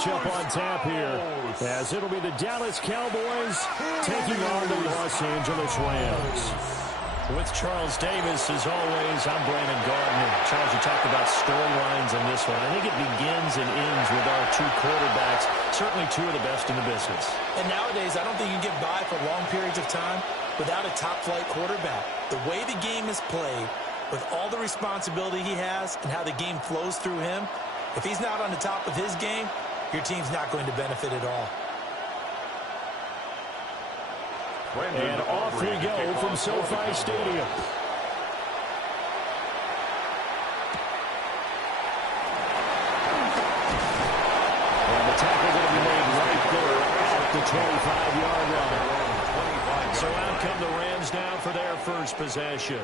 matchup on tap here, as it'll be the Dallas Cowboys taking on the Los Angeles Rams. With Charles Davis, as always, I'm Brandon Gardner. Charles, you talked about storylines in this one. I think it begins and ends with our two quarterbacks, certainly two of the best in the business. And nowadays, I don't think you can get by for long periods of time without a top-flight quarterback. The way the game is played, with all the responsibility he has and how the game flows through him, if he's not on the top of his game, your team's not going to benefit at all. And off we go from SoFi Stadium. And the tackle going to be made right there at the 25-yard line. So out come the Rams now for their first possession.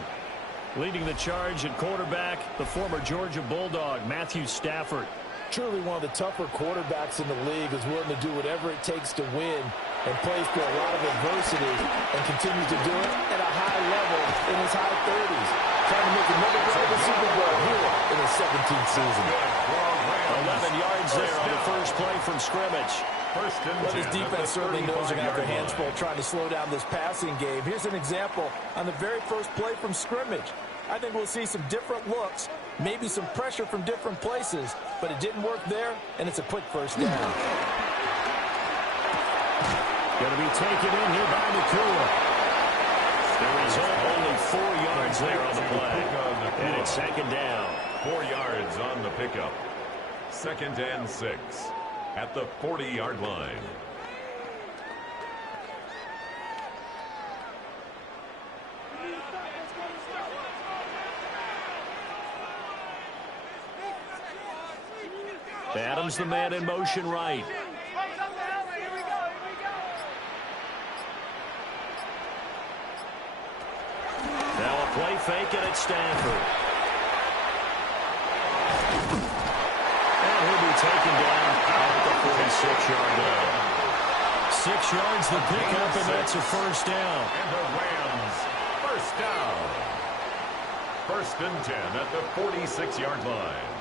Leading the charge at quarterback, the former Georgia Bulldog, Matthew Stafford. Truly one of the tougher quarterbacks in the league, is willing to do whatever it takes to win and plays through a lot of adversity and continues to do it at a high level in his high 30s. Trying to make another run at the Super Bowl here in his 17th season. 11 yards there on the first play from scrimmage. But his defense certainly knows they're going to have their hands full trying to slow down this passing game. Here's an example on the very first play from scrimmage. I think we'll see some different looks, maybe some pressure from different places, but it didn't work there, and it's a quick first down. Going to be taken in here by Nakua. The result, only 4 yards there on the play. And it's second down. 4 yards on the pickup. 2nd and 6 at the 40-yard line. Adams, the man in motion right. Now a play fake, and it's Stanford. And he'll be taken down at the 46-yard line. 6 yards the pickup, and that's a first down. And the Rams, first down. 1st and 10 at the 46-yard line.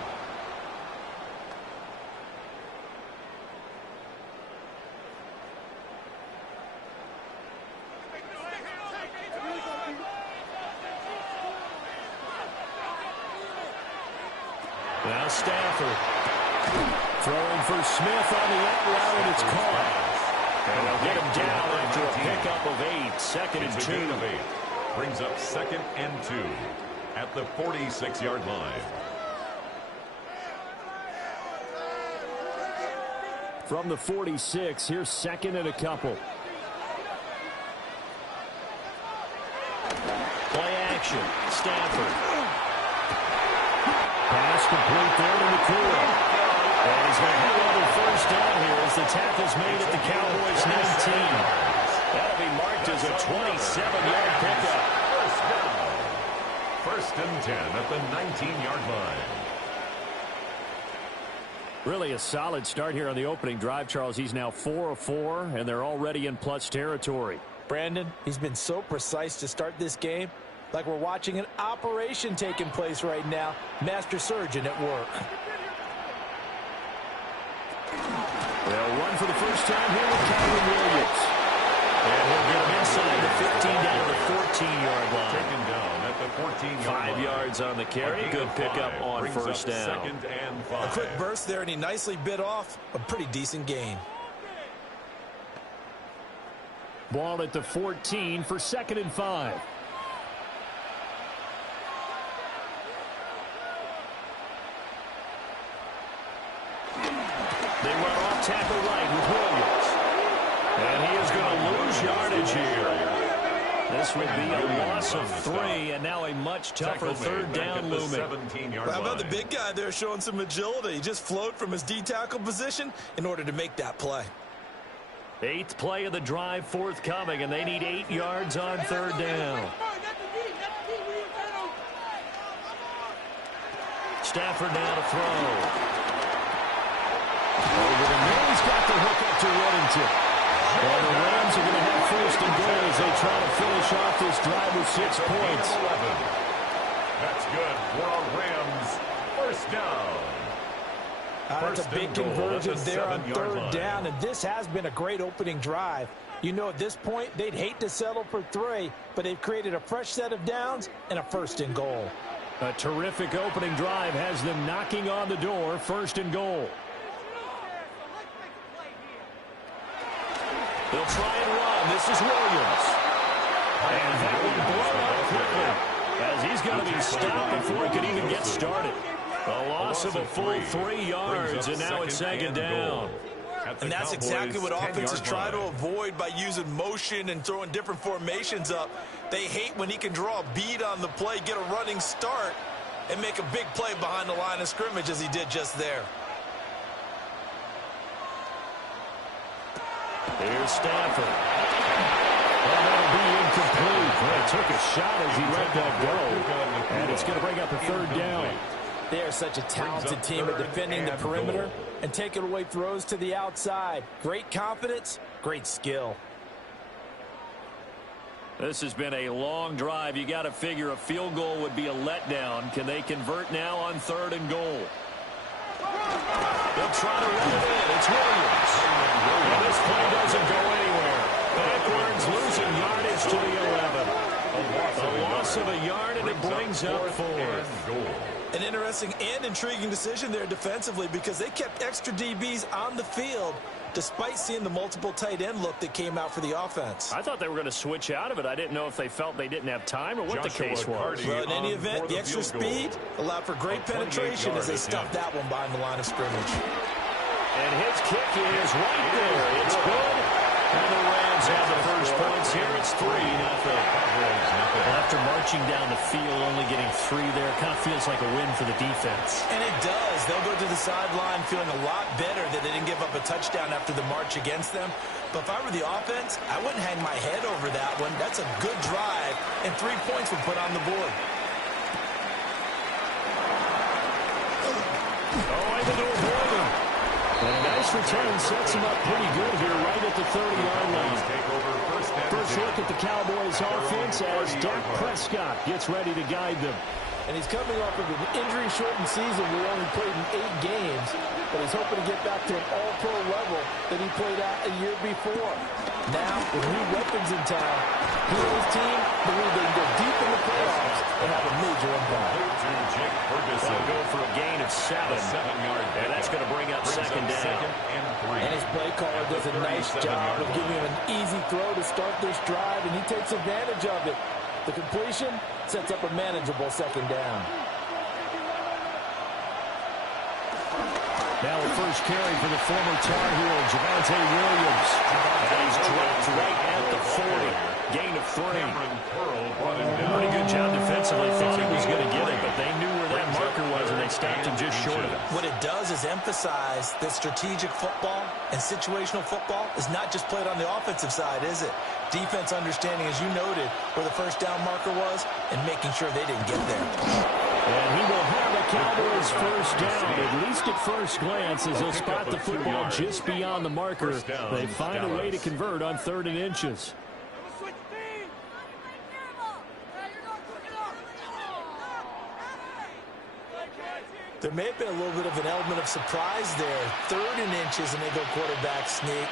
Now Stafford Throwing for Smith on the out route, and it's caught. and they'll get him down after a pickup of 8. 2nd and 2. Of 8. Brings up 2nd and 2 at the 46-yard line. From the 46, here's 2nd and a couple. Play action. Stafford. Pass complete there to Nakua. And he's going to have another first down here as the tackle's made at the Cowboys 19. That'll be marked as a 27-yard pickup. First down. 1st and 10 at the 19-yard line. Really a solid start here on the opening drive, Charles. He's now 4 of 4, and they're already in plus territory. Brandon, he's been so precise to start this game, like we're watching an operation taking place right now. Master surgeon at work. They'll run for the first time here with Kyron Williams. And he'll get him inside the 15 down to 14-yard line. Taken down at the 14-yard line. 5 yards on the carry. Good pickup on first down. 2nd and 5. A quick burst there, and he nicely bit off a pretty decent gain. Ball at the 14 for 2nd and 5. They run off tackle right with Williams. And he is going to lose yardage here. This would be a loss of 3, and now a much tougher third down looming. How about the big guy there showing some agility? He just flowed from his D-tackle position in order to make that play. 8th play of the drive forthcoming, and they need 8 yards on third down. Stafford now to throw. Over the middle, he's got the hook up to Reddington. And the Rams are going to have 1st and goal as they try to finish off this drive with 6 points. 11. That's good for a Rams first down. That's a big conversion there on third down, and this has been a great opening drive. You know, at this point, they'd hate to settle for 3, but they've created a fresh set of downs and a 1st and goal. A terrific opening drive has them knocking on the door, 1st and goal. They'll try and run. This is Williams. And that will blow up quickly as he's going to be stopped before he can even get started. A loss of a full 3 yards, and now it's 2nd down. And that's exactly what offenses try to avoid by using motion and throwing different formations up. They hate when he can draw a bead on the play, get a running start, and make a big play behind the line of scrimmage as he did just there. Here's Stafford. And that'll be incomplete. He took a shot as he let that go. And it's going to bring up a 3rd down. They are such a talented team at defending the perimeter and taking away throws to the outside. Great confidence, great skill. This has been a long drive. You got to figure a field goal would be a letdown. Can they convert now on 3rd and goal? They'll try to run it in. It's Williams. And this play doesn't go anywhere. Backwards, losing yardage to the 11. A loss of a yard, and it brings up 4th. An interesting and intriguing decision there defensively because they kept extra DBs on the field despite seeing the multiple tight end look that came out for the offense. I thought they were going to switch out of it. I didn't know if they felt they didn't have time or what the case was. Well, in any event, the extra speed allowed for great penetration as they stuffed that one behind the line of scrimmage. And his kick is right there. It's good. And the Rams have the first points here. It's 3-0. After marching down the field, only getting 3 there, kind of feels like a win for the defense. And it does. They'll go to the sideline feeling a lot better that they didn't give up a touchdown after the march against them. But if I were the offense, I wouldn't hang my head over that one. That's a good drive, and 3 points were put on the board. Oh, able to avoid him. And a nice return sets him up pretty good here right at the 30-yard line. First look at the Cowboys offense as Dak Prescott gets ready to guide them. And he's coming off of an injury-shortened season where he only played in 8 games, but he's hoping to get back to an all-pro level that he played at a year before. Now, with new weapons in town, he and his team believe they can go deep in the playoffs and have a major impact. They'll go for a gain of 7. And that's going to bring up 2nd down. And his play caller does a nice job of giving him an easy throw to start this drive, and he takes advantage of it. The completion sets up a manageable 2nd down. Now a first carry for the former Tar Heel, Javonte Williams. And he's dropped right at the 40. Gain of 3. Pretty good job defensively. Thought he was going to get it, but they knew where that marker was, and they stopped him just short of it. What it does is emphasize that strategic football and situational football is not just played on the offensive side, is it? Defense understanding, as you noted, where the first down marker was and making sure they didn't get there. And he will have the Cowboys first down, at least at first glance, as he'll spot the football just beyond the marker. They find a way to convert on 3rd and inches. There may have been a little bit of an element of surprise there. 3rd and inches, and they go quarterback sneak.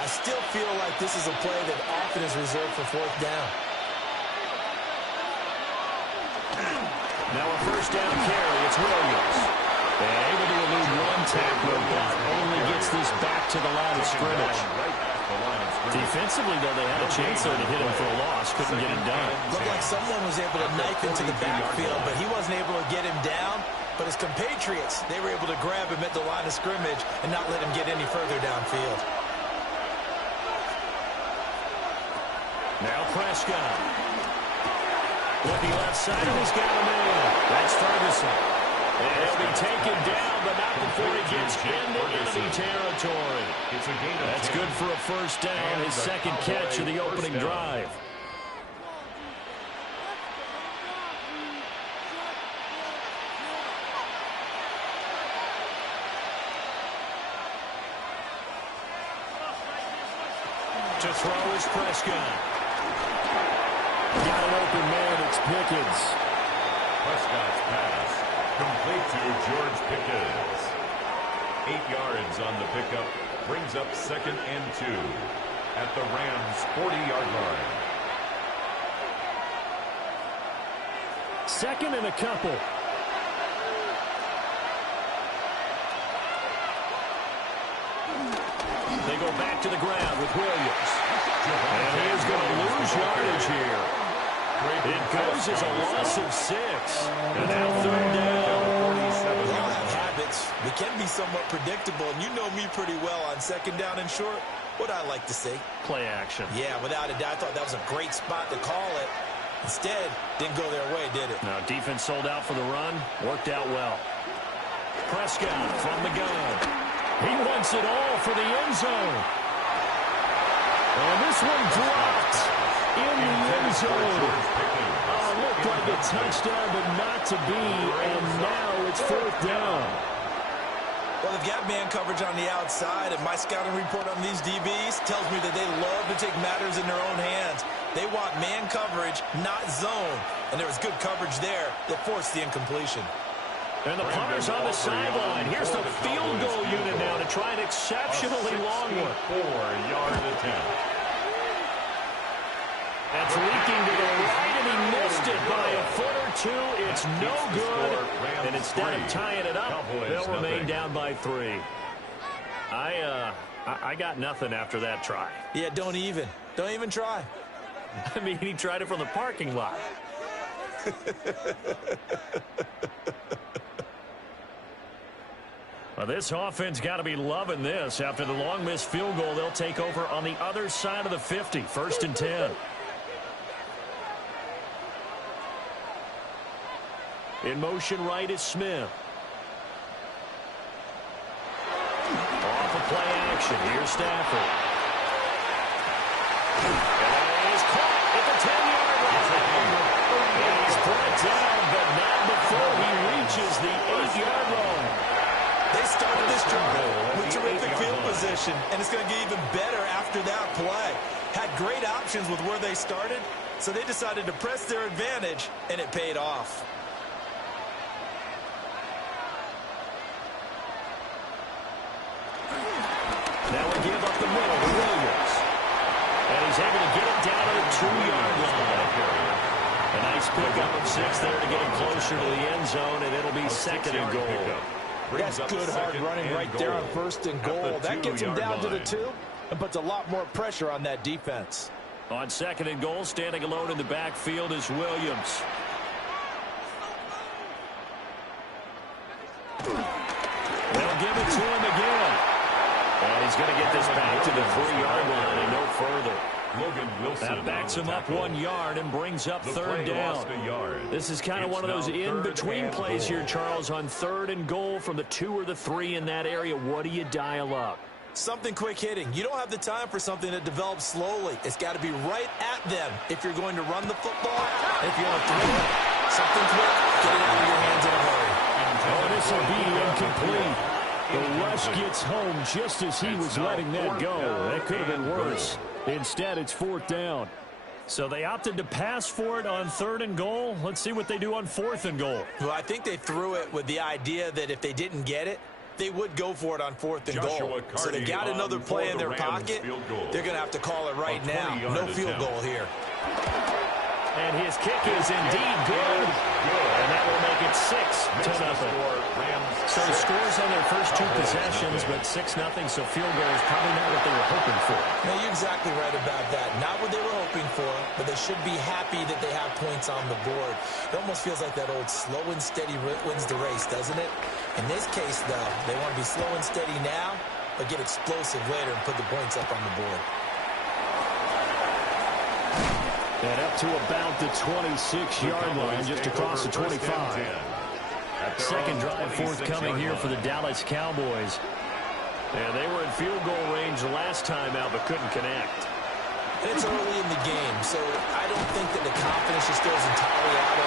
I still feel like this is a play that often is reserved for 4th down. Now a first down carry. It's Williams. And able to elude 1 tackler, but only gets this back to the line of scrimmage. Defensively, though, they had a chance there to hit him for a loss. Couldn't get him done. Looked like someone was able to knife into the backfield, but he wasn't able to get him down. But his compatriots, they were able to grab him at the line of scrimmage and not let him get any further downfield. Now Prescott. Looking left side, and he's got him in. That's Ferguson. And he'll be taken down, but not before he gets into enemy territory. That's good for a first down, his 2nd catch of the opening drive. To throw is Prescott. Got an open man, it's Pickens. Prescott's pass complete to George Pickens. 8 yards on the pickup. Brings up 2nd and 2 at the Rams' 40-yard line. 2nd and a couple. They go back to the ground with Williams. And he is going to lose yardage here. It goes as a loss of 6. And now 3rd down. They all have habits. They can be somewhat predictable. And you know me pretty well on 2nd down and short. What I like to say. Play action. Yeah, without a doubt. I thought that was a great spot to call it. Instead, didn't go their way, did it? Now, defense sold out for the run. Worked out well. Prescott from the gun. He wants it all for the end zone. And this one dropped in the end zone. Looked like a touchdown, but not to be. And now it's 4th down. Well, they've got man coverage on the outside, and my scouting report on these DBs tells me that they love to take matters in their own hands. They want man coverage, not zone. And there was good coverage there that forced the incompletion. And the punter's on the sideline. Here's the field goal unit now to try an exceptionally long one. 4-yard attempt. That's leaking to the right, and he missed it by a foot or 2. It's no good. And instead of tying it up, they'll remain down by 3. I got nothing after that try. Yeah, don't even try. I mean, he tried it from the parking lot. Well, this offense got to be loving this. After the long missed field goal, they'll take over on the other side of the 50. 1st and 10. In motion right is Smith. Off of play action. Here's Stafford. And he's caught at the 10-yard line. He's brought down, but not before he reaches the 8-yard line. They started this drive with terrific field position, and it's going to get even better after that play. Had great options with where they started, so they decided to press their advantage, and it paid off. Now we give up the middle to Williams. And he's able to get it down to the 2-yard line. A nice pickup of 6 there to get him closer to the end zone, and it'll be 2nd and goal. That's good hard running right there on 1st and goal. That gets him down to the 2 and puts a lot more pressure on that defense. On 2nd and goal, standing alone in the backfield is Williams. They'll give it to him again. And he's going to get this back to the 3-yard line and no further. Logan Wilson. That backs him up 1 yard and brings up 3rd down. This is kind of one of those in-between plays here, Charles, on 3rd and goal from the 2 or the 3 in that area. What do you dial up? Something quick hitting. You don't have the time for something that develops slowly. It's got to be right at them if you're going to run the football. And if you want to throw it, something quick, get it out of your hands in a hurry. Oh, this will be incomplete. The rush gets home just as he was letting that go. That could have been worse. Instead, it's 4th down. So they opted to pass for it on 3rd and goal. Let's see what they do on 4th and goal. Well, I think they threw it with the idea that if they didn't get it, they would go for it on 4th and goal. So they got another play in their pocket. They're going to have to call it right now. No field goal here. And his kick is indeed good. And that will make it 6-0. So scores on their first 2 possessions, but 6-0, so field goal is probably not what they were hoping for. No, you're exactly right about that. Not what they were hoping for, but they should be happy that they have points on the board. It almost feels like that old slow and steady wins the race, doesn't it? In this case, though, they want to be slow and steady now, but get explosive later and put the points up on the board. And up to about the 26-yard line, just across the 25. Second drive forthcoming here for the Dallas Cowboys. And they were in field goal range last time out, but couldn't connect. And it's early in the game, so I don't think that the confidence just goes entirely out of,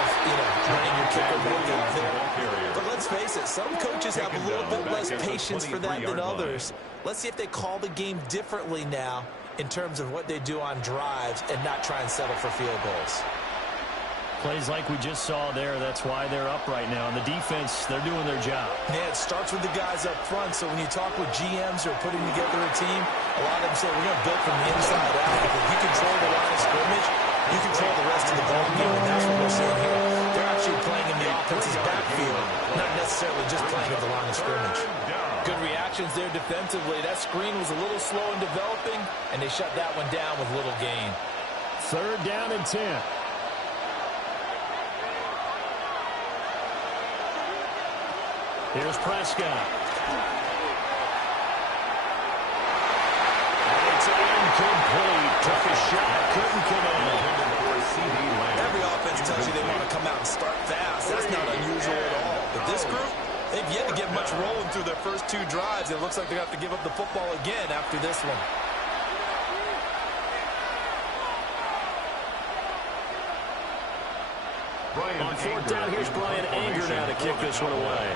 running your kicker moving up there. But let's face it, some coaches have a little bit less patience for that than others. Let's see if they call the game differently now in terms of what they do on drives and not try and settle for field goals. Plays like we just saw there. That's why they're up right now. And the defense, they're doing their job. Yeah, it starts with the guys up front. So when you talk with GMs who are putting together a team, a lot of them say we're going to build from the inside out. If you control the line of scrimmage, you control the rest of the ball game, and that's what we're seeing here. They're actually playing in the offense's backfield, not necessarily just playing at the line of scrimmage. Good reactions there defensively. That screen was a little slow in developing, and they shut that one down with little gain. 3rd down and 10. Here's Prescott. And it's incomplete. Took a shot, couldn't connect. Every offense tells you they want to come out and start fast. That's not unusual at all. But this group, they've yet to get much rolling through their first 2 drives. It looks like they're going to have to give up the football again after this one. On 4th down, here's Brian Anger now to kick this one away.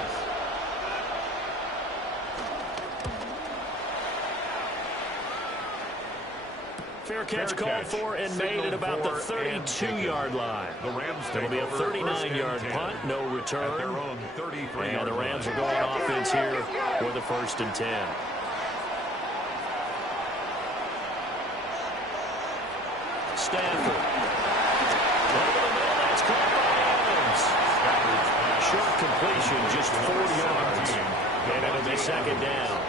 Fair catch called for and made at about the 32-yard line. It'll be a 39-yard punt, no return. And the Rams are going offense here with a 1st and 10. Stafford. Over the middle, that's caught by Adams. Short completion, just 4 yards. And it'll be 2nd down.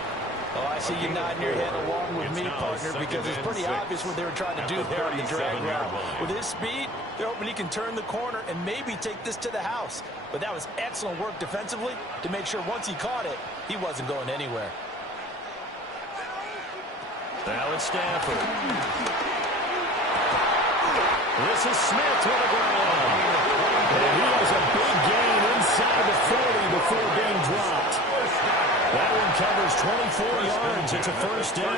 Oh, I see you nodding your head along with me, partner, because it's pretty obvious what they were trying to do there on the drag route. With his speed, they're hoping he can turn the corner and maybe take this to the house. But that was excellent work defensively to make sure once he caught it, he wasn't going anywhere. Now it's Stafford. This is Smith with a grab. And he has a big gain inside the 40 before being dropped. That one covers 24 yards. It's a 1st down.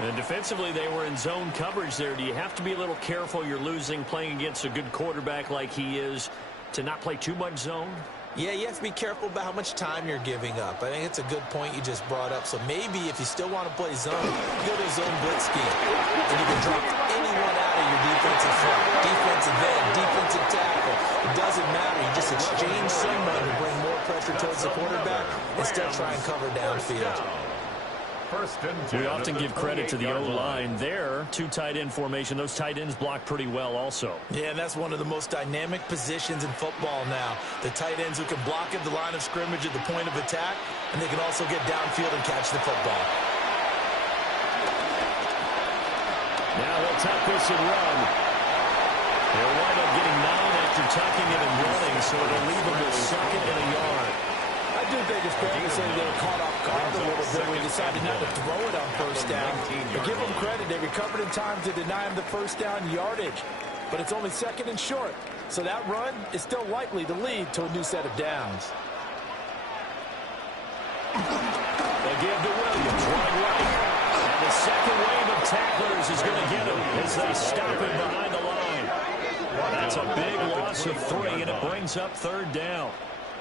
And defensively, they were in zone coverage there. Do you have to be a little careful you're losing playing against a good quarterback like he is to not play too much zone? Yeah, you have to be careful about how much time you're giving up. I think it's a good point you just brought up. So maybe if you still want to play zone, you go to a zone blitz scheme. And you can drop anyone out of your defensive front, defensive end, defensive tackle. It doesn't matter. You just exchange someone to bring more pressure towards the quarterback and still try and cover downfield. We often give credit to the O-line there. 2 tight end formation. Those tight ends block pretty well also. Yeah, and that's one of the most dynamic positions in football now. The tight ends who can block at the line of scrimmage at the point of attack, and they can also get downfield and catch the football. Now they'll tuck this and run. They'll wind up getting 9 after tucking it and running, so it'll leave them with 2nd and a yard. I do think it's fair to say they were caught off guard a little bit when they decided not to throw it on 1st down. But give them credit. They recovered in time to deny him the 1st down yardage. But it's only 2nd and short. So that run is still likely to lead to a new set of downs. They give to Williams, running right. And the 2nd wave of tacklers is going to get him as they stop him behind the line. That's a big loss of 3, and it brings up 3rd down.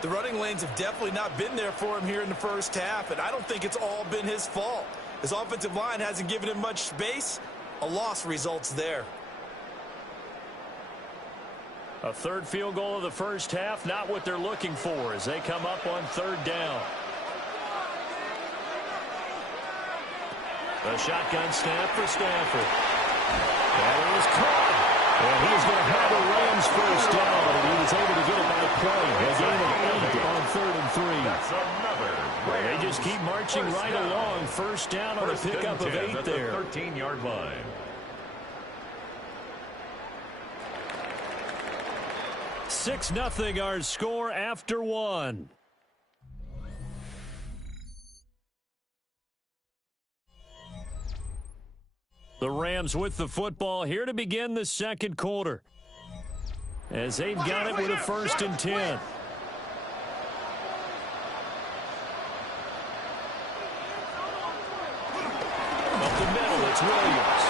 The running lanes have definitely not been there for him here in the 1st half, and I don't think it's all been his fault. His offensive line hasn't given him much space. A loss results there. A 3rd field goal of the 1st half, not what they're looking for as they come up on 3rd down. A shotgun snap for Stafford. That was caught. And he's going to have a Rams 1st down, and he was able to get it by play. A gain of 8 on 3rd and 3. That's another. They just keep marching right along. 1st down on a pickup of 8 there. 13-yard line. 6-0 our score after 1. The Rams with the football here to begin the 2nd quarter. As they've got it with a 1st and 10. Up the middle, it's Williams.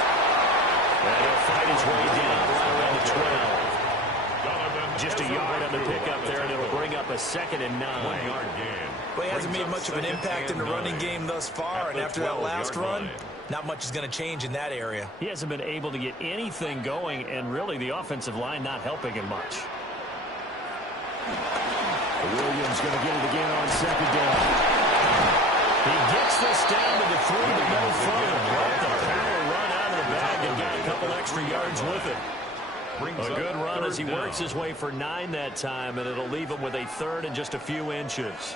And he'll fight his way down right around the 12. Just a yard on the pickup there, and it'll bring up a 2nd and 9. 1-yard gain. But he hasn't made much of an impact in the running game thus far, and after that last run, Not much is going to change in that area. He hasn't been able to get anything going, and really the offensive line not helping him much. Williams going to get it again on second down. He gets this down to the 3, but no further. Brought the power run out of the bag and got a couple extra yards with it. A good run as he works his way for 9 that time, and it'll leave him with a 3rd and just a few inches.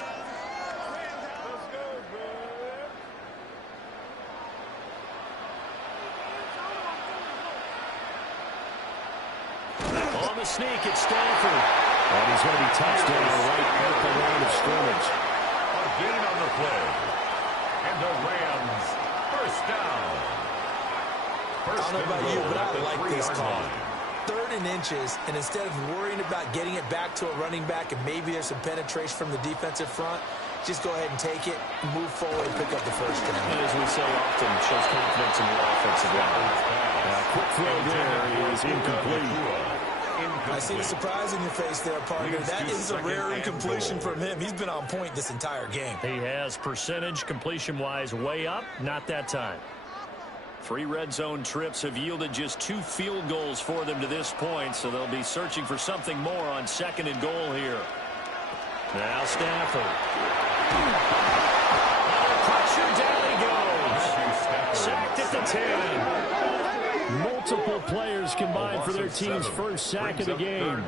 On the sneak, it's Stanford. And he's going to be touched down right at the line of scrimmage. A gain on the play. And the Rams, first down. I don't know about you, but I like this call. 3rd and inches, and instead of worrying about getting it back to a running back and maybe there's some penetration from the defensive front, just go ahead and take it, move forward, and pick up the first down. And as we say often, shows confidence in your offensive line. Quick throw there is incomplete. I see the surprise in your face there, partner. That is a rare incompletion from him. He's been on point this entire game. He has percentage completion-wise way up, not that time. 3 red zone trips have yielded just 2 field goals for them to this point, so they'll be searching for something more on 2nd and goal here. Now Stafford. Under pressure, down he goes. Sacked at the 10. Multiple players combined for their team's first sack of the game.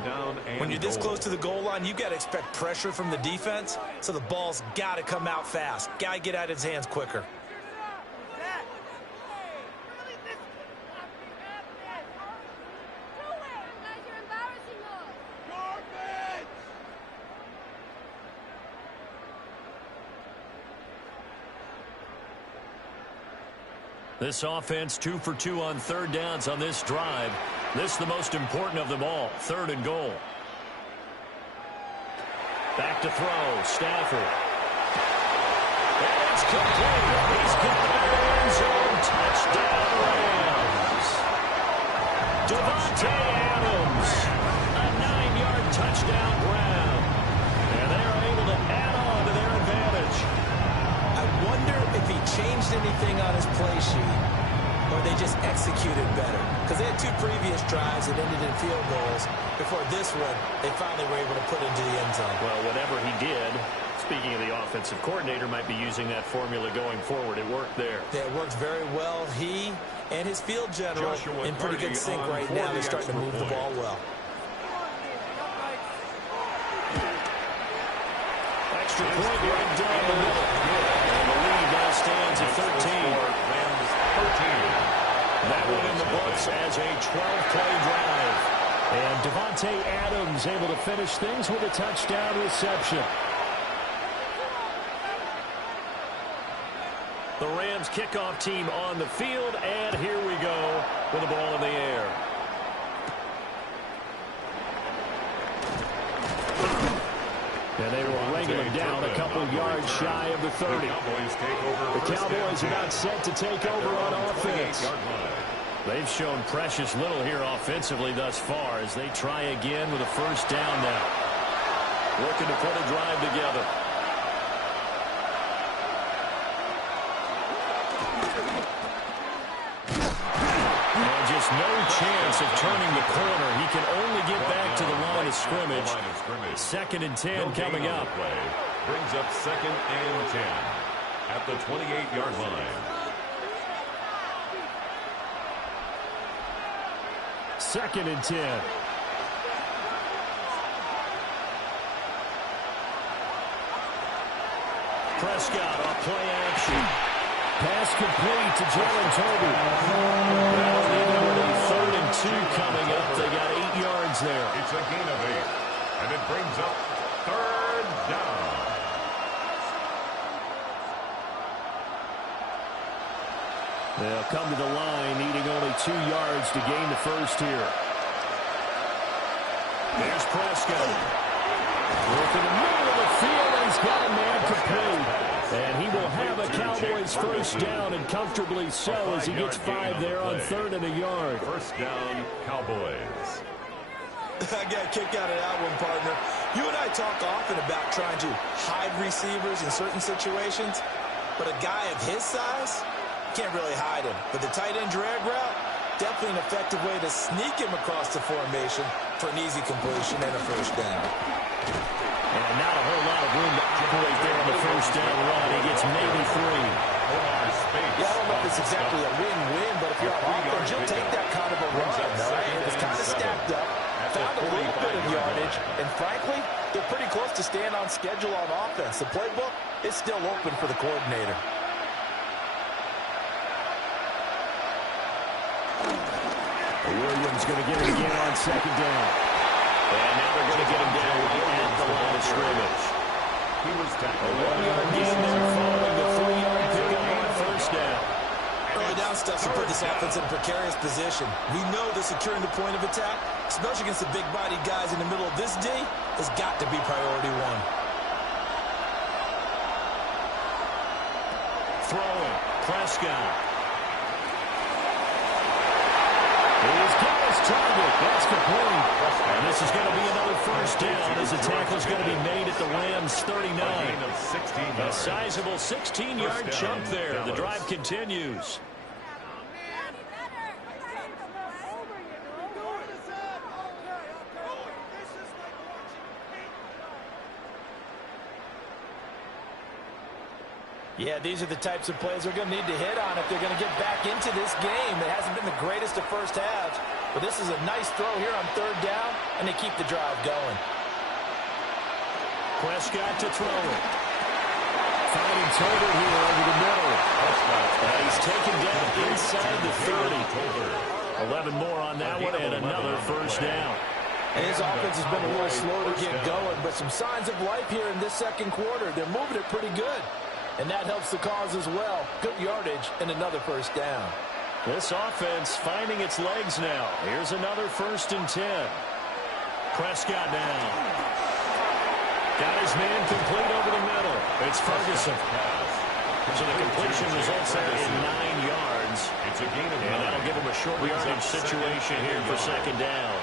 When you're this close to the goal line, you got to expect pressure from the defense, so the ball's got to come out fast. Got to get out of his hands quicker. This offense 2 for 2 on 3rd downs on this drive. This is the most important of them all, 3rd and goal. Back to throw, Stafford. And it's complete. He's got it in zone. Touchdown, Rams. Davante Adams, a 9-yard touchdown grab. And they are able to add on to their advantage. I wonder if he changed anything on his play sheet or they just executed better. Because they had 2 previous drives that ended in field goals. Before this one, they finally were able to put into the end zone. Well, whatever he did, speaking of the offensive coordinator, might be using that formula going forward. It worked there. Yeah, it worked very well. He and his field general in pretty good sync right now. They're starting to move the ball well. Extra point right down the middle. And the lead now stands at 13. That one in the books as a 12-play drive. And Davante Adams able to finish things with a touchdown reception. The Rams kickoff team on the field, and here we go with the ball in the air. And they will wrangle him down a couple yards shy of the 30. The Cowboys about set to take over on offense. They've shown precious little here offensively thus far as they try again with a first down now. Looking to put a drive together. And just no chance of turning the corner. He can only get back to the line of scrimmage. 2nd and 10 coming up. Brings up 2nd and 10 at the 28-yard line. 2nd and 10. Prescott on play action. Pass complete to Jalen Toby. Well, even with a 3rd and 2 coming up, they got 8 yards there. It's a gain of 8, and it brings up 3rd down. They'll come to the line, needing only 2 yards to gain the first here. There's Prescott. Work in the middle of the field, and he's got a man complete. And he will have a Cowboys first down, and comfortably so, as he gets 5 there on 3rd and a yard. First down, Cowboys. I got a kick out of that one, partner. You and I talk often about trying to hide receivers in certain situations, but a guy of his size, can't really hide him. But the tight end drag route, definitely an effective way to sneak him across the formation for an easy completion and a first down. And not a whole lot of room to operate there on the first down run. He gets maybe 3. Yeah, I don't know if it's exactly a win-win, but if you're on offense, you'll take that kind of a run, right? It's kind of stacked up, found a little bit of yardage, and frankly, they're pretty close to staying on schedule on offense. The playbook is still open for the coordinator. Williams going to get it again on second down. And now they're going to get him down at the line of scrimmage. He was tackled. A 1-yard gain there following the 3-yard pickup on first down. Early down stuff to put this offense in a precarious position. We know that securing the point of attack, especially against the big-bodied guys in the middle of this D, has got to be priority one. Throwing. Prescott. He's got his target. That's complete. And this is going to be another first down as the tackle is going to be made at the Rams' 39. A sizable 16-yard chunk there. The drive continues. Yeah, these are the types of plays they're going to need to hit on if they're going to get back into this game. It hasn't been the greatest of first halves, but this is a nice throw here on third down, and they keep the drive going. Prescott to throw it. Finding Tolbert here over the middle. And he's taken down inside the 30. 11 more on that one, and another first down. And his offense has been a little slow to get going, but some signs of life here in this second quarter. They're moving it pretty good. And that helps the cause as well. Good yardage and another first down. This offense finding its legs now. Here's another 1st and 10. Prescott now. Got his man complete over the middle. It's Ferguson. So the completion results there in 9 yards. And that'll give him a short yardage situation here for second down.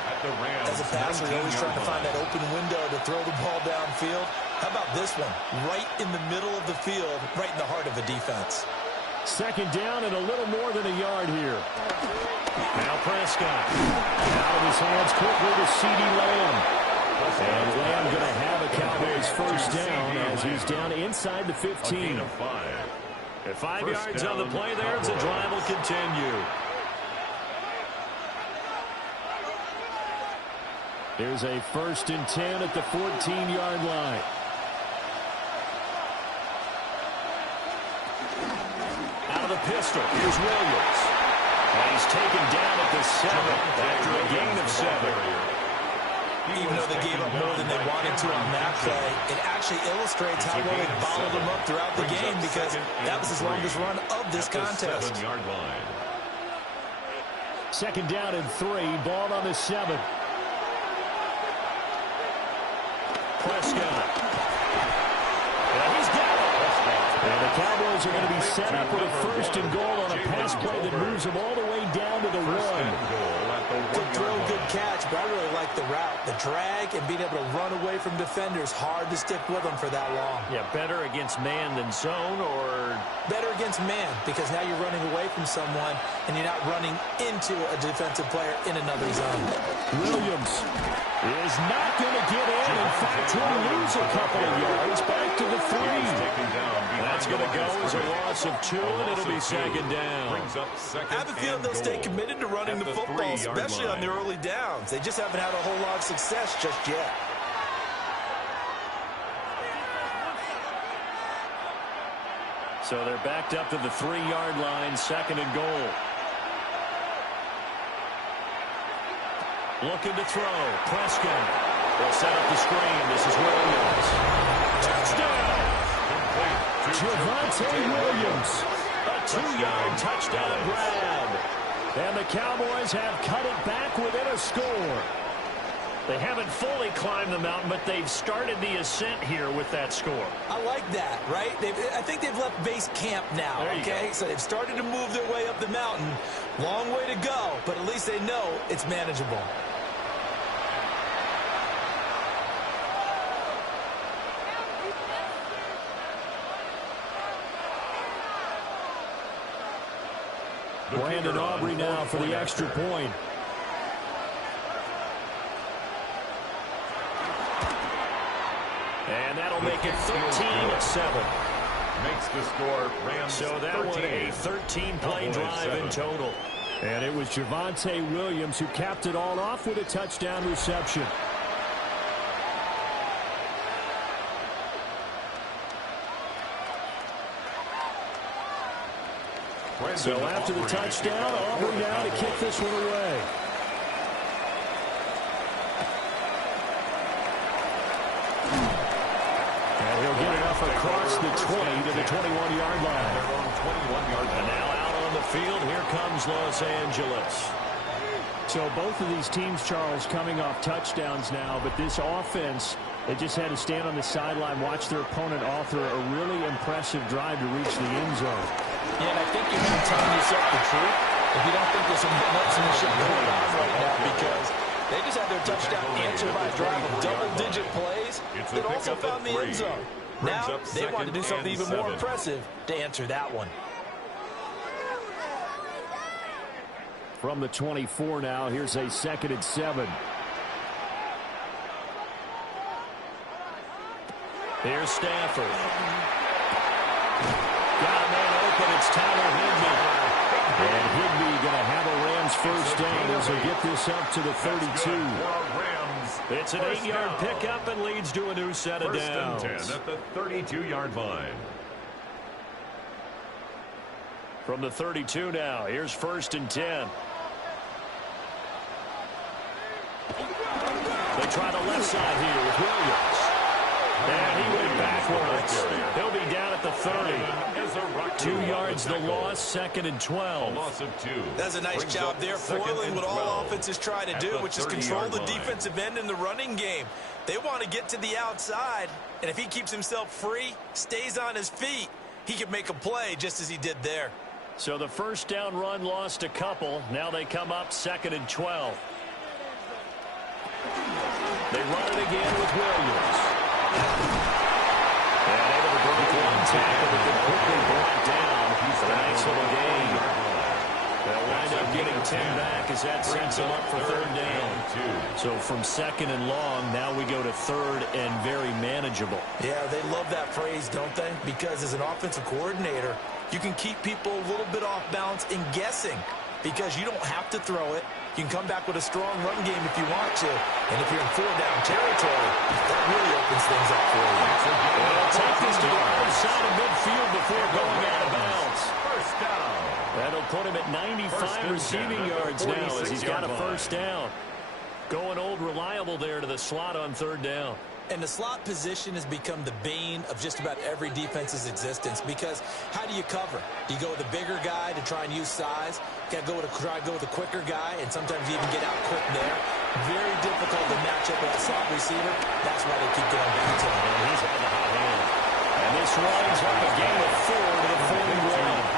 As a passer, you're always trying to find that open window to throw the ball downfield. How about this one? Right in the middle of the field, right in the heart of a defense. Second down and a little more than a yard here. Now Prescott. Out of his hands quickly to CeeDee Lamb. And Lamb going to have a Cowboys first down as he's down inside the 15. At 5 yards on the play there, the drive will continue. Here's a 1st and 10 at the 14-yard line. Out of the pistol, here's Williams. And he's taken down at the 7 after a gain of 7. Even though they gave up more than they wanted to on that play, it actually illustrates how well they bottled them up throughout the game because that was his longest run of this contest. 7-yard line. Second down and 3, ball on the 7. Prescott. And he's got it. And the Cowboys are going to be set up with a 1st and goal on a pass play that moves them all the way down to the 1. Good throw, good catch, but I really like the route. The drag and being able to run away from defenders, hard to stick with them for that long. Yeah, better against man than zone, or better against man, because now you're running away from someone and you're not running into a defensive player in another zone. Williams is not going to get in. In fact, he'll lose a couple of yards back to the 3. That's going to go as a loss of 2, and it'll be second down. I have a feeling they'll stay committed to running the football, especially on the early downs. They just haven't had a whole lot of success just yet. So they're backed up to the 3-yard line, 2nd and goal. Looking to throw. Prescott will set up the screen. This is Williams. Touchdown! Javonte Williams. A 2-yard touchdown grab. And the Cowboys have cut it back within a score. They haven't fully climbed the mountain, but they've started the ascent here with that score. I like that, right? I think they've left base camp now, okay? So they've started to move their way up the mountain. Long way to go, but at least they know it's manageable. Brandon Aubrey now for the extra point. And that'll make it 13-7. Makes the score Rams. So that was a 13-play drive in total. And it was Javonte Williams who capped it all off with a touchdown reception. So after the touchdown, Aubrey now to kick this one away. And he'll get enough across the 20 to the 21-yard line. And now out on the field, here comes Los Angeles. So both of these teams, Charles, coming off touchdowns now, but this offense, they just had to stand on the sideline, watch their opponent author a really impressive drive to reach the end zone. Yeah, and I think you're not telling yourself the truth if you don't think there's some nuts-in-the-ship going on right now, because they just had their touchdown answered by a drive of double-digit plays that also found the end zone. Now, they want to do something even more impressive to answer that one. From the 24 now, here's a 2nd and 7. Here's Stafford. Got a man open. It's Tyler Higbee. And Higbee going to have a Rams first down as they get this up to the 32. It's an 8-yard pickup and leads to a new set of downs. First and 10 at the 32-yard line. From the 32 now, here's 1st and 10. They try the left side here with Williams. And he went backwards. He'll be down at the 30. 2 yards the loss, 2nd and 12. Loss of 2. That's a nice job there, foiling what all offenses try to do, which is control the defensive end in the running game. They want to get to the outside, and if he keeps himself free, stays on his feet, he can make a play just as he did there. So the first down run lost a couple. Now they come up 2nd and 12. They run it again with Williams. And able to break one tackle, but then quickly brought down. He's a nice little gain. They'll wind up getting 10 back as that sets them up for 3rd down. So from 2nd and long, now we go to 3rd and very manageable. Yeah, they love that phrase, don't they? Because as an offensive coordinator, you can keep people a little bit off balance in guessing because you don't have to throw it. You can come back with a strong run game if you want to. And if you're in 4-down territory, that really opens things up for you. They'll take this to the right side of midfield before going out of bounds. First down. That'll put him at 95 receiving yards now as he's got a first down. Going old reliable there to the slot on 3rd down. And the slot position has become the bane of just about every defense's existence because how do you cover? Do you go with a bigger guy to try and use size? You got to try to go with a quicker guy, and sometimes you even get out quick there. Very difficult to match up with a slot receiver. That's why they keep going back to him. And he's had the hot hand. And this winds up a game of 4 to the 41.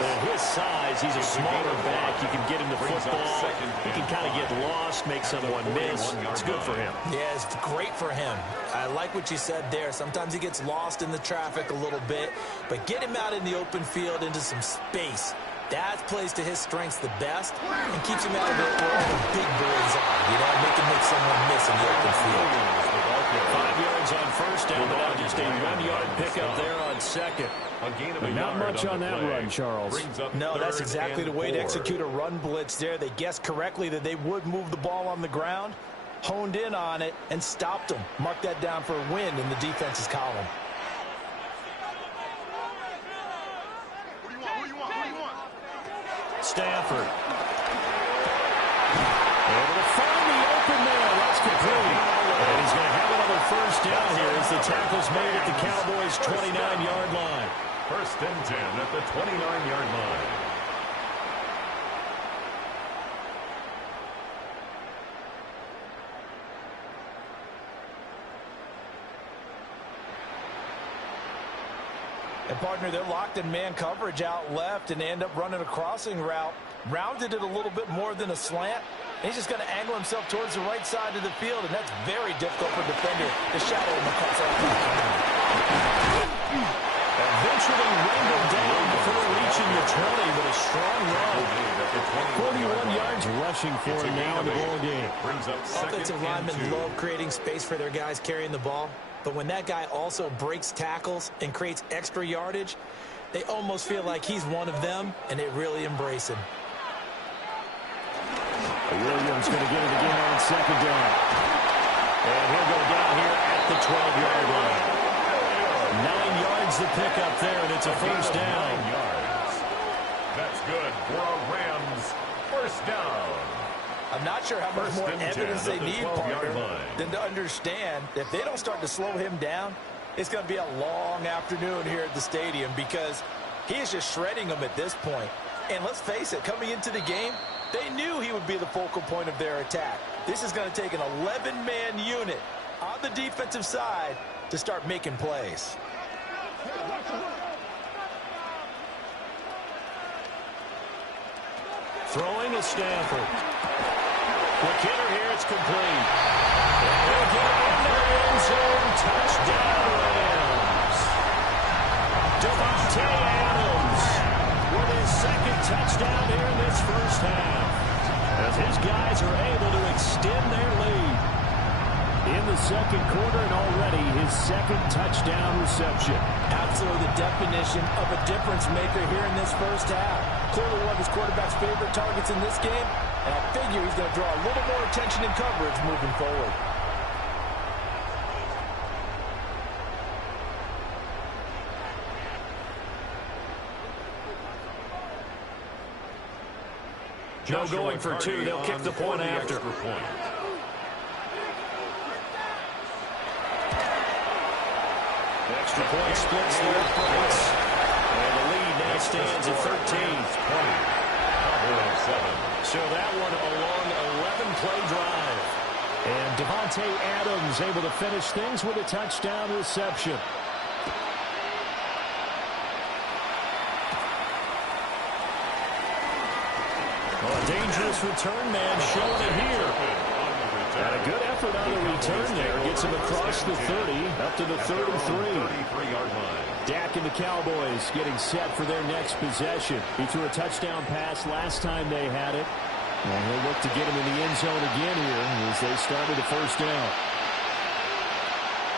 At his size, he's a smaller back. You can get him the football. He can kind of get lost, make someone miss. It's good for him. Yeah, it's great for him. I like what you said there. Sometimes he gets lost in the traffic a little bit, but get him out in the open field into some space. That plays to his strengths the best and keeps him out of it where all the big boys are. You know, make someone miss in the open field. 5 yards on first down, but now just a 1-yard pickup there on 2nd. But not much on that run, Charles. No, that's exactly the way to execute a run blitz there. They guessed correctly that they would move the ball on the ground, honed in on it, and stopped them. Mark that down for a win in the defense's column. Stafford. Able to find the open man. That's complete. And he's going to have another first down here as the tackle's made at the Cowboys' 29-yard line. 1st and 10 at the 29-yard line. And, partner, they're locked in man coverage out left, and they end up running a crossing route. Rounded it a little bit more than a slant. He's just going to angle himself towards the right side of the field, and that's very difficult for a defender to shadow him across that field. Eventually wrangled down before reaching the 20, but a strong rushing for him now in the ball game. Brings up Offensive linemen love creating space for their guys carrying the ball, but when that guy also breaks tackles and creates extra yardage, they almost feel like he's one of them, and they really embrace him. Williams going to get it again on second down. And he'll go down here at the 12-yard line. 9 yards to pick up there, and it's a first down. 9 yards. That's good for a Rams first down. I'm not sure how much more evidence they need, partner, than to understand that if they don't start to slow him down, it's going to be a long afternoon here at the stadium because he is just shredding them at this point. And let's face it, coming into the game, they knew he would be the focal point of their attack. This is going to take an 11-man unit on the defensive side to start making plays. Throwing is Stafford. McKinnon here, it's complete. And he'll get it in the end zone. Touchdown, Rams. Davante Adams with his second touchdown here in this first half, as his guys are able to extend their lead in the second quarter, and already his second touchdown reception. Absolutely the definition of a difference maker here in this first half. Clearly one of his quarterback's favorite targets in this game, and I figure he's going to draw a little more attention and coverage moving forward. No going for two. They'll kick the point after. Extra point splits the points. And the lead now stands at 13. So that one a long 11-play drive. And Davante Adams able to finish things with a touchdown reception. Well, a dangerous return man showing it here. And a good effort on the return there. Gets him across the 30, up to the 33-yard line. Dak and the Cowboys getting set for their next possession. He threw a touchdown pass last time they had it. And he'll look to get him in the end zone again here as they start with the first down.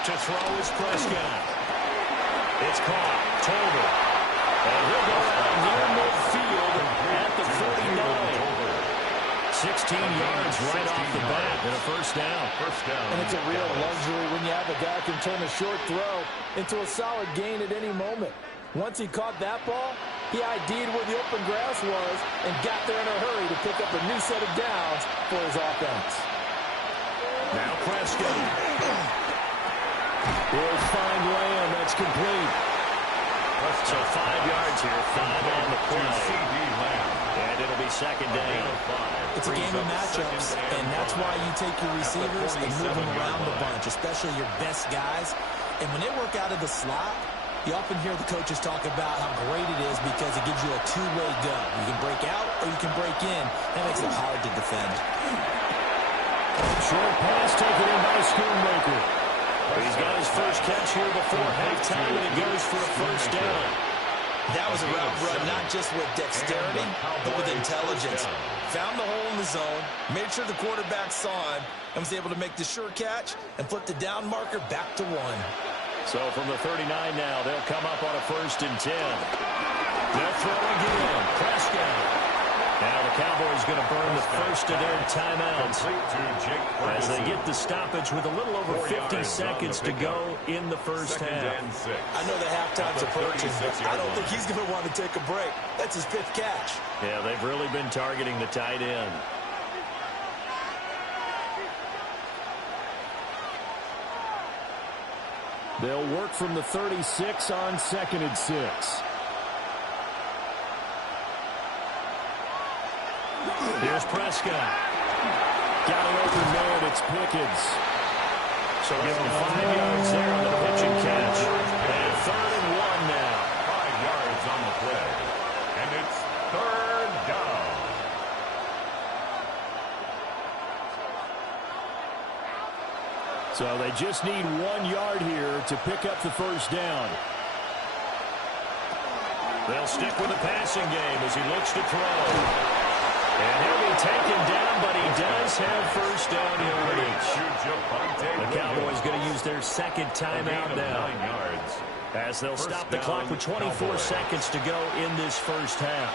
To throw is Prescott. It's caught. Tolbert. And he'll go out near midfield at the 49. 16 yards right off the bat and a first down. And it's a real luxury when you have a guy who can turn a short throw into a solid gain at any moment. Once he caught that ball, he ID'd where the open grass was and got there in a hurry to pick up a new set of downs for his offense. Now Prescott will find Lamb. That's complete. So 5 yards here, 5 on the play. And it'll be second down. It's a game of matchups, and that's why you take your receivers and move them around the bunch, especially your best guys. And when they work out of the slot, you often hear the coaches talk about how great it is because it gives you a two-way go. You can break out or you can break in. That makes it hard to defend. Short pass taken in by Schoonmaker. He's got his first catch here before halftime, and it goes for a first down. That was a route run, not just with dexterity, but with intelligence. Found the hole in the zone, made sure the quarterback saw him, and was able to make the sure catch and flip the down marker back to 1. So from the 39 now, they'll come up on a 1st and 10. They'll throw again. Prescott. Now the Cowboys going to burn the first of their timeouts as they get the stoppage with a little over 50 seconds to go in the first half. I know the halftime's approaching, but I don't think he's going to want to take a break. That's his 5th catch. Yeah, they've really been targeting the tight end. They'll work from the 36 on 2nd and 6. Here's Prescott. Got an open man. It's Pickens. So give him 5 yards there on the pitch and catch. And 3rd and 1 now. 5 yards on the play. And it's 3rd down. So they just need 1 yard here to pick up the first down. They'll stick with the passing game as he looks to throw. And he'll be taken down, but he does have first down yardage. The Cowboys going to use their second timeout now, as they'll stop the clock with 24 seconds to go in this first half.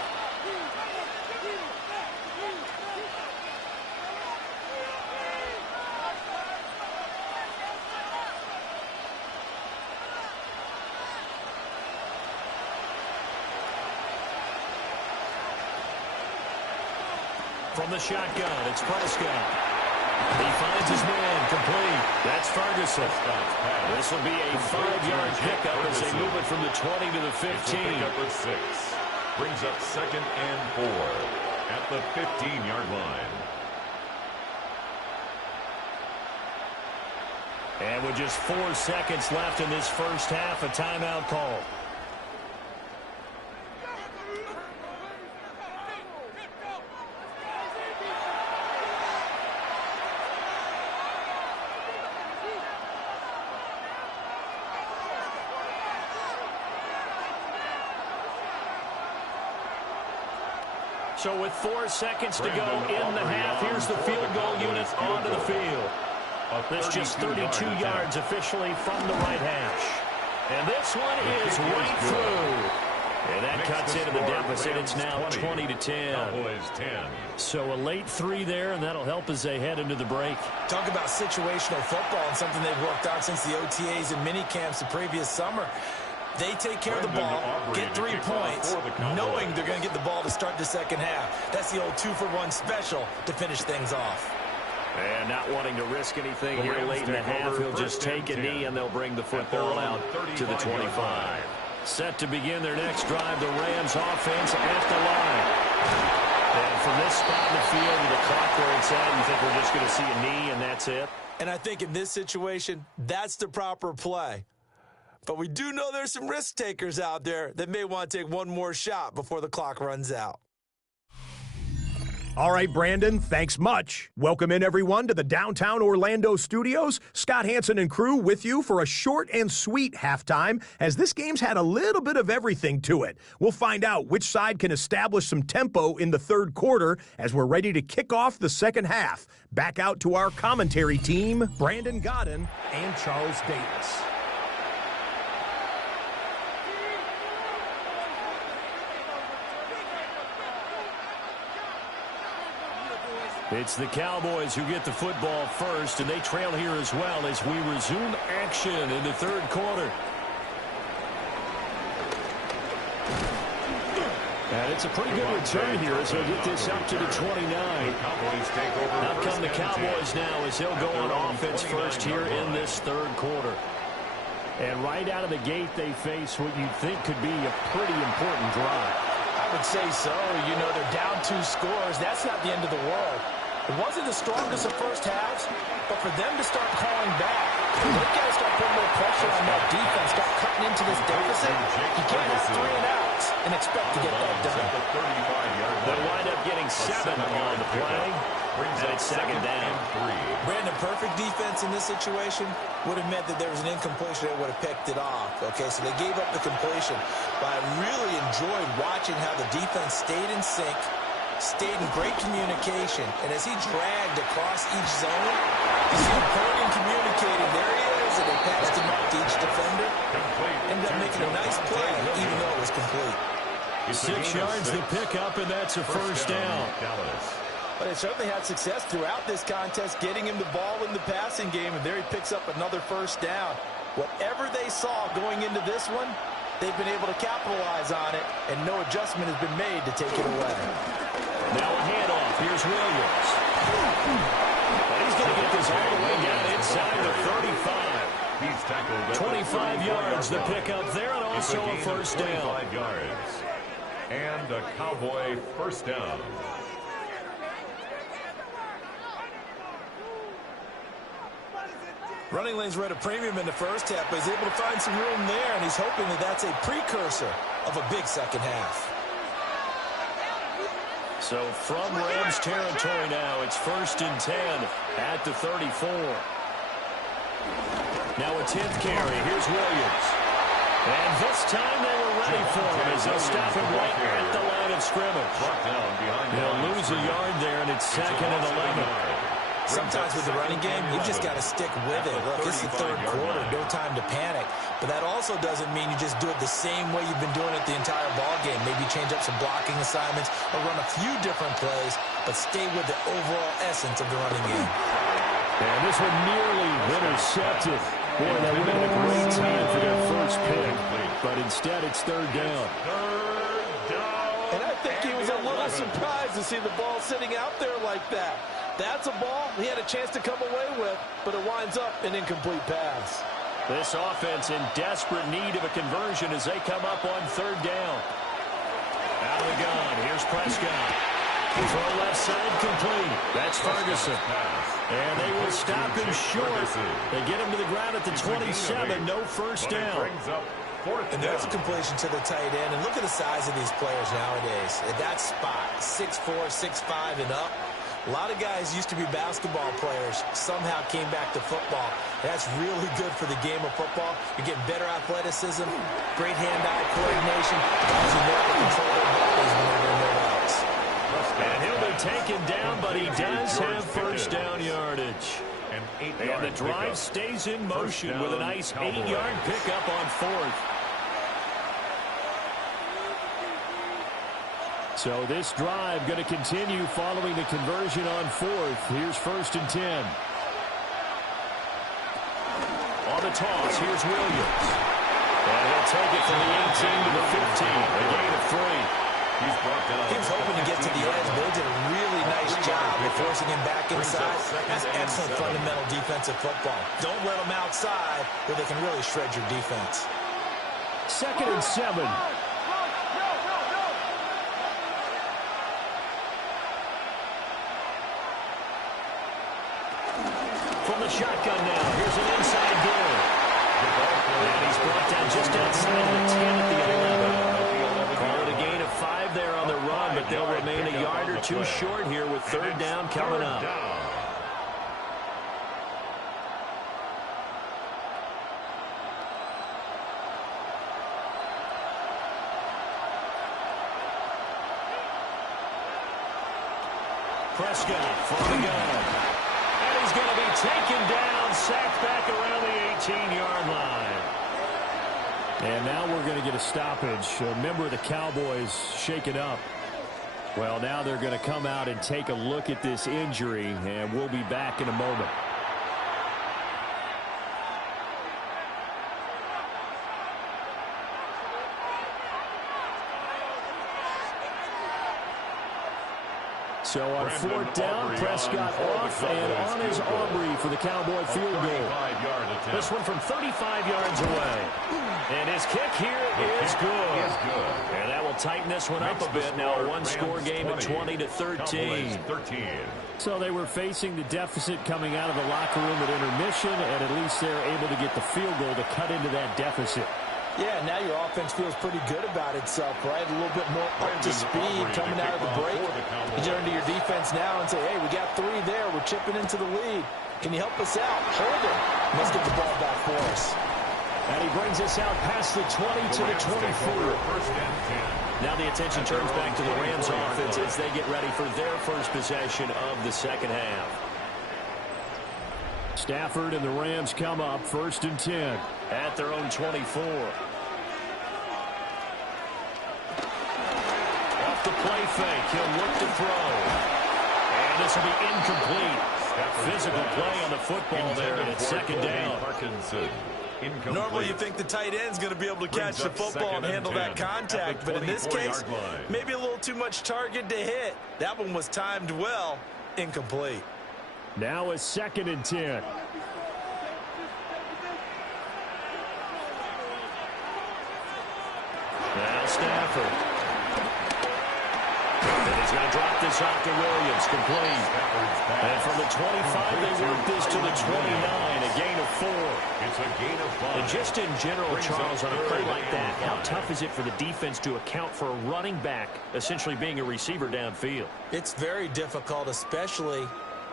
From the shotgun, it's Prescott. He finds his man, complete. That's Ferguson. This will be a 5-yard pickup as they move it from the 20 to the 15. Pickup of 6. Brings up 2nd and 4 at the 15-yard line. And with just 4 seconds left in this first half, a timeout call. So with 4 seconds to go in the half, here's the field goal unit onto the field. That's just 32 yards officially from the right hash. And this one is right through. And that cuts into the deficit. It's now 20-10. So a late 3 there, and that'll help as they head into the break. Talk about situational football and something they've worked on since the OTAs and mini camps the previous summer. They take care of the ball, get 3 points, knowing they're going to get the ball to start the second half. That's the old 2-for-1 special to finish things off. And not wanting to risk anything here late in the half, he'll just take a knee, and they'll bring the football out to the 25. Set to begin their next drive, the Rams offense at the line. And from this spot in the field with the clock where it's at, you think we're just going to see a knee and that's it? And I think in this situation, that's the proper play. But we do know there's some risk takers out there that may want to take one more shot before the clock runs out. All right, Brandon, thanks much. Welcome in, everyone, to the downtown Orlando studios. Scott Hansen and crew with you for a short and sweet halftime, as this game's had a little bit of everything to it. We'll find out which side can establish some tempo in the third quarter as we're ready to kick off the second half. Back out to our commentary team, Brandon Godden and Charles Davis. It's the Cowboys who get the football first, and they trail here as well as we resume action in the third quarter. And it's a pretty good return here as they'll get this up to the 29. Out come the Cowboys now as they'll go on offense first here in this third quarter. And right out of the gate, they face what you'd think could be a pretty important drive. I would say so. You know, they're down 2 scores. That's not the end of the world. It wasn't the strongest of first halves, but for them to start calling back, they've got to start putting more pressure on that defense, start cutting into this deficit. You can't have 3 and outs and expect to get that done. They'll wind up getting 7 on the play, and it's second down. Brandon, perfect defense in this situation would have meant that there was an incompletion. They would have picked it off. Okay, so they gave up the completion. But I really enjoyed watching how the defense stayed in sync, stayed in great communication, and as he dragged across each zone, you see him pulling and communicating. There he is, and they passed him up to each defender. Ended up making a nice play, even though it was complete. 6 yards to pick up, and that's a first down. But they certainly had success throughout this contest, getting him the ball in the passing game, and there he picks up another first down. Whatever they saw going into this one, they've been able to capitalize on it, and no adjustment has been made to take it away. Now a handoff. Here's Williams. And he's going to get this all the way down inside the 35. He's tackled 25 yards to pick up there, and also a first down. 25 yards. And a Cowboy first down. Running lanes were at a premium in the first half, but he's able to find some room there, and he's hoping that that's a precursor of a big second half. So from Rams territory now, it's 1st and 10 at the 34. Now a 10th carry. Here's Williams. And this time they were ready for him as they'll stop him right at the line of scrimmage. They'll lose a yard there, and it's 2nd and 11. Sometimes with the running game, you just got to stick with it. Look, it's the third quarter, no time to panic. But that also doesn't mean you just do it the same way you've been doing it the entire ball game. Maybe change up some blocking assignments or run a few different plays, but stay with the overall essence of the running game. And this one nearly intercepted. Boy, that would have been a great time for their first pick. But instead, it's 3rd down. And I think he was a little surprised to see the ball sitting out there like that. That's a ball he had a chance to come away with, but it winds up an incomplete pass. This offense in desperate need of a conversion as they come up on 3rd down. Out of the gun, here's Prescott. Throw left side complete. That's Ferguson. And they will stop him short. They get him to the ground at the 27, no first down. And there's a completion to the tight end. And look at the size of these players nowadays. At that spot, 6'4", 6'5", and up. A lot of guys used to be basketball players, somehow came back to football. That's really good for the game of football. You're getting better athleticism, great hand-eye coordination. Guys who know how to control their bodies when they're doing their routes. And he'll be taken down, but he does have first down yardage. And the drive stays in motion with a nice 8-yard pickup on 4th. So this drive going to continue following the conversion on 4th. Here's 1st and 10. On the toss, here's Williams. And he'll take it from the 18 to the 15. A gain of 3. He was hoping to get to the edge, but they did a really nice job of forcing him back inside. That's excellent fundamental defensive football. Don't let them outside where they can really shred your defense. 2nd and 7. From the shotgun now, here's an inside goal. And he's brought down just outside of the 10 at the 11. Call it a gain of 5 there on the run, but they'll remain a yard or 2 short here with 3rd down coming up. Prescott from the gun. And he's going to be taken down, sacked back around the 18-yard line. And now we're going to get a stoppage. A member of the Cowboys shaken up. Well, now they're going to come out and take a look at this injury, and we'll be back in a moment. So on 4th down, Prescott off and on is Aubrey for the Cowboy field goal. This one from 35 yards away. And his kick here is good. And that will tighten this one up a bit. Now a one-score game at 20-13. So they were facing the deficit coming out of the locker room at intermission, and at least they're able to get the field goal to cut into that deficit. Yeah, now your offense feels pretty good about itself, right? A little bit more up to speed coming out of the break. You turn to your defense now and say, hey, we got 3 there. We're chipping into the lead. Can you help us out? Hold it. Let's get the ball back for us. And he brings us out past the 20 to the 24. Now the attention turns back to the Rams offense as they get ready for their first possession of the second half. Stafford and the Rams come up 1st and 10 at their own 24. Off the play fake, he'll look to throw. And this will be incomplete. Physical play on the football there, and it's 2nd down. Normally you think the tight end's going to be able to catch the football and handle that contact, but in this case, maybe a little too much target to hit. That one was timed well, incomplete. Now it's 2nd and 10. Now Stafford. And he's going to drop this off to Williams, complete. And from the 25, they work this to the 29, a gain of 4. It's a gain of 5. And just in general, Charles, on a play like that, how tough is it for the defense to account for a running back essentially being a receiver downfield? It's very difficult, especially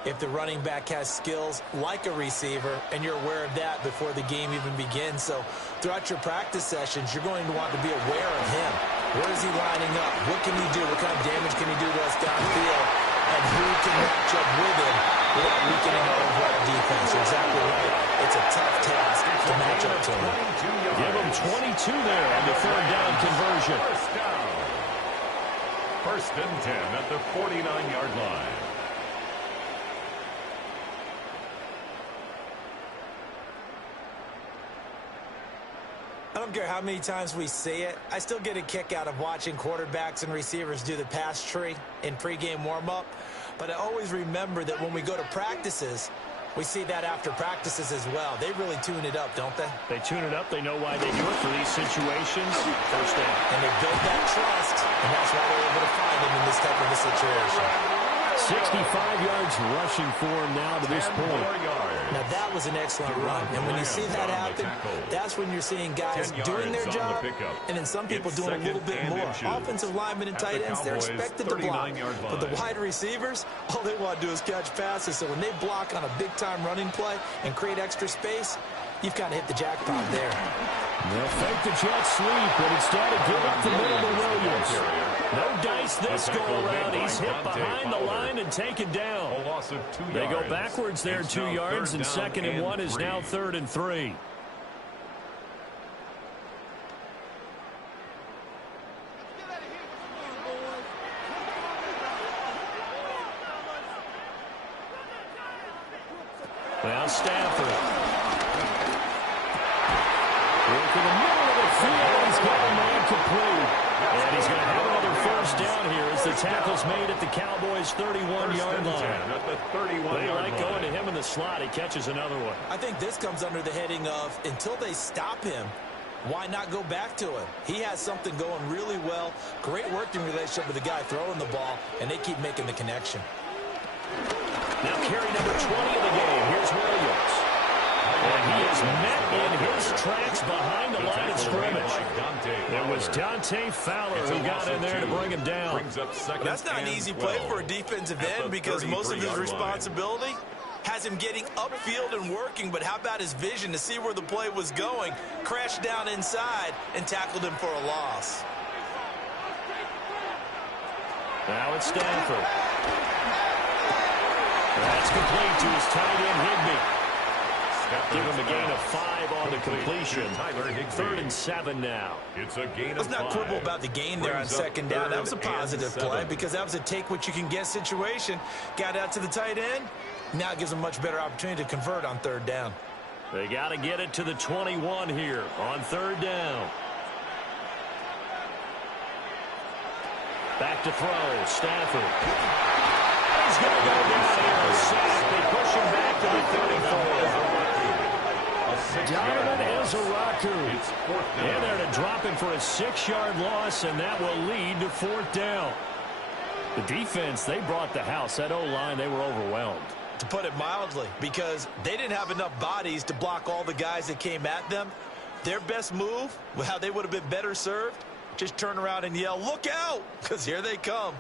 if the running back has skills like a receiver, and you're aware of that before the game even begins. So throughout your practice sessions, you're going to want to be aware of him. Where is he lining up? What can he do? What kind of damage can he do to us downfield? And who can match up with him without weakening our overall defense? You're exactly right. It's a tough task to match up to him. Give him 22 there on the third down conversion. First down. First and 10 at the 49-yard line. I don't care how many times we see it. I still get a kick out of watching quarterbacks and receivers do the pass tree in pregame warm-up. But I always remember that when we go to practices, we see that after practices as well. They really tune it up, don't they? They tune it up. They know why they do it for these situations. First down. And they build that trust, and that's why they're able to find him in this type of a situation. 65 yards rushing for him now to this point. Now, that was an excellent run. And when you see that happen, that's when you're seeing guys doing their job, and then some people doing a little bit more. Offensive linemen and tight ends, they're expected to block. But the wide receivers, all they want to do is catch passes. So when they block on a big-time running play and create extra space, you've kind of hit the jackpot there. They'll fake the jet sweep, but instead of give up the middle to Williams. No dice this go-around. He's hit behind the line and taken down. A loss of 2 yards. They go backwards there 2 yards, and second and 1 is now 3rd and 3. Now Stafford. Working the middle of the field. He's got a man complete. And he's going to have another first down here as the tackle's made at the Cowboys' 31-yard line. They like going to him in the slot. He catches another one. I think this comes under the heading of, until they stop him, why not go back to him? He has something going really well. Great working relationship with the guy throwing the ball, and they keep making the connection. Now carry number 20 of the game. Here's Williams. And he is met in his tracks behind the line of scrimmage. It was Dante Fowler who got in there to bring him down. That's not an easy play for a defensive end because most of his responsibility has him getting upfield and working, but how about his vision to see where the play was going, crashed down inside, and tackled him for a loss. Now it's Stafford. That's complete to his tight end, Higbee. Give him a gain of 5 on the completion. 3rd and 7 now. It's a gain of 5. Let's not quibble about the gain there on second down. That was a positive play because that was a take-what-you-can-get situation. Got out to the tight end. Now it gives them a much better opportunity to convert on 3rd down. They got to get it to the 21 here on 3rd down. Back to throw. Stafford. He's going to go down here. A sack. They push him back to the 34. Donovan Ezeraku. In there to drop him for a 6-yard loss, and that will lead to 4th down. The defense, they brought the house. That O-line, they were overwhelmed. To put it mildly, because they didn't have enough bodies to block all the guys that came at them. Their best move, how they would have been better served, just turn around and yell, "Look out!" because here they come.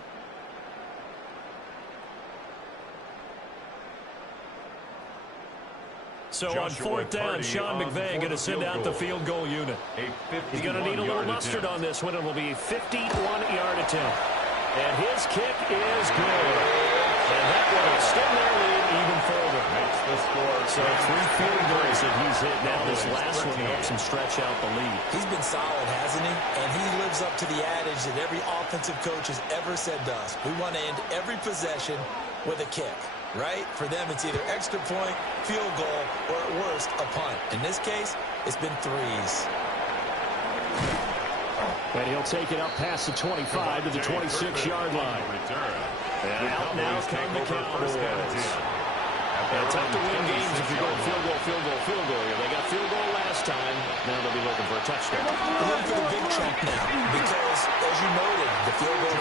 So on 4th down, Sean McVay going to send out the field goal unit. He's going to need a little mustard on this one. It will be a 51-yard attempt. And his kick is good. And that will extend their lead even further. Makes the score. So 3 field goals that he's hit now. This last one helps him stretch out the lead. He's been solid, hasn't he? And he lives up to the adage that every offensive coach has ever said to us. We want to end every possession with a kick. Right? For them, it's either extra point, field goal, or at worst, a punt. In this case, it's been 3s. And he'll take it up past the 25 to the 26-yard line. And out now come the Cowboys. It's tough to win games if you're going field goal, field goal, field goal here. They got field goal last time. Now they'll be looking for a touchdown. They're looking for the big chunk now because, as you noted, the field goal,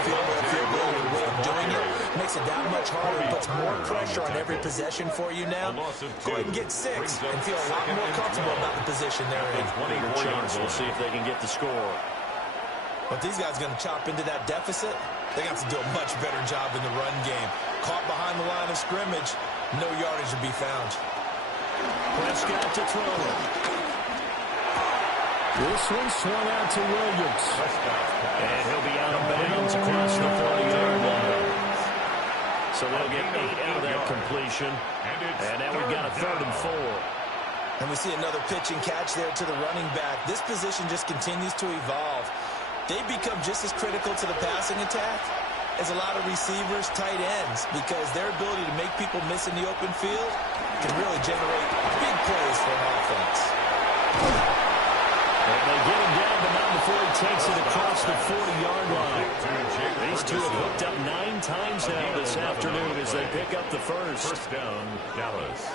way of doing it makes it that much harder. It puts more pressure on every possession for you now. Go ahead and get 6 and feel a lot more comfortable about the position they're in. Bigger chance. We'll see if they can get the score. But these guys are going to chop into that deficit. They got to do a much better job in the run game. Caught behind the line of scrimmage, no yardage to be found. Prescott to throw. This one swung out to Williams. And completion. And now we've got a 3rd and 4. And we see another pitch and catch there to the running back. This position just continues to evolve. They become just as critical to the passing attack as a lot of receivers, tight ends, because their ability to make people miss in the open field can really generate big plays for an offense. And they get him down, but not before he takes it across the 40-yard line. These two have hooked up 9 times now this afternoon as they pick up the first. First down, Dallas.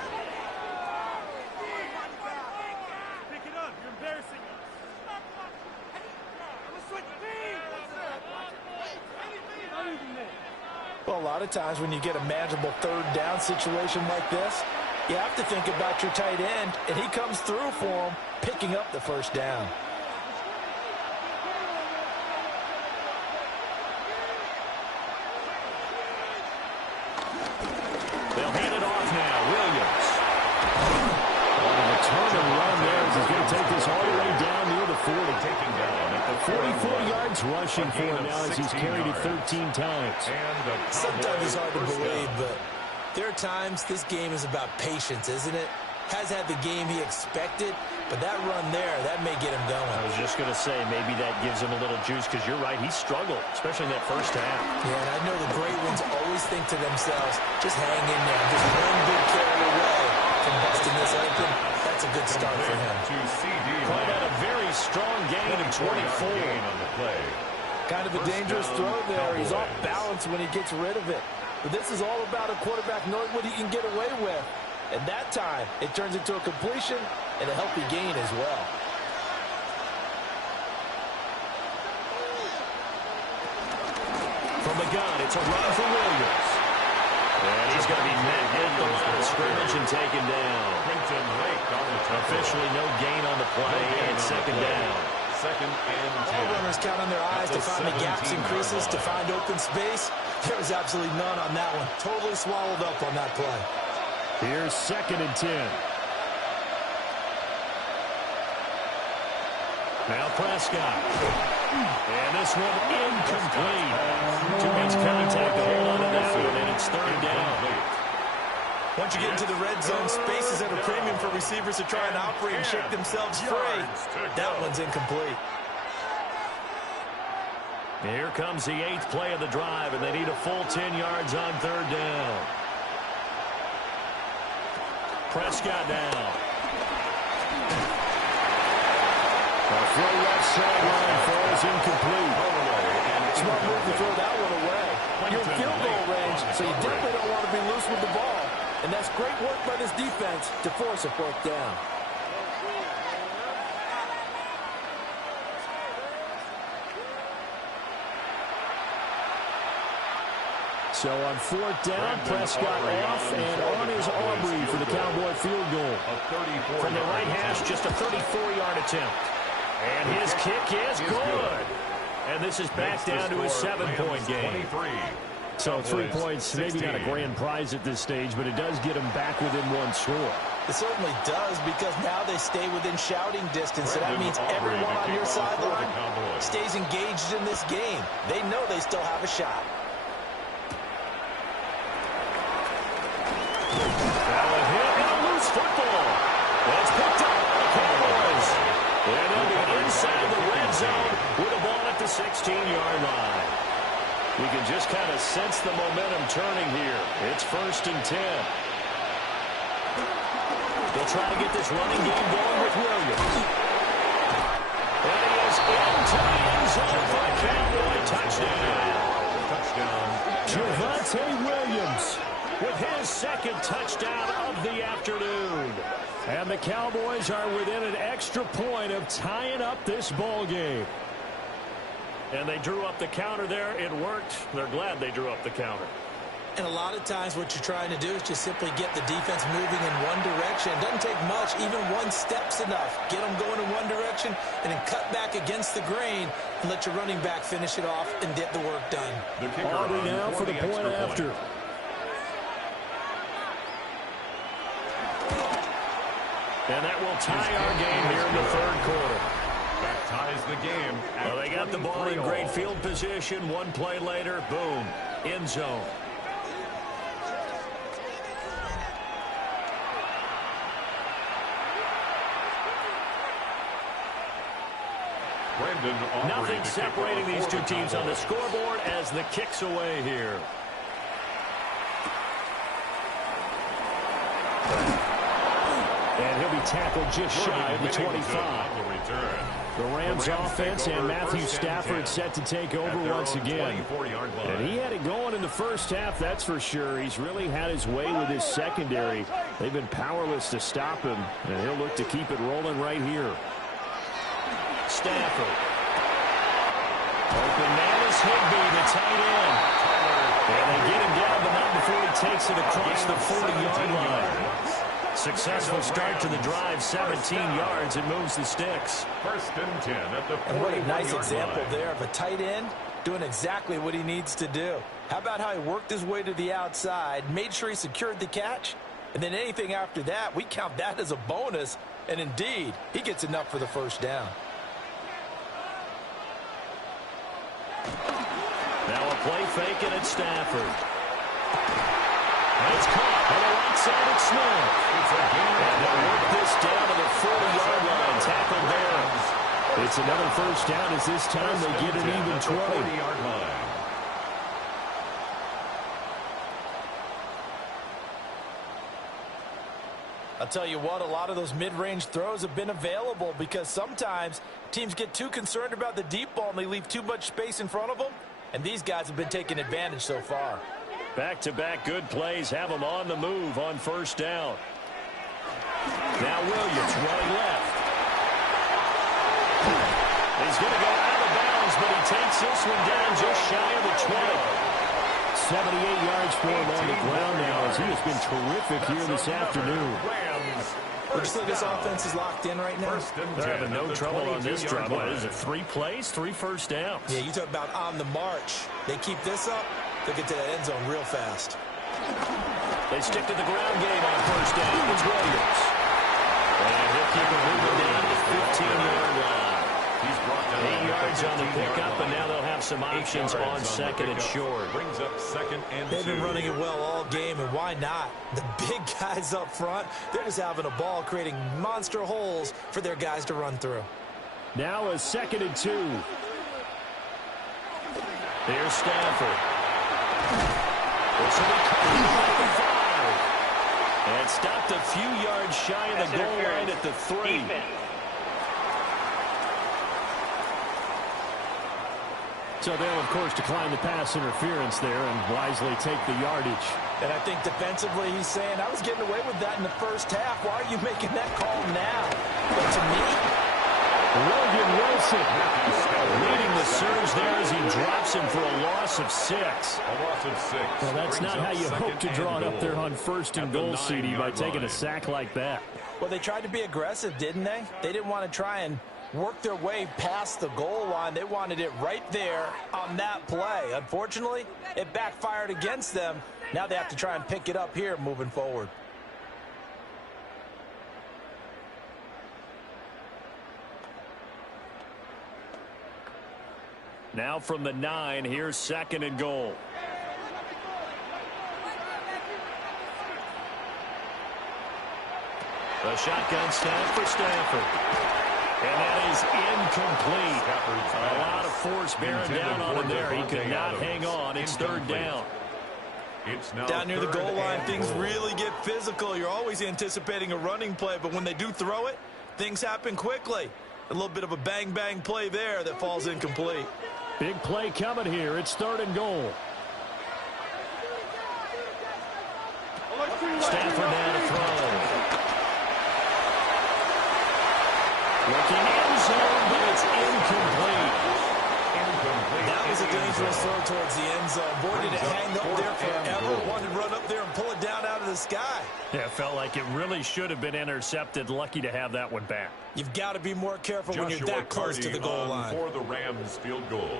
Well, a lot of times when you get a manageable 3rd down situation like this, you have to think about your tight end, and he comes through for him, picking up the first down. They'll hand it off now. Williams. On a return and run there as he's going to take this all the way down near the 40. Taking down at the 44 yards rushing for him now as he's carried it 13 times. Sometimes it's hard to believe, but there are times this game is about patience, isn't it? Has had the game he expected, but that run there, that may get him going. I was just going to say, maybe that gives him a little juice, because you're right, he struggled, especially in that first half. Yeah, and I know the great ones always think to themselves, just hang in there, just one big carry away from busting this open. That's a good start for him. Quite had a very strong gain of 24. On the play. Kind of a dangerous throw there. He's off balance when he gets rid of it. But this is all about a quarterback knowing what he can get away with. And that time, it turns into a completion and a healthy gain as well. From the gun, it's a run for Williams. And he's going to be met at the line of scrimmage and taken down. Officially no gain on the play, and 2nd down. 2nd and 10. All runners count on their eyes to find the gaps and creases, to find open space. There was absolutely none on that one. Totally swallowed up on that play. Here's 2nd and 10. Now Prescott. And this one incomplete. Too much contact to hold on to that one, and it's 3rd down. Once you get into the red zone, space is at a premium for receivers to try and operate and shake themselves free. That one's incomplete. Here comes the 8th play of the drive, and they need a full 10 yards on 3rd down. Prescott down. A throw left sideline falls incomplete. Smart move to throw that one away. You're in field goal range, so you definitely don't want to be loose with the ball. And that's great work by this defense to force a 4th down. So on 4th down, Prescott off and on is Aubrey for the Cowboy field goal. From the right hash, just a 34-yard attempt. And his kick is good. And this is back down to a 7-point game. So 3 points, maybe not a grand prize at this stage, but it does get them back within 1 score. It certainly does, because now they stay within shouting distance. So that means everyone on your sideline stays engaged in this game. They know they still have a shot. Now a hit and a loose football. That's picked up by the Cowboys. And they'll be inside the red zone with a ball at the 16-yard line. We can just kind of sense the momentum turning here. It's 1st and 10. They'll try to get this running game going with Williams. And he is into the end zone for the Cowboy touchdown. Javonte Williams with his 2nd touchdown of the afternoon. And the Cowboys are within an extra point of tying up this ball game. And they drew up the counter there. It worked. They're glad they drew up the counter. And a lot of times what you're trying to do is just simply get the defense moving in one direction. It doesn't take much. Even 1 step's enough. Get them going in one direction and then cut back against the grain and let your running back finish it off and get the work done. Aubrey now for the point after. And that will tie our game here in the 3rd quarter. That ties the game. Well, they got the ball in great field position. 1 play later, boom, end zone. Nothing separating these two teams on the scoreboard as the kick's away here. And he'll be tackled just shy of the 25. The Rams offense and Matthew Stafford set to take over once again. And he had it going in the first half, that's for sure. He's really had his way with his secondary. They've been powerless to stop him, and he'll look to keep it rolling right here. Stafford. Open man is Higbee, the tight end. And they get him down, but not before he takes it across the 40-yard line. Successful start to the drive, 17 yards. It moves the sticks. First and 10 at the 40-yard line. What a nice example there of a tight end doing exactly what he needs to do. How about how he worked his way to the outside, made sure he secured the catch, and then anything after that, we count that as a bonus. And indeed, he gets enough for the first down. Now a play fake and it's Stafford. And it's caught on the right side of Smith. And they'll work this down to the 40-yard line. Tackled there. It's another first down as this time they get an even 20. 40-yard line. I'll tell you what, a lot of those mid-range throws have been available because sometimes teams get too concerned about the deep ball and they leave too much space in front of them. And these guys have been taking advantage so far. Back-to-back good plays have them on the move on first down. Now Williams running left. He's going to go out of bounds, but he takes this one down just shy of the 20. 78 yards for him on the ground now as he has been terrific here this afternoon. Would you say this offense is locked in right now? They're having no trouble on this drive. What is it, 3 plays, 3 first downs? Yeah, you talk about on the march. They keep this up, they'll get to that end zone real fast. They stick to the ground game on first down. It's Williams. And he'll keep it moving down to the 15-yard line. 8 yards on the pickup, and now they'll have some options on second and short. Brings up second and They've been 2. running it well all game, and why not? The big guys up front, they're just having a ball, creating monster holes for their guys to run through. Now a second and 2. Here's Stafford. This will be caught at 5. And stopped a few yards shy of the goal line at the 3. So they'll, of course, decline the pass interference there and wisely take the yardage. And I think defensively he's saying, I was getting away with that in the first half. Why are you making that call now? But to me, William Wilson leading the surge there as he drops him for a loss of 6. A loss of 6. Well, that's not how you hope to draw it up there on first and goal, CD, by taking a sack like that. well, they tried to be aggressive, didn't they? They didn't want to try and work their way past the goal line. They wanted it right there on that play. Unfortunately, it backfired against them. Now they have to try and pick it up here moving forward. Now from the 9, here's second and goal. The shotgun snap for Stafford. And that is incomplete. A lot of force bearing down on him there. He could not hang on. It's third down. Down near the goal line, things really get physical. You're always anticipating a running play, but when they do throw it, things happen quickly. A little bit of a bang-bang play there that falls incomplete. Big play coming here. It's third and goal. Stafford down to throw. Looking end zone, but it's incomplete. That was a dangerous throw towards the end zone. Boy, did it hang up there forever. Wanted to run up there and pull it down out of the sky. Yeah, it felt like it really should have been intercepted. Lucky to have that one back. You've got to be more careful when you're that close to the goal line. For the Rams field goal.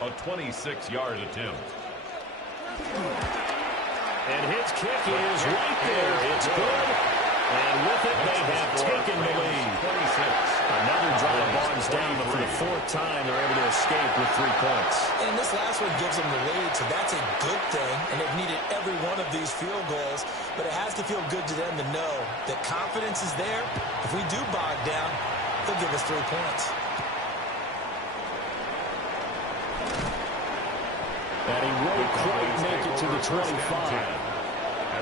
A 26-yard attempt. And his kick is right there. It's good. And with it, they have taken the lead. 26. Another drive bogs down, but for the 4th time, they're able to escape with 3 points. And this last one gives them the lead, so that's a good thing. And they've needed every one of these field goals. But it has to feel good to them to know that confidence is there. If we do bog down, they'll give us 3 points. And he won't quite make it to the 25.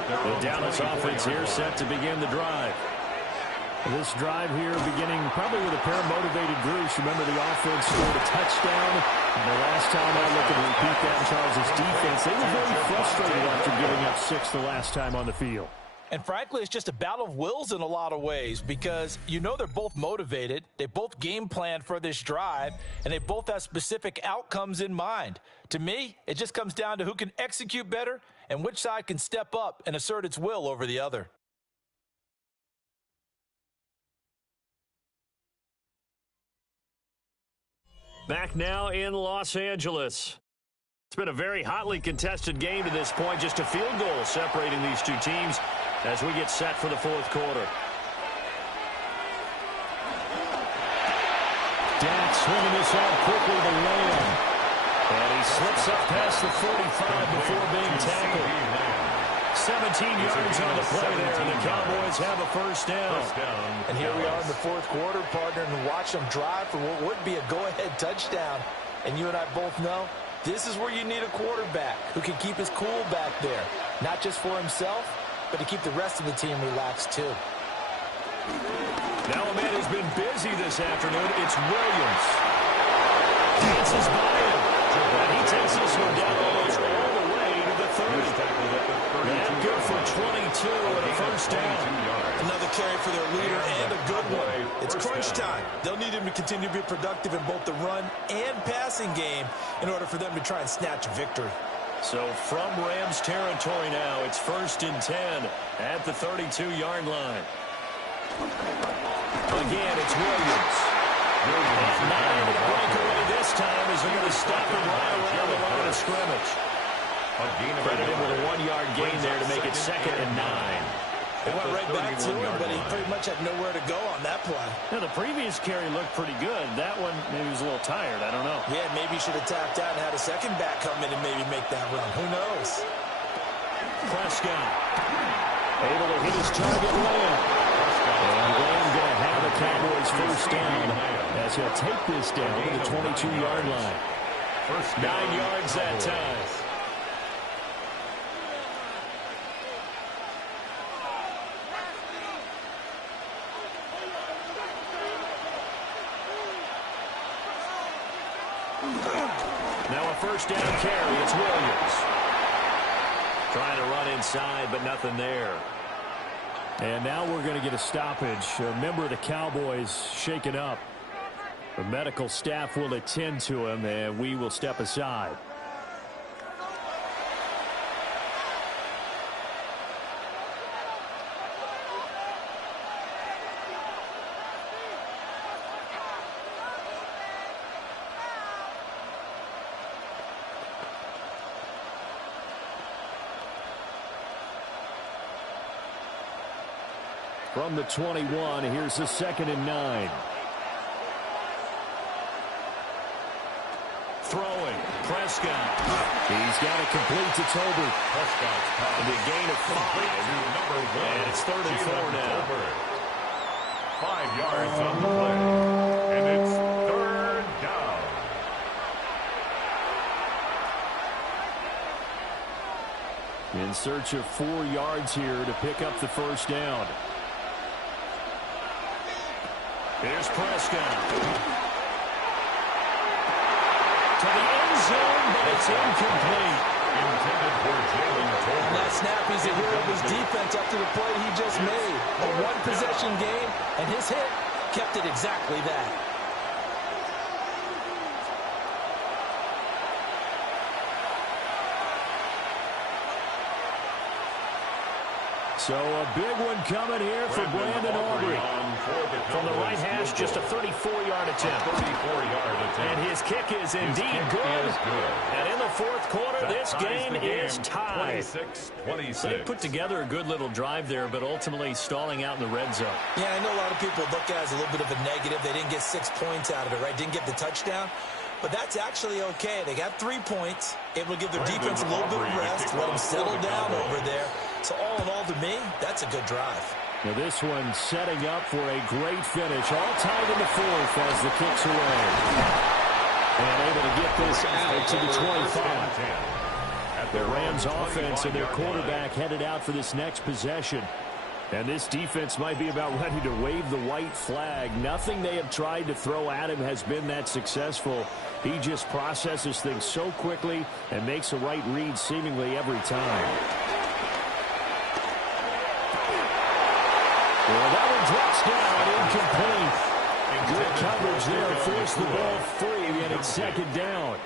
The Dallas offense here set to begin the drive. This drive here beginning probably with a pair of motivated groups. Remember, the offense scored a touchdown. And the last time I looked at repeat that, Charles' defense, they were very frustrated after giving up 6 the last time on the field. And frankly, it's just a battle of wills in a lot of ways because you know they're both motivated. They both game plan for this drive, and they both have specific outcomes in mind. To me, it just comes down to who can execute better and which side can step up and assert its will over the other. Back now in Los Angeles. It's been a very hotly contested game to this point. Just a field goal separating these two teams as we get set for the fourth quarter. Dak swinging this out quickly to Lamb. And he slips up past the 45 before being tackled. 17 yards on the play there, and the Cowboys have a first down. And here we are in the fourth quarter, partner, and watch them drive for what would be a go-ahead touchdown. And you and I both know this is where you need a quarterback who can keep his cool back there, not just for himself, but to keep the rest of the team relaxed too. Now a man who's been busy this afternoon, it's Williams. Dances by him, and he takes this one down almost all the way to the 30. And good for 22 and a first down. Another carry for their leader and a good one. It's crunch time. They'll need him to continue to be productive in both the run and passing game in order for them to try and snatch a victory. So from Rams territory now, it's 1st and 10 at the 32-yard line. Again, it's Williams. And 9 to break away this time as they're going to stop him right around the line of scrimmage. Credited with a 1-yard gain there to make it 2nd and 9. They went right back to him, but he pretty much had nowhere to go on that play. Now, the previous carry looked pretty good. That one, maybe he was a little tired. I don't know. Yeah, maybe he should have tapped out and had a second back come in and maybe make that run. Who knows? Prescott able to hit his target Lamb. And Lamb going to have the Cowboys first down as he'll take this down to the 22-yard line. 9 yards that time. Now a first down carry. It's Williams. Trying to run inside, but nothing there. And now we're going to get a stoppage. A member of the Cowboys shaken up. The medical staff will attend to him, and we will step aside. From the 21, here's the 2nd and 9. Throwing, Prescott. He's got it complete to Tolbert. And a gain of 5. And it's 3rd and 4 now. 5 yards on the play. And it's 3rd down. In search of 4 yards here to pick up the first down. Here's Prescott. To the end zone, but it's incomplete. Intended for Jalen Tolbert. On that snap, he's a hero of his defense up to the play he just made. A one-possession game, and his hit kept it exactly that. So a big one coming here for Brandon Aubrey. From the right hash, just a 34-yard attempt. And his kick is indeed good. And in the fourth quarter, this game is tied. 26-26. They put together a good little drive there, but ultimately stalling out in the red zone. Yeah, I know a lot of people look at it as a little bit of a negative. They didn't get 6 points out of it, right? Didn't get the touchdown. But that's actually okay. They got 3 points, able to give their defense a little bit of rest, let them settle down over there. So all in all, to me, that's a good drive. Now this one setting up for a great finish. All tied in the fourth as the kick's away. And able to get this out to the 25. The Rams offense and their quarterback headed out for this next possession. And this defense might be about ready to wave the white flag. Nothing they have tried to throw at him has been that successful. He just processes things so quickly and makes the right read seemingly every time. Well, that one drops down, incomplete. Good coverage there, forced the ball free, and it's second down.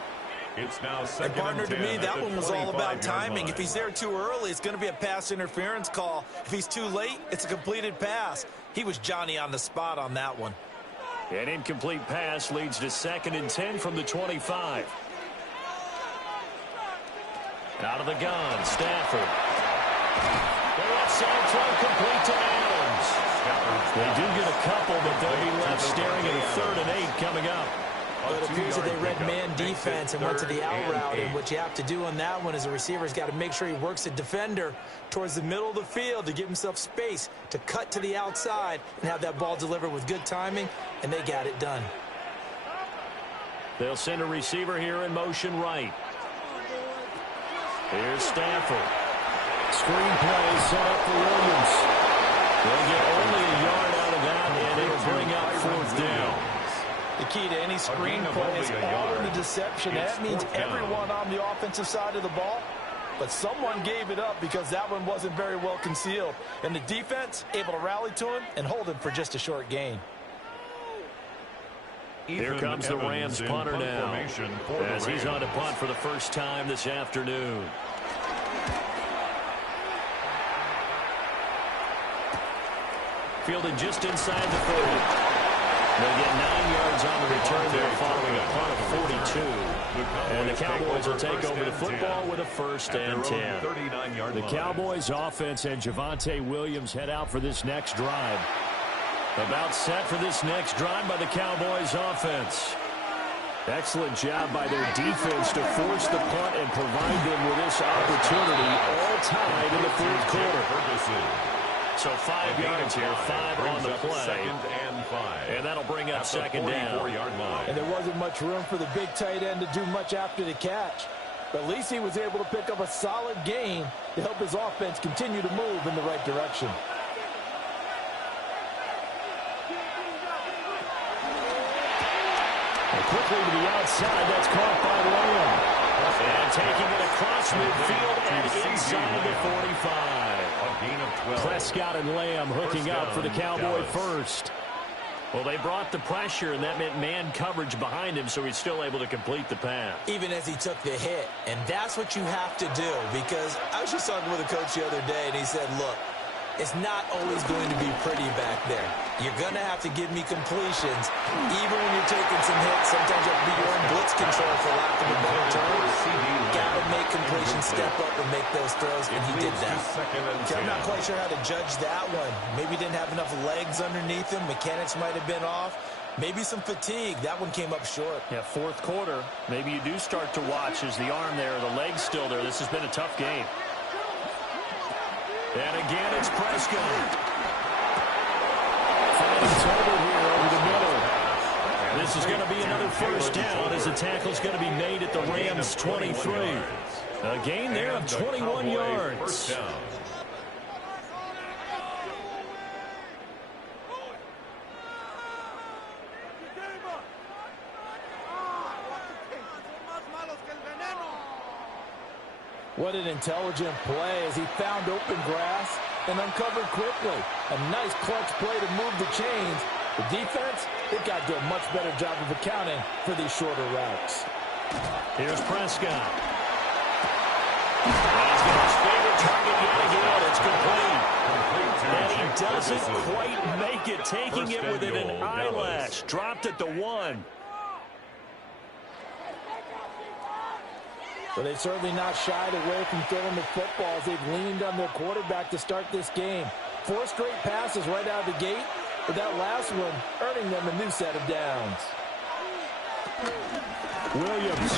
It's now second and partner, and 10 to me, that one was all about timing. line. If he's there too early, it's going to be a pass interference call. If he's too late, it's a completed pass. He was Johnny on the spot on that one. An incomplete pass leads to second and 10 from the 25. Out of the gun, Stafford. The left side throw complete to Adams. They do get a couple, but they'll be left staring at a 3rd and 8 coming up. Well, it appears that they read man defense and went to the out route. And what you have to do on that one is a receiver's got to make sure he works the defender towards the middle of the field to give himself space to cut to the outside and have that ball delivered with good timing, and they got it done. They'll send a receiver here in motion right. Here's Stafford. Screen play set up for Williams. They'll get only a yard out of that, and it'll bring up 4th down. The key to any screen play is all in the deception. That means everyone on the offensive side of the ball, but someone gave it up because that one wasn't very well concealed. And the defense able to rally to him and hold him for just a short gain. Here comes the Rams punter now, as he's on to punt for the first time this afternoon. Fielded just inside the 30. They'll get 9 yards on the return there following a punt of 42. And the Cowboys will take over the football with a 1st and 10. The Cowboys offense and Javonte Williams head out for this next drive. About set for this next drive by the Cowboys offense. Excellent job by their defense to force the punt and provide them with this opportunity, all tied in the 4th quarter. So 5 yards here, 5 on the play. And that'll bring up second down. And there wasn't much room for the big tight end to do much after the catch. But at least he was able to pick up a solid gain to help his offense continue to move in the right direction. And quickly to the outside, that's caught by Lamb. And taking it across midfield and inside the 45. Prescott and Lamb hooking up for the Cowboy first. Well, they brought the pressure, and that meant man coverage behind him, so he's still able to complete the pass. Even as he took the hit, and that's what you have to do, because I was just talking with a coach the other day, and he said, look, it's not always going to be pretty back there. You're going to have to give me completions. Even when you're taking some hits, sometimes you have to be your own blitz control, for lack of a better term. Got to make completions step up and make those throws, and he did that. Okay, I'm not quite sure how to judge that one. Maybe he didn't have enough legs underneath him. Mechanics might have been off. Maybe some fatigue. That one came up short. Yeah, 4th quarter. Maybe you do start to watch as the arm there, the leg's still there. This has been a tough game. And again, it's Prescott. Finding trouble here over the middle. This is going to be another 1st down as the tackle's going to be made at the Rams' 23. A gain there of 21 yards. What an intelligent play as he found open grass and uncovered quickly. A nice clutch play to move the chains. The defense, they got to do a much better job of accounting for these shorter routes. Here's Prescott. He's got his favorite target yet again. It's complete. And he doesn't quite make it, taking it within an eyelash. Dropped at the 1. But they've certainly not shied away from throwing the football as they've leaned on their quarterback to start this game. 4 straight passes right out of the gate, but that last one earning them a new set of downs. Williams.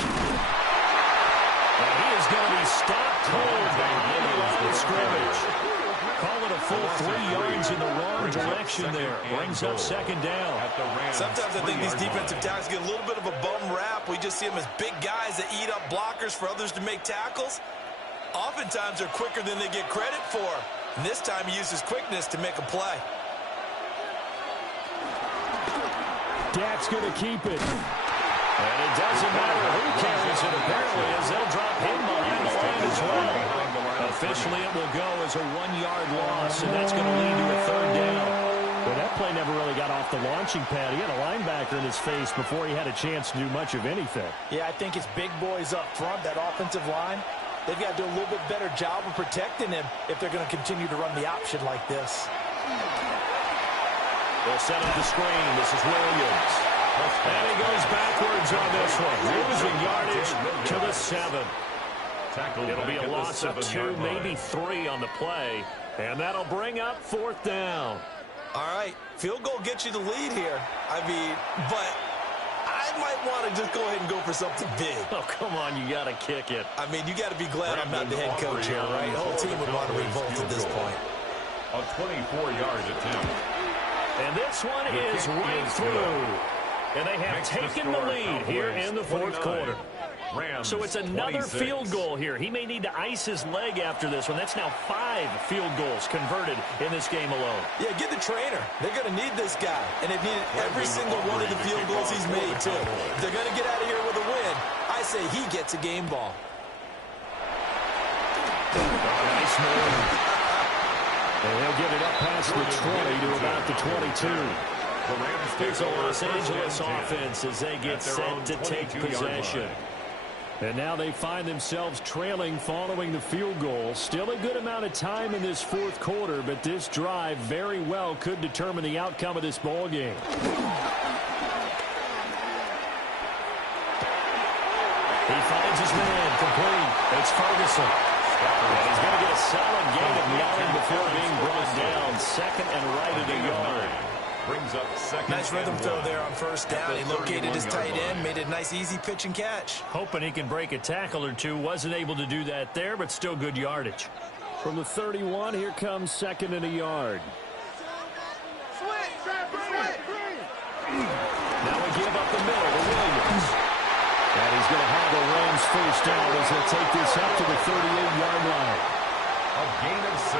And he is going to be stopped cold behind the line of scrimmage. Call it a full 3 yards in the wrong direction there. Brings up second down. Sometimes I think these defensive tackles get a little bit of a bum rap. We just see them as big guys that eat up blockers for others to make tackles. Oftentimes they're quicker than they get credit for. And this time he uses quickness to make a play. Dak's going to keep it. And it doesn't matter who carries it, apparently, as they'll drop him behind the line as well. Officially, it will go as a 1-yard loss, and that's going to lead to a third down. But that play never really got off the launching pad. He had a linebacker in his face before he had a chance to do much of anything. Yeah, I think it's big boys up front, that offensive line. They've got to do a little bit better job of protecting him if they're going to continue to run the option like this. They'll set up the screen. This is Williams. And he goes backwards on this one. Losing yardage to the 7. It'll be a loss of 2, maybe 3 on the play. And that'll bring up 4th down. All right, field goal gets you the lead here. I mean, but I might want to just go ahead and go for something big. Oh, come on, you got to kick it. I mean, you got to be glad I'm not the head coach here, right? The whole team would want to revolt at this point. A 24-yard attempt. And this one is right through. And they have taken the lead here in the 4th quarter. So it's another field goal here. He may need to ice his leg after this one. That's now 5 field goals converted in this game alone. Yeah, get the trainer. They're going to need this guy. And they've needed every single one of the field goals he's made, too. If they're going to get out of here with a win, I say he gets a game ball. Nice move. And he'll get it up past the 20 to about the 22. Here's a Los Angeles offense as they get set to take possession. And now they find themselves trailing following the field goal. Still a good amount of time in this 4th quarter, but this drive very well could determine the outcome of this ball game. He finds his man complete. It's Ferguson. And he's going to get a solid gain of 9 before being brought down. 2nd and right at a yard. Brings up 2nd. Nice rhythm throw there on 1st down. He located his tight end, made a nice easy pitch and catch. Hoping he can break a tackle or two. Wasn't able to do that there, but still good yardage. From the 31, here comes 2nd and a yard. Now we give up the middle to Williams. And he's going to have the Rams first down as they'll take this up to the 38-yard line. A gain of 6.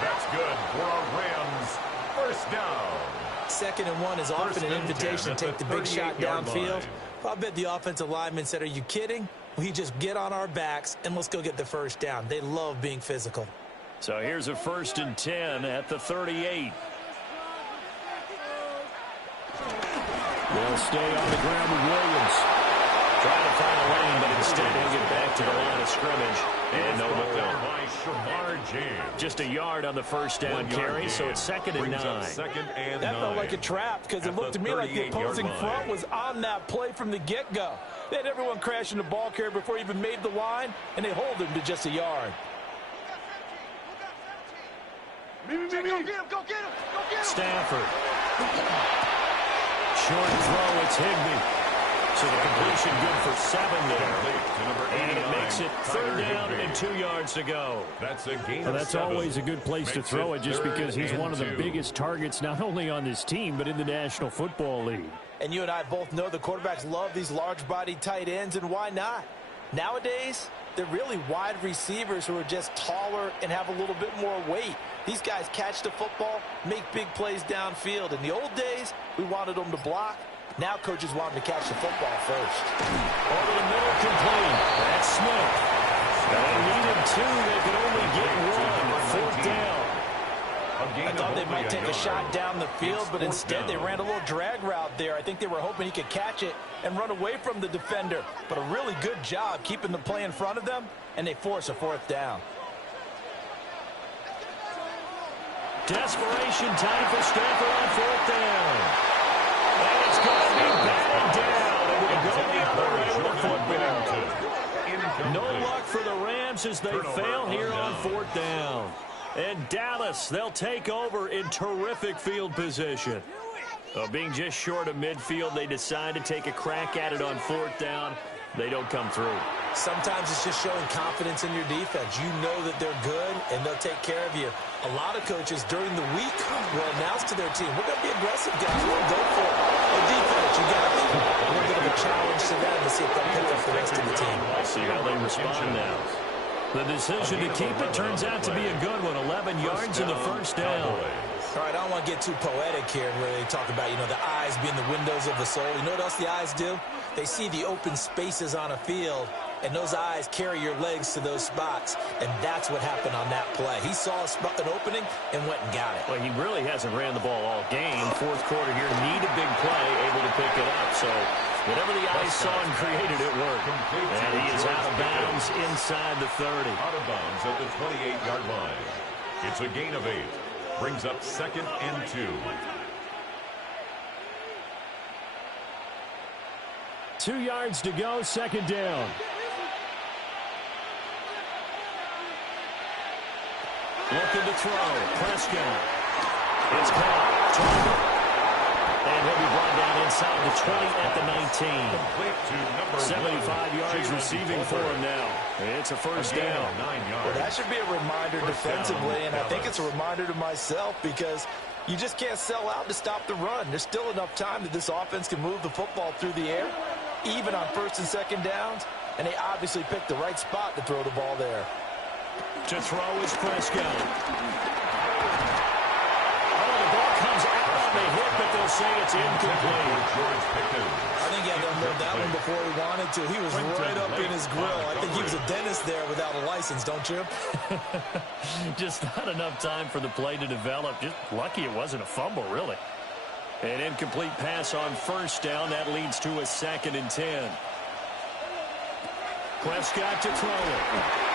That's good for our Rams. First down. 2nd and 1 is often an invitation to take the big shot downfield. I bet the offensive lineman said, are you kidding? We just get on our backs and let's go get the first down. They love being physical. So here's a 1st and 10 at the 38. They'll stay on the ground with Williams. Trying to find a lane, but instead he'll get back to the line of scrimmage. And no more. Just a yard on the first down carry, so it's 2nd and 9. That felt like a trap because it looked to me like the opposing front was on that play from the get-go. They had everyone crashing the ball carrier before he even made the line, and they hold him to just a yard. Go get him! Stafford. Short throw, it's Higbee. So the completion good for 7 there. And it makes it 3rd down and 2 yards to go. That's a gain of 7. That's always a good place to throw it just because he's one of the biggest targets not only on this team but in the National Football League. And you and I both know the quarterbacks love these large-bodied tight ends, and why not? Nowadays, they're really wide receivers who are just taller and have a little bit more weight. These guys catch the football, make big plays downfield. In the old days, we wanted them to block. Now coaches want them to catch the football first. Over the middle, complete. That's Smith. They needed 2. They could only get 1. 4th down. I thought they might take a shot down the field, but instead they ran a little drag route there. I think they were hoping he could catch it and run away from the defender. But a really good job keeping the play in front of them, and they force a 4th down. Desperation time for Stafford on 4th down. And it's going to be batted down. And we'll go the other way with a football. No luck for the Rams as they fail here on 4th down. And Dallas, they'll take over in terrific field position. Being just short of midfield, they decide to take a crack at it on 4th down. They don't come through. Sometimes it's just showing confidence in your defense. You know that they're good, and they'll take care of you. A lot of coaches during the week will announce to their team, we're going to be aggressive, guys. We'll go for it. And defense, you got a little bit of a challenge to them to see if they'll pick up the rest of the team. See how they respond now. The decision to keep it turns out to be a good one. 11 yards in the first down. All right, I don't want to get too poetic here where they talk about, the eyes being the windows of the soul. You know what else the eyes do? They see the open spaces on a field, and those eyes carry your legs to those spots, and that's what happened on that play. He saw an opening and went and got it. Well, he really hasn't ran the ball all game. Fourth quarter here, need a big play, able to pick it up. So whatever the eyes saw and created, it worked. And he is out of bounds inside the 30. Out of bounds at the 28-yard line. It's a gain of 8. Brings up 2nd and 2. 2 yards to go, 2nd down. Looking to throw. Prescott. It's caught. And he'll be brought down inside the 20 at the 19. 75 yards receiving for him now. It's a first down. 9 yards. Well, that should be a reminder defensively, and I think it's a reminder to myself because you just can't sell out to stop the run. There's still enough time that this offense can move the football through the air, even on 1st and 2nd downs, and they obviously picked the right spot to throw the ball there. To throw is Prescott. Oh, the ball comes out on the hit, but they'll say it's incomplete. I think he had to unload that one before he wanted to. He was right up in his grill. I think he was a dentist there without a license, don't you? Just not enough time for the play to develop. Just lucky it wasn't a fumble, really. An incomplete pass on 1st down. That leads to a 2nd and 10. Prescott to throw it.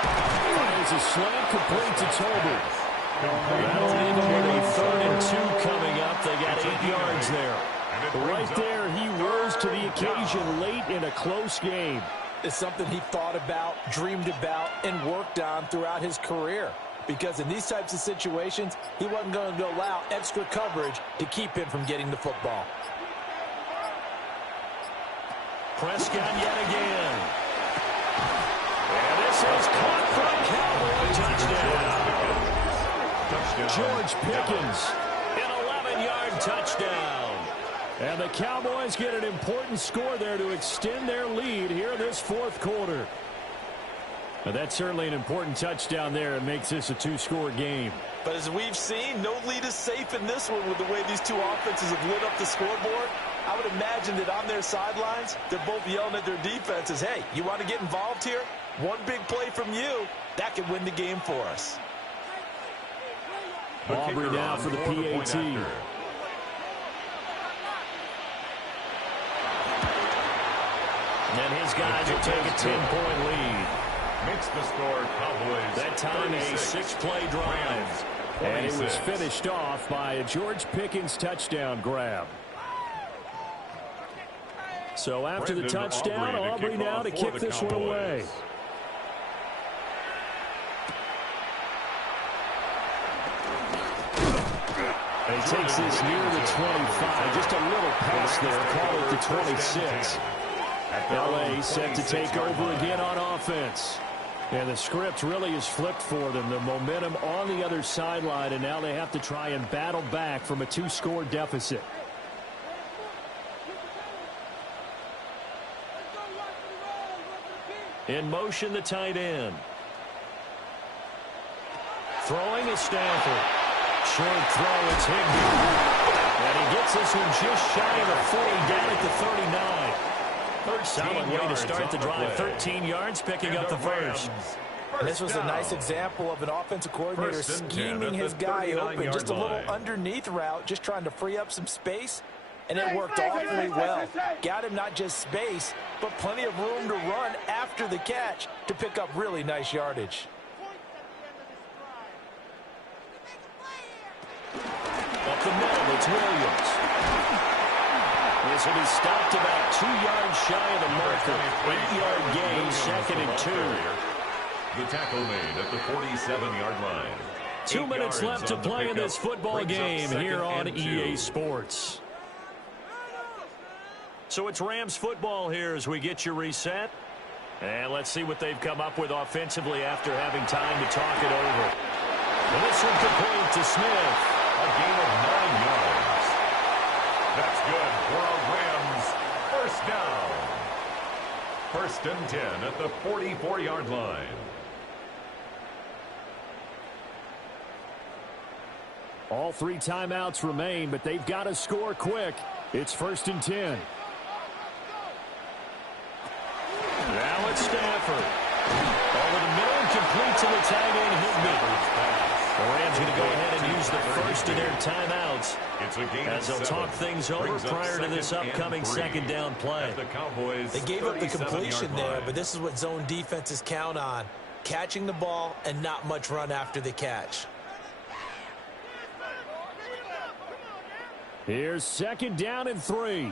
Fires a slant complete to Toby. That'll leave them with a 3rd and 2 coming up. They got 8 yards there. Right there, he rose to the occasion late in a close game. It's something he thought about, dreamed about, and worked on throughout his career. Because in these types of situations, he wasn't going to allow extra coverage to keep him from getting the football. Prescott yet again. And this is caught for a Cowboy touchdown. George Pickens, an 11-yard touchdown. And the Cowboys get an important score there to extend their lead here in this 4th quarter. Now, that's certainly an important touchdown there. It makes this a 2-score game. But as we've seen, no lead is safe in this one with the way these two offenses have lit up the scoreboard. I would imagine that on their sidelines, they're both yelling at their defenses, hey, you want to get involved here? One big play from you, that could win the game for us. Aubrey now for the PAT. And his guys will take a 10-point lead. Makes the score Cowboys. That time 36. A 6-play drive. And it was finished off by a George Pickens touchdown grab. So after the touchdown, Aubrey now to kick this one away. And he takes this near the 25. Just a little pass there. Call it the 26. LA set to take over again on offense. And the script really is flipped for them. The momentum on the other sideline, and now they have to try and battle back from a 2-score deficit. In motion, the tight end. Throwing is Stafford. Short throw, it's Higbee. And he gets this one just shy of the 40, down at the 39. Solid way to start the drive. 13 yards, picking up the first. And this was a nice example of an offensive coordinator scheming his guy open. Just a little underneath route, just trying to free up some space. And it worked awfully well. Got him not just space, but plenty of room to run after the catch to pick up really nice yardage. Up the middle, it's Williams. This will be stopped about 2 yards shy of the marker. 8-yard gain, 2nd and 2. The tackle made at the 47-yard line. 2 minutes left to play in this football game here on EA Sports. So it's Rams football here as we get you reset. And let's see what they've come up with offensively after having time to talk it over. And this one complete to Smith. A gain of 9 yards. That's good for a Rams first down. 1st and 10 at the 44-yard line. All 3 timeouts remain, but they've got to score quick. It's 1st and 10. Now it's Stafford. Over the middle and complete to the tight end, Higbee. The Rams going to go ahead and use the first of their timeouts as they'll talk things over prior to this upcoming 2nd down play. They gave up the completion there, but this is what zone defenses count on. Catching the ball and not much run after the catch. Here's 2nd down and 3.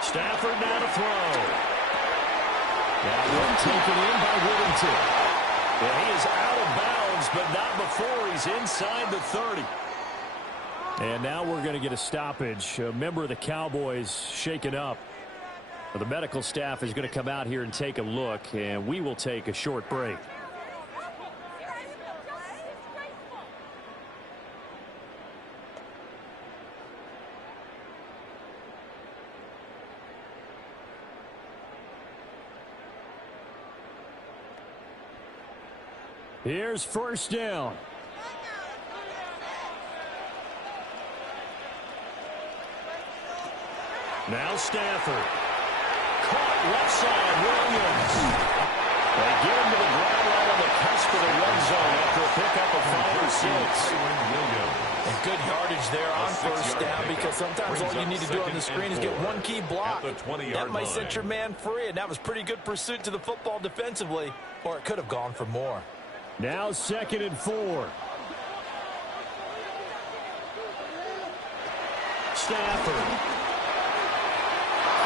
Stafford now to throw. That one taken in by Whittington. And he is out of bounds, but not before he's inside the 30. And now we're going to get a stoppage. A member of the Cowboys shaken up. The medical staff is going to come out here and take a look, and we will take a short break. Here's 1st down. Now Stafford. Caught left side, Williams. They get him to the ground right on the cusp of the red zone after a pickup of 5 or 6. And good yardage there on 1st down, because sometimes all you need to do on the screen is get one key block. That might set your man free, and that was pretty good pursuit to the football defensively, or it could have gone for more. Now 2nd and 4. Stafford.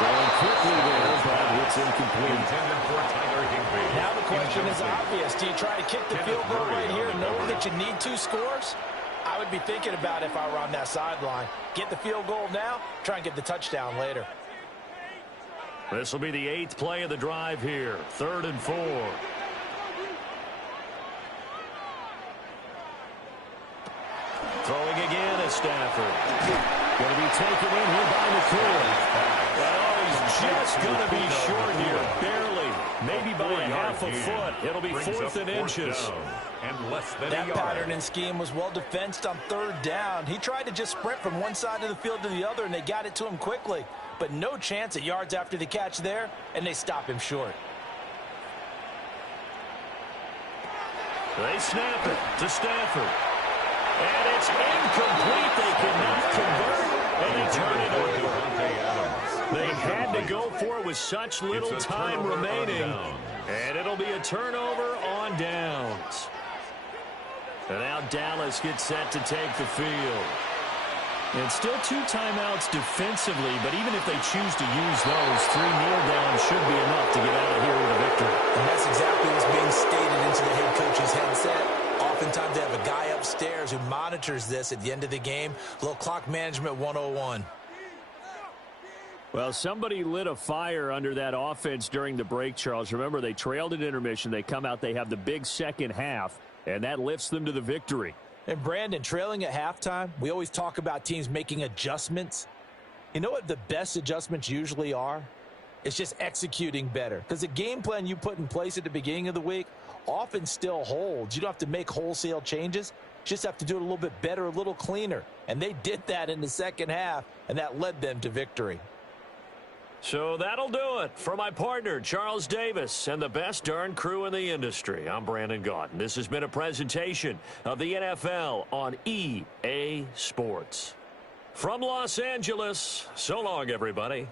Going quickly there, but it's incomplete. Now the question is obvious. Do you try to kick the field goal right here knowing that you need 2 scores? I would be thinking about it if I were on that sideline. Get the field goal now, try and get the touchdown later. This will be the 8th play of the drive here. 3rd and 4. Throwing again is Stafford. Going to be taken in here by McCoy. Oh, he's just going to be short here. Barely. Maybe by a half a foot. It'll be 4th and inches. That pattern and scheme was well defensed on 3rd down. He tried to just sprint from one side of the field to the other, and they got it to him quickly. But no chance at yards after the catch there, and they stop him short. They snap it to Stafford. And it's incomplete. They cannot convert, and they turn it over. They had to go for it with such little time remaining. And it'll be a turnover on downs. And now Dallas gets set to take the field. And still 2 timeouts defensively, but even if they choose to use those, 3 kneel downs should be enough to get out of here with a victory. And that's exactly what's being stated into the head coach's headset. Oftentimes they have a guy upstairs who monitors this at the end of the game. A little clock management 101. Well, somebody lit a fire under that offense during the break, Charles. Remember, they trailed at intermission. They come out, they have the big second half, and that lifts them to the victory. And Brandon, trailing at halftime, we always talk about teams making adjustments. You know what the best adjustments usually are? It's just executing better. Because the game plan you put in place at the beginning of the week often still holds. You don't have to make wholesale changes. You just have to do it a little bit better, a little cleaner. And they did that in the second half, and that led them to victory. So that'll do it for my partner, Charles Davis, and the best darn crew in the industry. I'm Brandon Gaudin. This has been a presentation of the NFL on EA Sports. From Los Angeles, so long, everybody.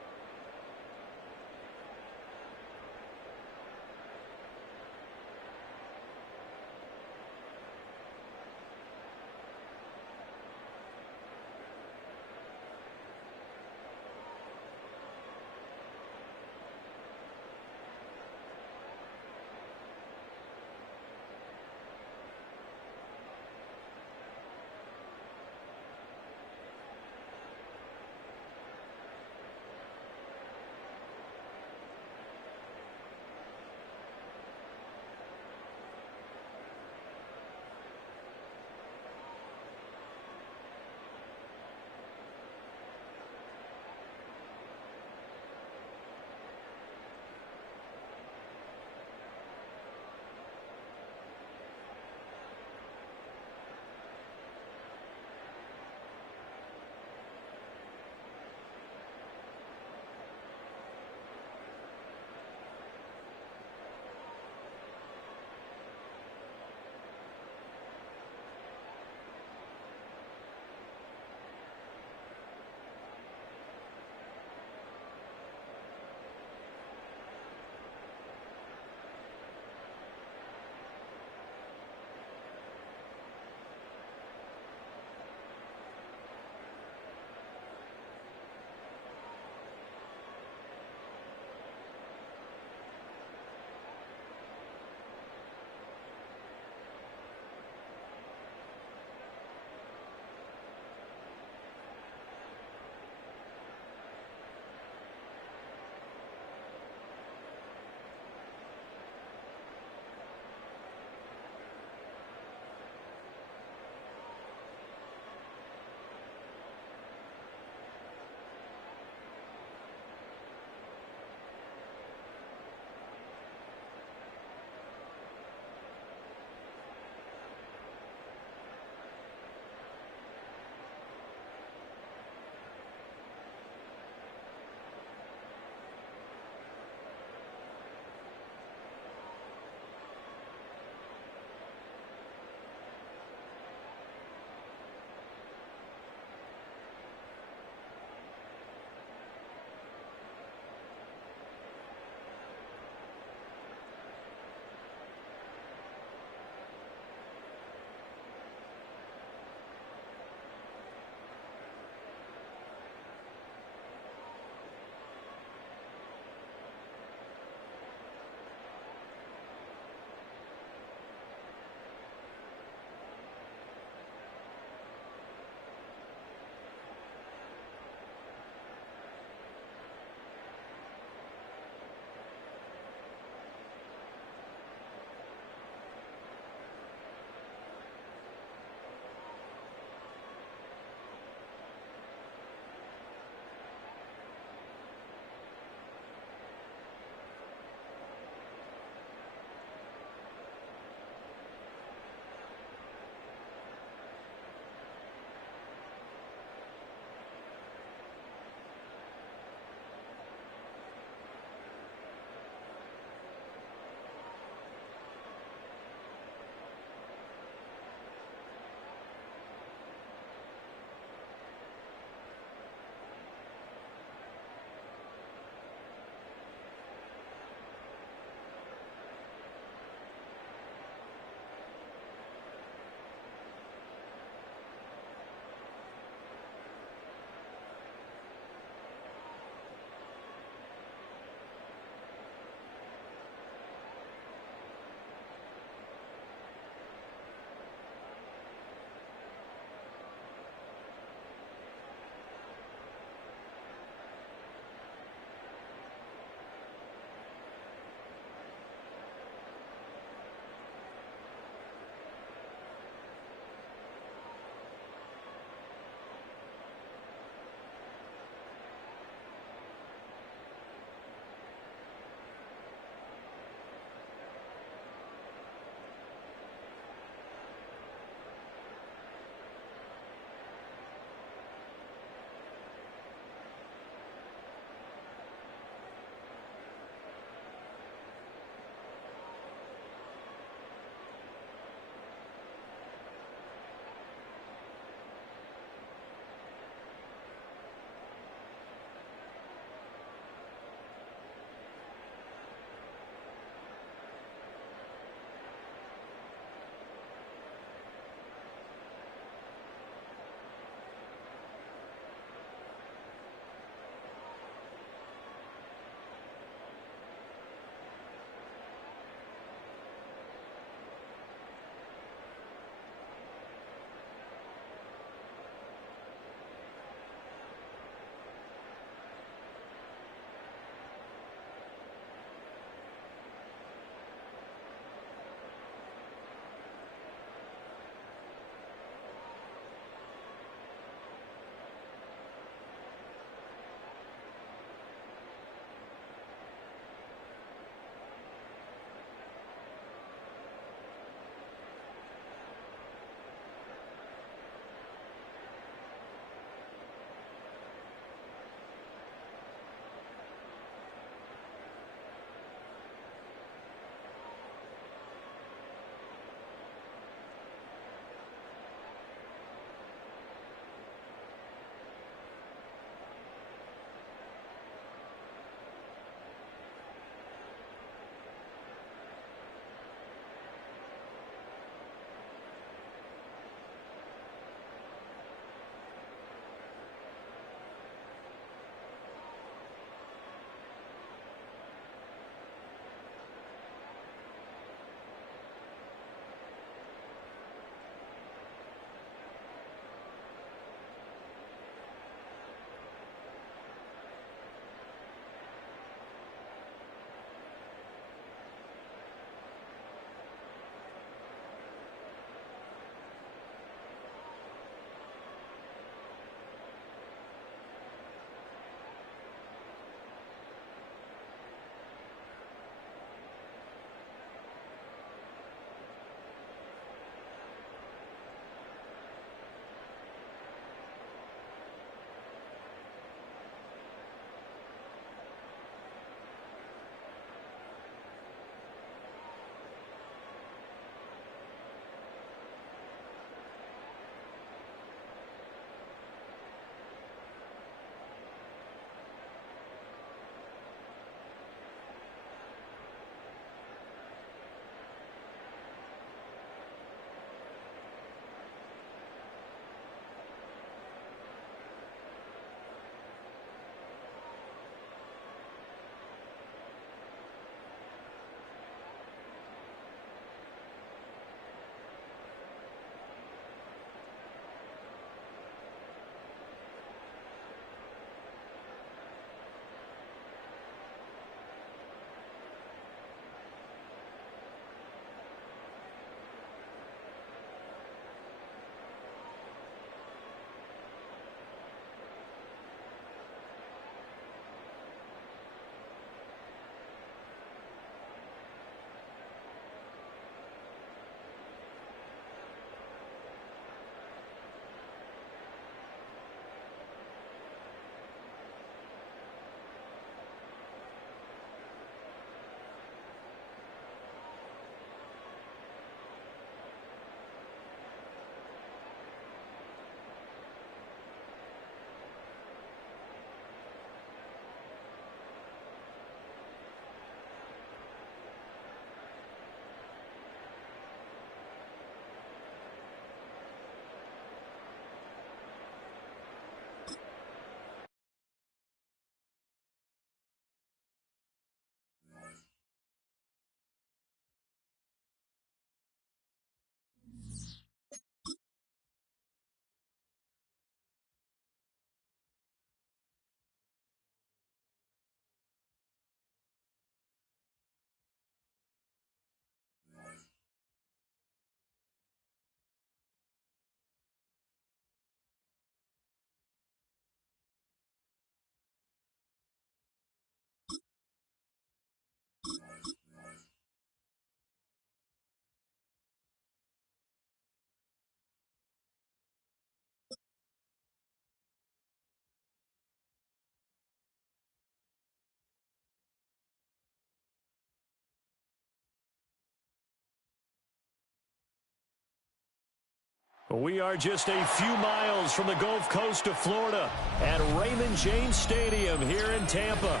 We are just a few miles from the Gulf Coast of Florida at Raymond James Stadium here in Tampa.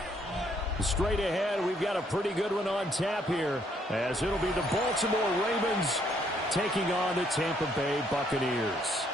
Straight ahead, we've got a pretty good one on tap here, as it'll be the Baltimore Ravens taking on the Tampa Bay Buccaneers.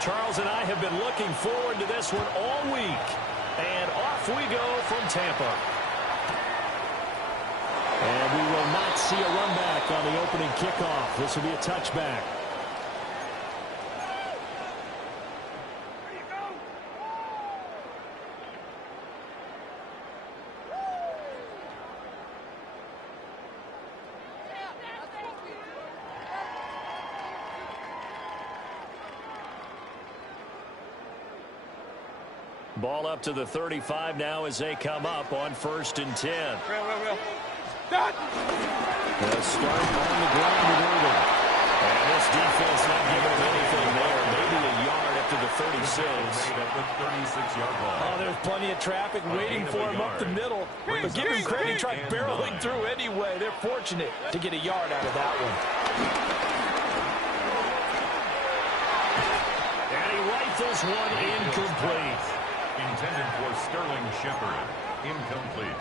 Charles and I have been looking forward to this one all week. And off we go from Tampa. And we will not see a run back on the opening kickoff. This will be a touchback. Ball up to the 35 now as they come up on 1st and 10. Real. Start on the ground with Irving. And this defense not giving them anything there. Maybe a yard up to the 36. Oh, there's plenty of traffic waiting for him up the middle. But give him credit, he tried barreling through anyway. They're fortunate to get a yard out of that one. And he rifles one incomplete. Intended for Sterling Shepard. Incomplete.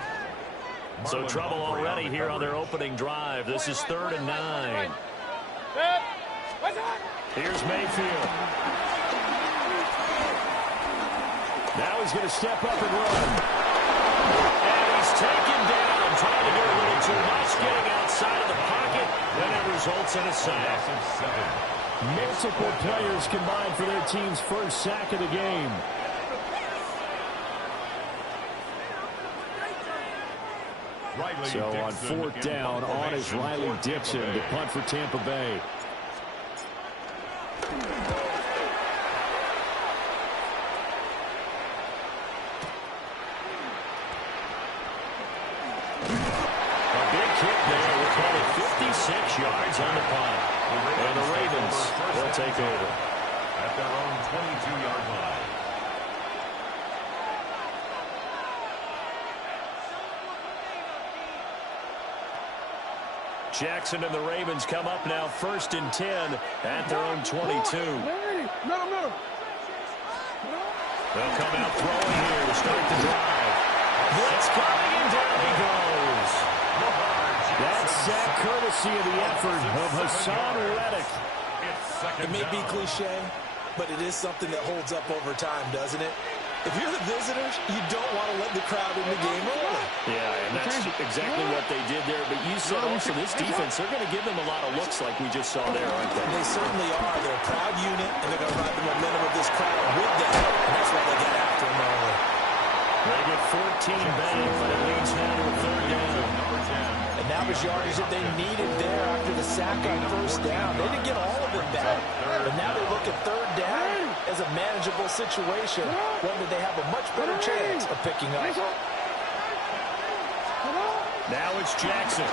So trouble already here on their opening drive. This is 3rd and 9. Here's Mayfield. Now he's going to step up and run. And he's taken down, trying to do a little too much, getting outside of the pocket, and it results in a sack. Multiple players combined for their team's first sack of the game. So on 4th down, on is Riley Dixon to punt for Tampa Bay. A big kick there. We'll call it 56 yards on the punt. And the Ravens will take over at their own 22-yard line. Jackson and the Ravens come up now 1st and 10 at their own 22. Middle. They'll come out throwing here to start the drive. Blitz coming and down he goes. That's sack courtesy of the effort of Hassan Reddick. It may be cliche, but it is something that holds up over time, doesn't it? If you're the visitors, you don't want to let the crowd in the game early. Yeah, and that's exactly what they did there. But you said also this defense, they're going to give them a lot of looks like we just saw there, aren't they? They certainly are. They're a proud unit, and they're going to ride the momentum of this crowd with them. And that's why they get after them early. They get 14 back, but it leads now to a 3rd down. And that was yardage that they needed there after the sack on 1st down. They didn't get all of it back. But now they look at 3rd down as a manageable situation, one that they have a much better chance of picking up. Now it's Jackson.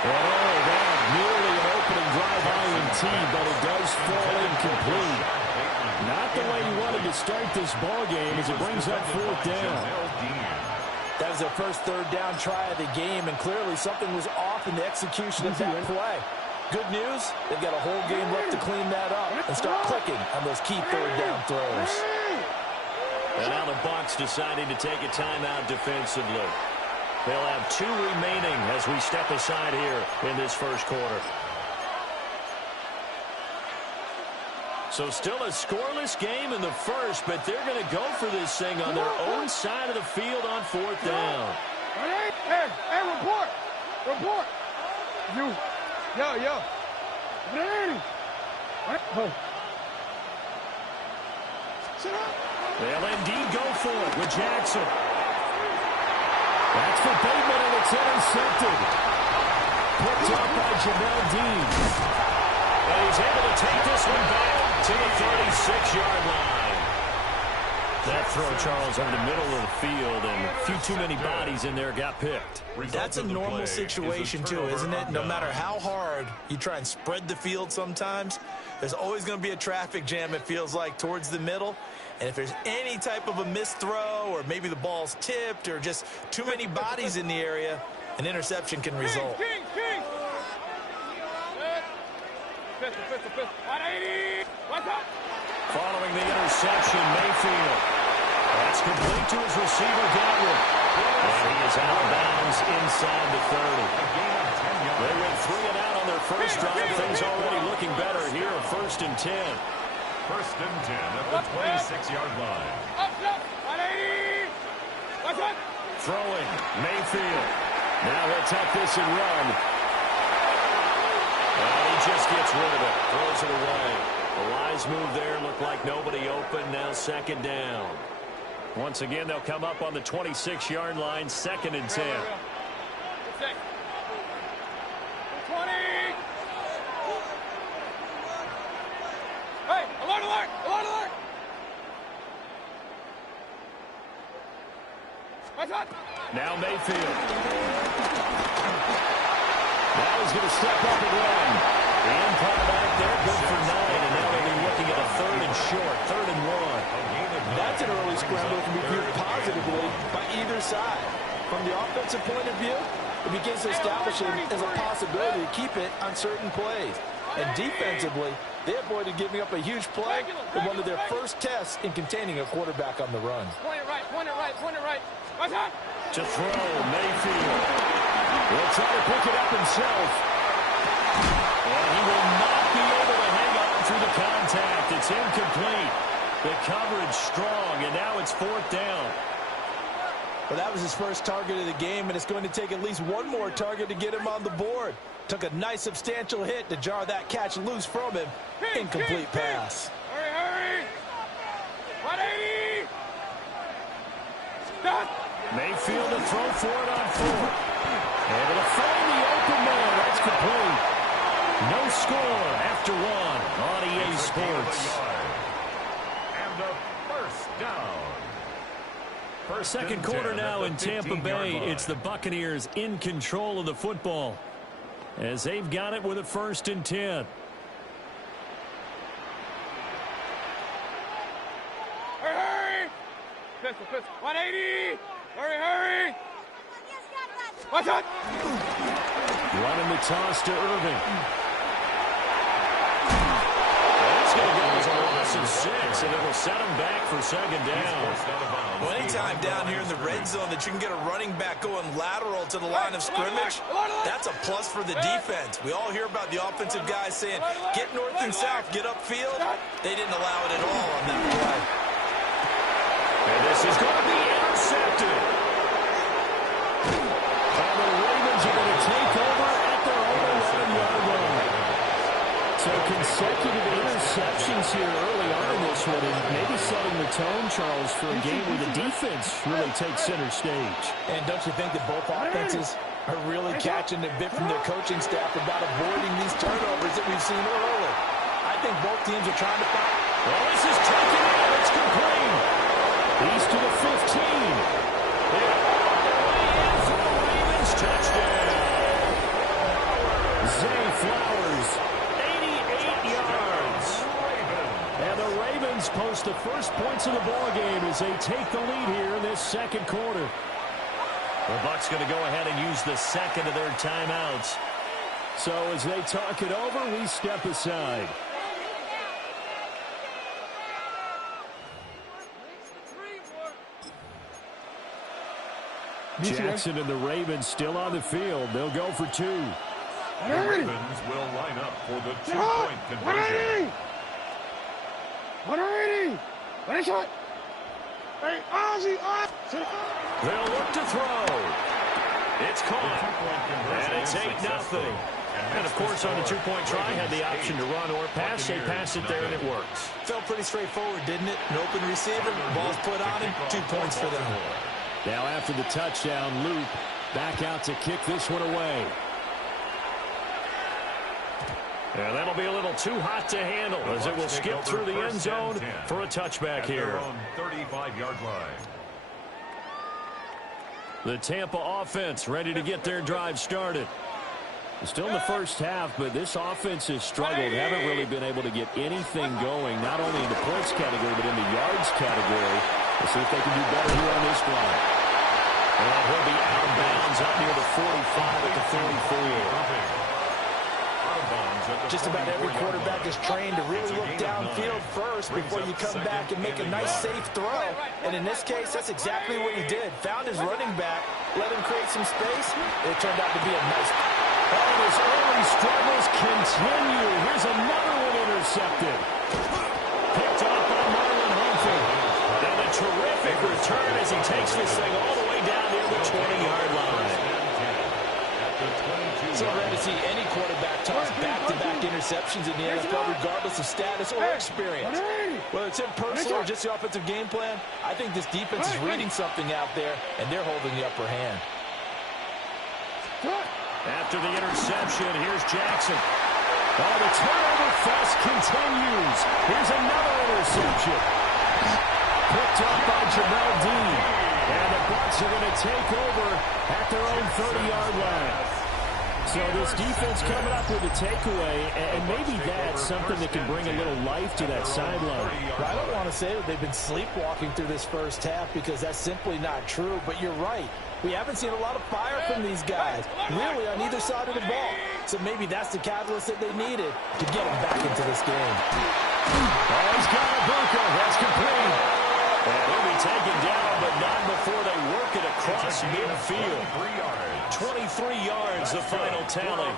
Oh, that nearly an opening drive INT, but it does fall incomplete. Not the way he wanted to start this ball game as it brings up 4th down. That was their first 3rd down try of the game, and clearly something was off in the execution of that play. Good news, they've got a whole game left to clean that up and start clicking on those key 3rd down throws. And now the Bucs deciding to take a timeout defensively. They'll have 2 remaining as we step aside here in this first quarter. So still a scoreless game in the first, but they're going to go for this thing on their own side of the field on 4th down. Hey, report. Yo. They'll indeed go for it with Jackson. That's for Bateman, and it's intercepted. Picked up by Jamel Dean. And he's able to take this one back to the 36-yard line. That throw, Charles, over the middle of the field, and a few too many bodies in there got picked. That's a normal situation too, isn't it? No matter how hard you try and spread the field sometimes, there's always going to be a traffic jam, it feels like, towards the middle. And if there's any type of a missed throw, or maybe the ball's tipped, or just too many bodies in the area, an interception can result. Following the interception, Mayfield. That's complete to his receiver, Godwin. And he is out of bounds inside the 30. They went 3 and out on their first drive. Things already looking better here at 1st and 10. 1st and 10 at the 26-yard line. Throwing, Mayfield. Now he'll tuck this and run. And he just gets rid of it. Throws it away. A wise move there. Looked like nobody open. Now 2nd down. Once again, they'll come up on the 26-yard line. 2nd and 10. Hey, alert, alert, alert, alert. Now Mayfield. Now he's going to step up and run. The umpire back there, good for 9, and now they'll be looking at a 3rd and short, 3rd and 1. That's an early scramble that can be viewed positively by either side. From the offensive point of view, it begins to establish it as a possibility to keep it on certain plays. And defensively, they avoided giving up a huge play in one of their first tests in containing a quarterback on the run. Point it right, point it right, point it right. To throw, Mayfield. Will try to pick it up himself. And he will not be able to hang on through the contact. It's incomplete. The coverage strong, and now it's 4th down. Well, that was his first target of the game, and it's going to take at least one more target to get him on the board. Took a nice substantial hit to jar that catch loose from him. Incomplete pass. Hurry, hurry. 180. Stop. Mayfield to throw for it on 4th. Able to find the open man. That's complete. No score after 1 on EA Sports. And a 1st down. Second quarter now in Tampa Bay. It's the Buccaneers in control of the football, as they've got it with a 1st and 10. Hurry, hurry. Pistol, pistol. 180. Hurry, hurry. Watch out. Running the toss to Irving. That's going to go as a loss of 6, and it will set him back for 2nd down. Well, anytime down here in the red zone that you can get a running back going lateral to the line of scrimmage, that's a plus for the defense. We all hear about the offensive guys saying, get north and south, get upfield. They didn't allow it at all on that play. And this is going to be intercepted. And the Ravens are going to take over at their own 11-yard line. So consecutive interceptions here early on in this one, and maybe setting the tone, Charles, for a game where the defense really takes center stage. And don't you think that both offenses are really catching a bit from their coaching staff about avoiding these turnovers that we've seen early? I think both teams are trying to find. Well, this is taken in. It's complete. He's to the 15. They're all the way in for the Ravens. Touchdown. Zay Flowers, 88 yards. And the Ravens post the first points of the ballgame as they take the lead here in this 2nd quarter. The Bucs going to go ahead and use the 2nd of their timeouts. So as they talk it over, we step aside. Jackson and the Ravens still on the field. They'll go for 2. The Ravens will line up for the 2-point conversion. 180. What is it? Hey, Ozzy, They'll look to throw. It's caught. And it's 8-0. And, of course, on the 2-point try, had the option to run or pass. They pass it there, and it works. Felt pretty straightforward, didn't it? An open receiver, ball's put on him, 2 points for them. Now after the touchdown, Luke back out to kick this one away. And that'll be a little too hot to handle as it will skip through the end zone for a touchback here. 35-yard line. The Tampa offense ready to get their drive started. Still in the first half, but this offense has struggled. Haven't really been able to get anything going, not only in the points category, but in the yards category. We'll see if they can do better here on this drive. And he'll be out of bounds up near the 45 at the 44. Just about every quarterback is trained to really look downfield first before you come back and make a nice, safe throw. And in this case, that's exactly what he did. Found his running back, let him create some space. It turned out to be a nice. And his early struggles continue. Here's another one intercepted. Picked off by Marlon Humphrey. And a terrific return as he takes this thing all the way down near the 20-yard line. So rare to see any quarterback toss back-to-back interceptions in the NFL, regardless of status or experience. Whether it's impersonal or just the offensive game plan, I think this defense is reading something out there, and they're holding the upper hand. After the interception, here's Jackson. Oh, the turnover fest continues. Here's another interception. Picked up by Jamel Dean. And the Bucs are going to take over at their own 30-yard line. So this defense coming up with a takeaway, and maybe that's something that can bring a little life to that sideline. Well, I don't want to say that they've been sleepwalking through this first half because that's simply not true, but you're right. We haven't seen a lot of fire from these guys, really, on either side of the ball. So maybe that's the catalyst that they needed to get them back into this game. Oh, he's got a bunker. That's complete. And he'll be taken down, but not before they work it across midfield. 23 yards, the final tally.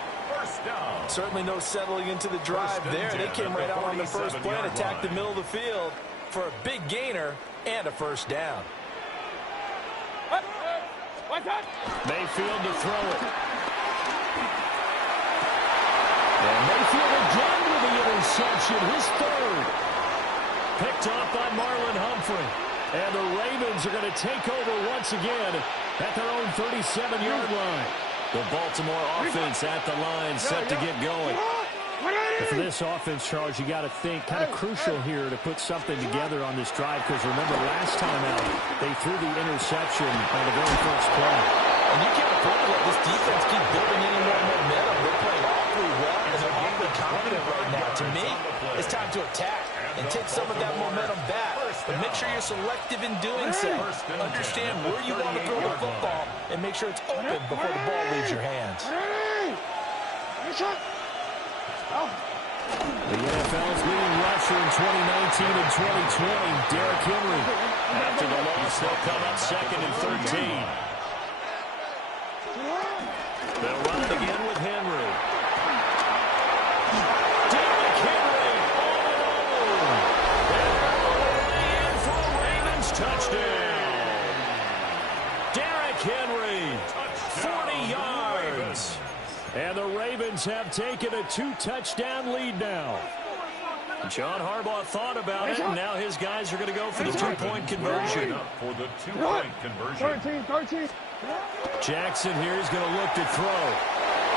Certainly no settling into the drive there. They came right out on the first play and attacked the middle of the field for a big gainer and a first down. Mayfield to throw it. And Mayfield again with the interception, his third. Picked off by Marlon Humphrey. And the Ravens are going to take over once again at their own 37-yard line. The Baltimore offense at the line, set to get going. But for this offense, Charles, you got to think kind of crucial here to put something together on this drive, because remember last time out, they threw the interception on the very first play. And you can't afford to let this defense keep building any more momentum. They're playing awfully well, and they're awfully confident right now. To me, it's time to attack and take some of that momentum back. But make sure you're selective in doing so. Understand where you want to throw the football and make sure it's open before the ball leaves your hands. The NFL's leading rusher in 2019 and 2020, Derrick Henry. After the loss, they'll come up second and 13. They'll run it again with Henry. Derrick Henry all in for a Ravens touchdown. Derrick Henry, 40 yards. And the Ravens have taken a 2-touchdown lead now. John Harbaugh thought about it, and now his guys are going to go for the two-point conversion. For the two-point conversion. 13. Jackson here is going to look to throw.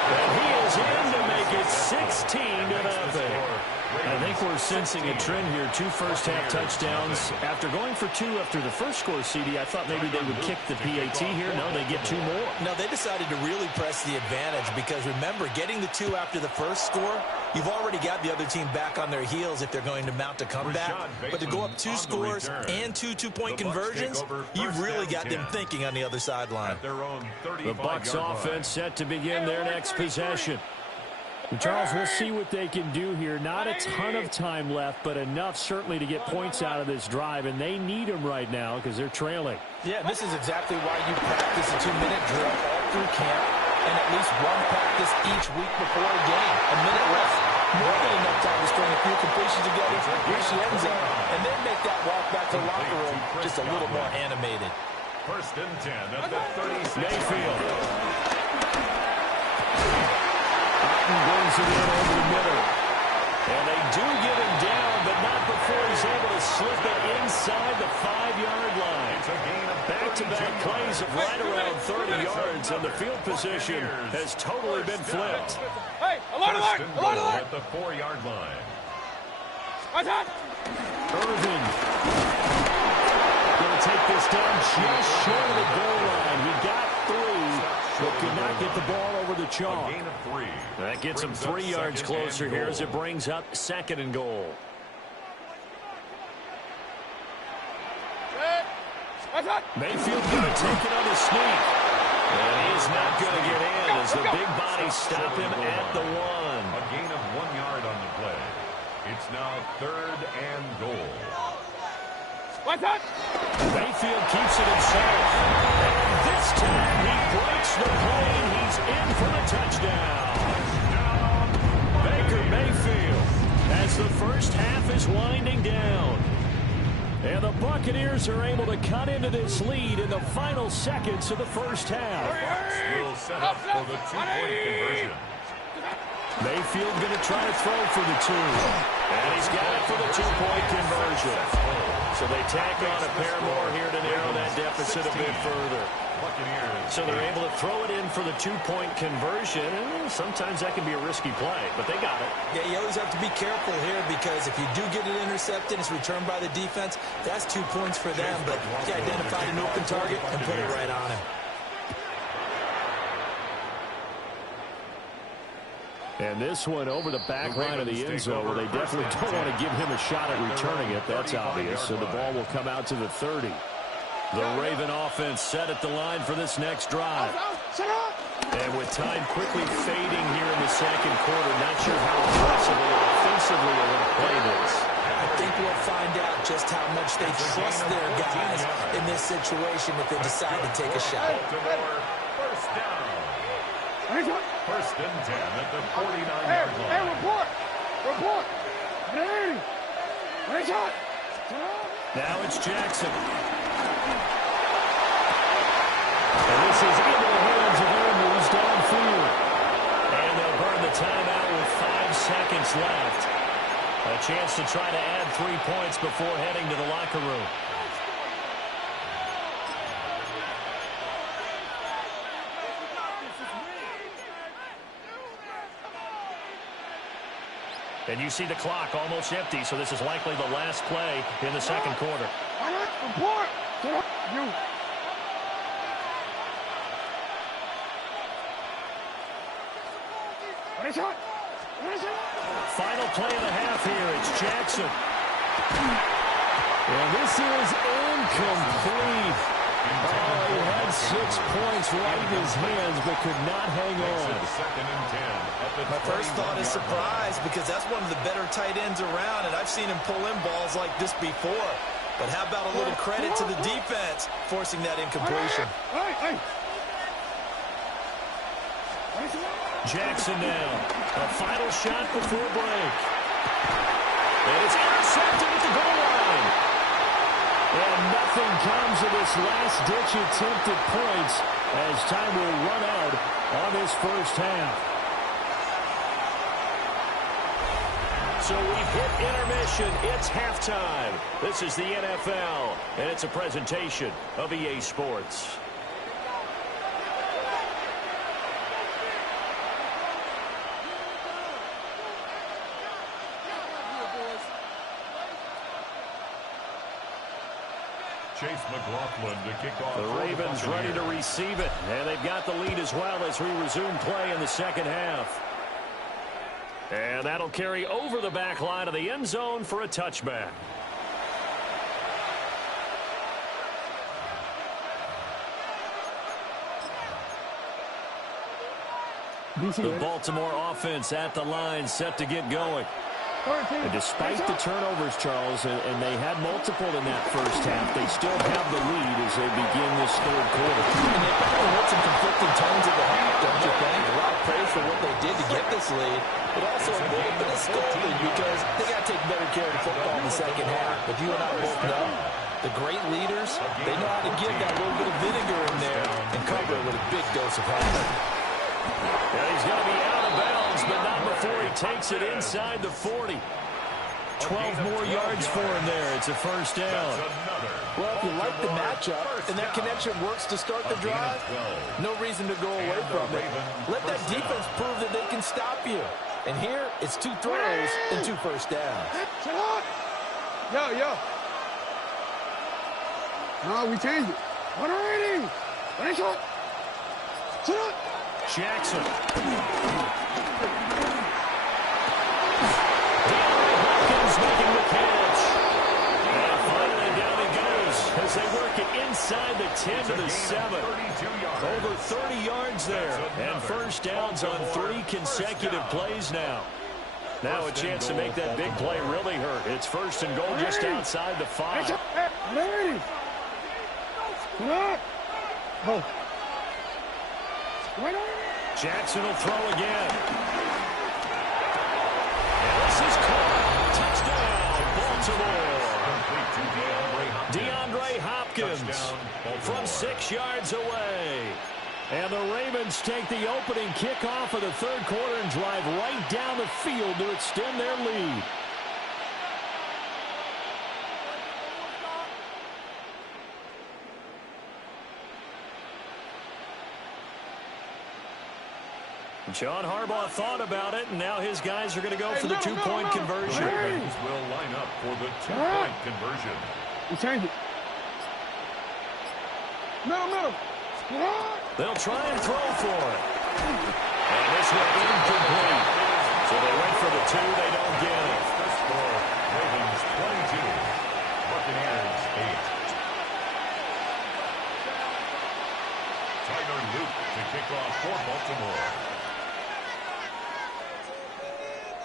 And he is in to make it 16-0. I think we're sensing a trend here. 2 first-half touchdowns. After going for 2 after the first score, CD, I thought maybe they would kick the PAT here. No, they get 2 more. No, they decided to really press the advantage because, remember, getting the 2 after the first score, you've already got the other team back on their heels if they're going to mount a comeback. But to go up 2 scores and 2 two-point conversions, you've really got them thinking on the other sideline. The Bucs offense set to begin their next possession. Charles, we'll see what they can do here. Not a ton of time left, but enough certainly to get points out of this drive, and they need them right now because they're trailing. Yeah, this is exactly why you practice a 2-minute drill all through camp and at least one practice each week before a game. A minute left, more than enough time to string a few completions together, reach the end zone, and then make that walk back to the locker room just a little more animated. First and 10 at the 36. Mayfield. Brings it in over the middle. And they do get him down, but not before he's able to slip it inside the 5-yard line. Back-to-back plays of right around 30 yards, and the field position has totally been flipped. First and goal at the 4-yard line. Irvin going to take this down just short of the goal line. He got through, but could not get the ball over the chalk. A gain of 3. That gets him 3 yards closer here as it brings up 2nd and goal. Mayfield going to take it on the sneak. And he's not going to get in as the big bodies stop him at the 1. A gain of 1 yard on the play. It's now 3rd and goal. Mayfield keeps it himself. And this time he breaks the play and he's in for the touchdown. Baker Mayfield as the first half is winding down. And the Buccaneers are able to cut into this lead in the final seconds of the first half. Will set up for the 2-point conversion. Mayfield going to try to throw for the 2. And he's got it for the 2-point conversion. So they tack on a pair more here to narrow that deficit a bit further. So they're able to throw it in for the 2-point conversion. And sometimes that can be a risky play, but they got it. Yeah, you always have to be careful here because if you do get it intercepted, it's returned by the defense. That's 2 points for them, but he identified an open target and put it right on him. And this one over the back line of the end zone where they definitely don't want to give him a shot at returning it. That's obvious. So the ball will come out to the 30. The Raven offense set at the line for this next drive. And with time quickly fading here in the second quarter, not sure how aggressively or offensively they're going to play this. I think we'll find out just how much they trust their guys in this situation if they decide to take a shot. First down. First and 10 at the 49-yard line. Hey, report. Now it's Jackson. And this is into the hands of Andrews downfield. And they'll burn the timeout with 5 seconds left. A chance to try to add 3 points before heading to the locker room. And you see the clock almost empty, so this is likely the last play in the second quarter. Final play of the half here. It's Jackson. And this is incomplete. Oh, he had 6 points right in his hands, but could not hang on. Second and 10. My first thought is surprise because that's one of the better tight ends around, and I've seen him pull in balls like this before. But how about a little credit to the defense forcing that incompletion? Jackson now. A final shot before break. And it's intercepted at the goal line. And nothing comes of this last-ditch attempt at points as time will run out on this first half. So we've hit intermission. It's halftime. This is the NFL, and it's a presentation of EA Sports. Chase McLaughlin to kick off. The Ravens ready to receive it, and they've got the lead as well as we resume play in the second half. And that'll carry over the back line of the end zone for a touchback. The Baltimore offense at the line set to get going. And despite the turnovers, Charles, and they had multiple in that first half, they still have the lead as they begin this third quarter. And they probably had some conflicting tones at the half, don't you think? A lot of praise for what they did to get this lead, but also a little bit of scolding because they got to take better care of the football in the second half. But you and I both know the great leaders, they know how to give that little bit of vinegar in there and cover it with a big dose of honey. Yeah, he's going to be out of bounds, but not before he takes it inside the 40. 12 more yards for him there. It's a first down. Well, if you like the matchup and that connection works to start the drive, no reason to go away from it. Let that defense prove that they can stop you. And here, it's 2 throws and 2 first downs. Yo. No, we changed it. 180. What is it? Jackson. Making the catch. And finally down he goes as they work it inside the 10 to the 7. Over 30 yards there. And first downs on 3 consecutive plays now. Now a chance to make that big play really hurt. It's first and goal just outside the 5. Jackson will throw again. And this is caught. Touchdown, Baltimore. DeAndre Hopkins from 6 yards away. And the Ravens take the opening kickoff of the third quarter and drive right down the field to extend their lead. John Harbaugh thought about it, and now his guys are going to go for the two-point conversion. The Ravens will line up for the two-point conversion. We change it. No. They'll try and throw for it. And this one incomplete. So they went for the 2. They don't get it. The score, Ravens 22, Buccaneers 8. Tyler Luke to kick off for Baltimore.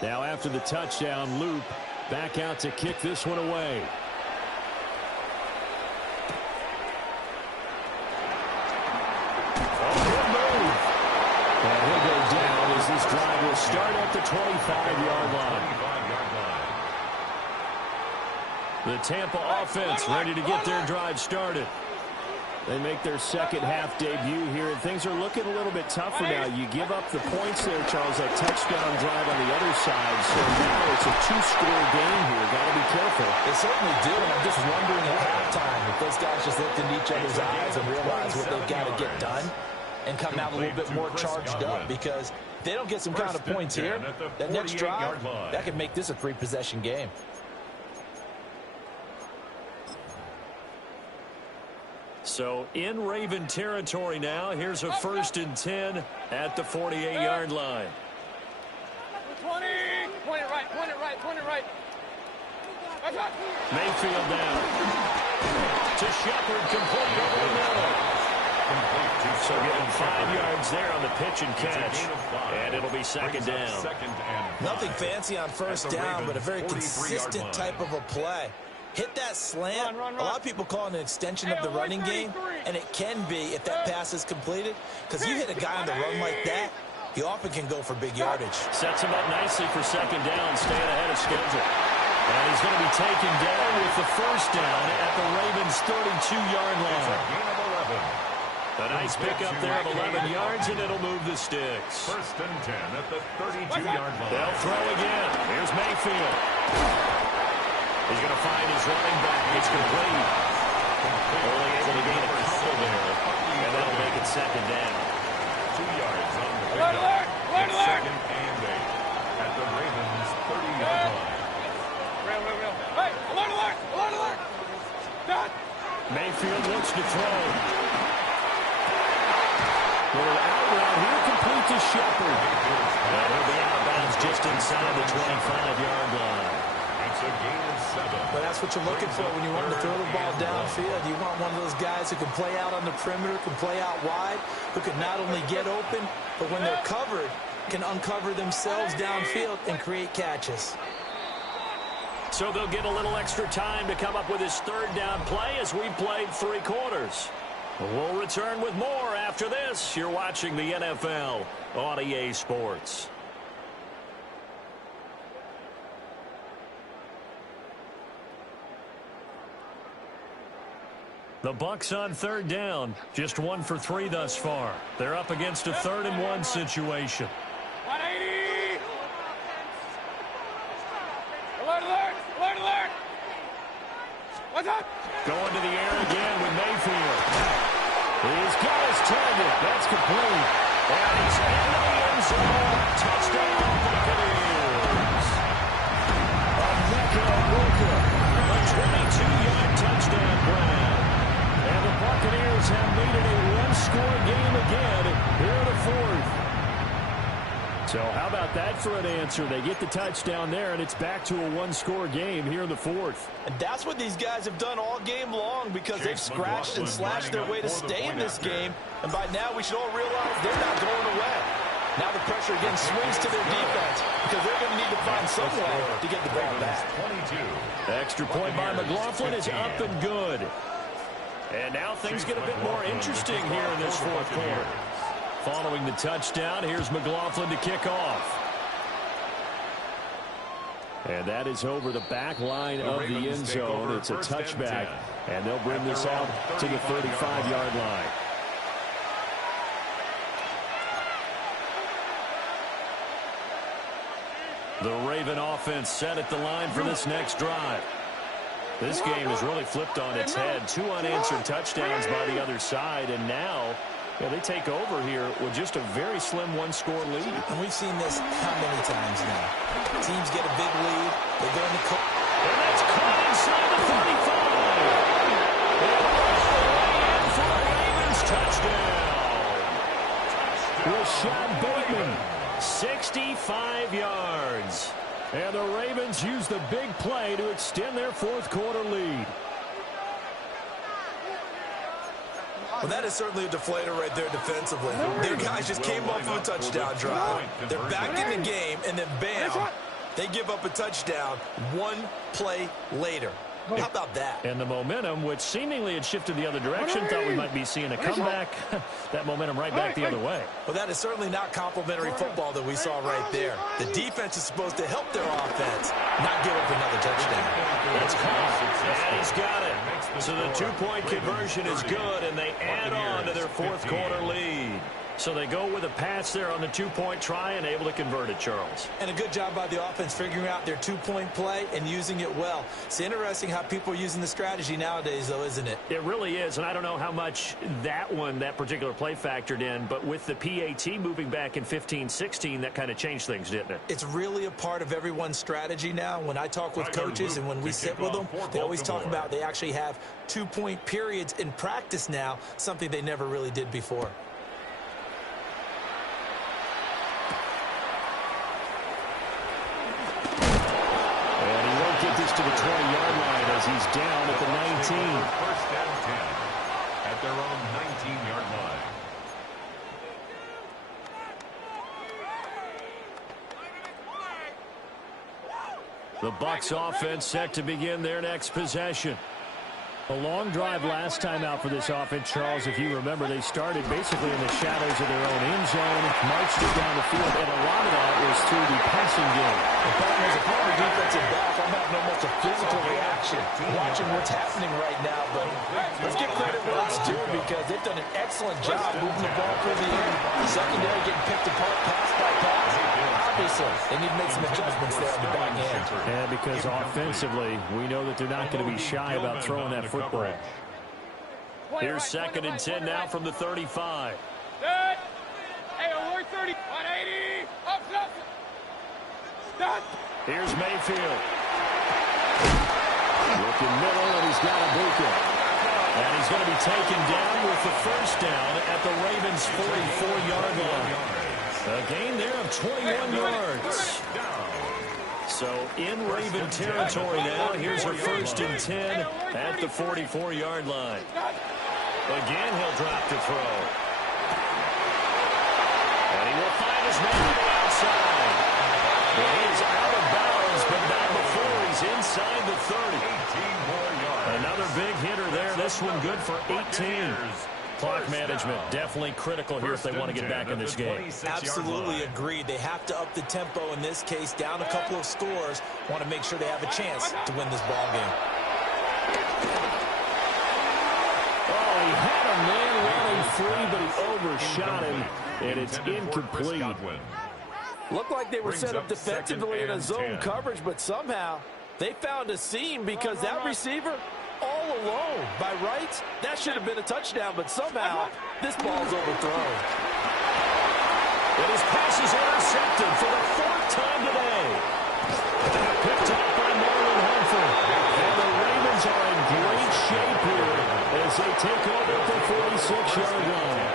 Now after the touchdown, Loop back out to kick this one away. Oh, good move. And he'll go down as this drive will start at the 25-yard line. The Tampa offense ready to get their drive started. They make their second-half debut here, and things are looking a little bit tougher now. You give up the points there, Charles, that touchdown drive on the other side. So now it's a 2-score game here. Got to be careful. They certainly do, and I'm just wondering at halftime if those guys just looked into each other's eyes and realize what they've got to get done and come out a little bit more charged up, because if they don't get some kind of points here, that next drive, that could make this a 3-possession game. So in Raven territory now. Here's a 1st and 10 at the 48-yard line. 20. Point it right. Mayfield down. To Shepard, complete over the middle. So getting 5 yards there on the pitch and catch. And it'll be second down. Nothing fancy on first down, but a very consistent type of a play. Hit that slant. Run. A lot of people call it an extension of the running game, and it can be if that pass is completed, because you hit a guy on the run like that, he often can go for big yardage. Sets him up nicely for second down, staying ahead of schedule. And he's going to be taken down with the first down at the Ravens' 32-yard line. A nice pickup there of 11 yards, and it'll move the sticks. 1st and 10 at the 32-yard line. They'll throw again. Here's Mayfield. He's going to find his running back. It's complete. Only able to gain a couple there, and that'll make it second down. 2 yards on the pickup. It's second and 8 at the Ravens' 30-yard line. Hey, alert! Done. Mayfield looks to throw. Little out route here, complete to Shepard. And he'll be out of bounds just inside the 25-yard line. It's a gain of 7. But that's what you're looking for when you want to throw the ball downfield. You want one of those guys who can play out on the perimeter, can play out wide, who can not only get open, but when they're covered, can uncover themselves downfield and create catches. So they'll get a little extra time to come up with his third down play as we played 3 quarters. We'll return with more after this. You're watching the NFL on EA Sports. The Bucs on third down, just 1 for 3 thus far. They're up against a 3rd and 1 situation. 180. Alert! What's up? Going to the air again with Mayfield. He's got his target. That's complete. And he's in the end zone. Touchdown, Buccaneers. So how about that for an answer? They get the touchdown there, and it's back to a one-score game here in the fourth. And that's what these guys have done all game long because they've scratched and slashed their way to stay in this game. And by now, we should all realize they're not going away. Now the pressure again swings to their defense because they're going to need to find some way to get the ball back. Extra point by McLaughlin is up and good. And now things get a bit more interesting here in this fourth quarter. Following the touchdown, here's McLaughlin to kick off. And that is over the back line of the end zone. It's a touchback, and they'll bring this out to the 35-yard line. The Raven offense set at the line for this next drive. This game has really flipped on its head. 2 unanswered touchdowns by the other side, and now they take over here with just a very slim one-score lead. And we've seen this how many times now? Teams get a big lead. They go in the and that's caught inside the 35. And for the Ravens, touchdown. Rashad Bateman, 65 yards. And the Ravens use the big play to extend their fourth quarter lead. Well, that is certainly a deflator right there defensively. Their guys just came off of a touchdown drive. They're back in the game, and then bam, they give up a touchdown one play later. How about that? And the momentum, which seemingly had shifted the other direction, thought we might be seeing a comeback. That momentum right back the other way. Well, that is certainly not complimentary football that we saw right there. The defense is supposed to help their offense, not give up another touchdown. That's caught. And he's got it. So the two-point conversion is good, and they add on to their fourth quarter lead. So they go with a pass there on the two-point try and able to convert it, Charles. And a good job by the offense figuring out their two-point play and using it well. It's interesting how people are using the strategy nowadays, though, isn't it? It really is, and I don't know how much that particular play factored in, but with the PAT moving back in 15-16, that kind of changed things, didn't it? It's really a part of everyone's strategy now. When I talk with coaches and when we sit with them, they always talk about they actually have two-point periods in practice now, something they never really did before. Get this to the 20-yard line as he's down at the 19. First down 10 at their own 19-yard line. The Bucs offense set to begin their next possession. A long drive last time out for this offense, Charles. If you remember, they started basically in the shadows of their own end zone, marched it down the field, and a lot of that was through the passing game. As a former defensive back, I'm having almost a physical reaction watching what's happening right now. But let's give credit where it's due because they've done an excellent job moving the ball through the air. Secondary getting picked apart pass by pass. Obviously, they need to make some adjustments there on the back end. Yeah, because offensively, we know that they're not going to be shy about throwing that football. Here's 2nd and 10 now from the 35. Hey, we're 30. 180. Up. Here's Mayfield. Looking middle, and he's got a Buka. And he's going to be taken down with the first down at the Ravens' 44-yard line. A gain there of 21 yards. So in Raven territory now. Here's a 1st and 10 at the 44-yard line. Again, he'll drop to throw. And he will find his man on the outside. And he is out of bounds, but not before he's inside the 30. 18 more yards. Another big hitter there. This one good for 18. Clock management definitely critical here if they want to get back in this game. Absolutely agreed. They have to up the tempo in this case, down a couple of scores. Want to make sure they have a chance to win this ball game. Oh, he had a man running free, but he overshot him, and it's incomplete. Looked like they were set up defensively in a zone coverage, but somehow they found a seam because that receiver all alone. By rights, that should have been a touchdown, but somehow this ball's overthrown. And his pass is intercepted for the 4th time today. Picked up by Marlon Humphrey. And the Ravens are in great shape here as they take over at the 46-yard line.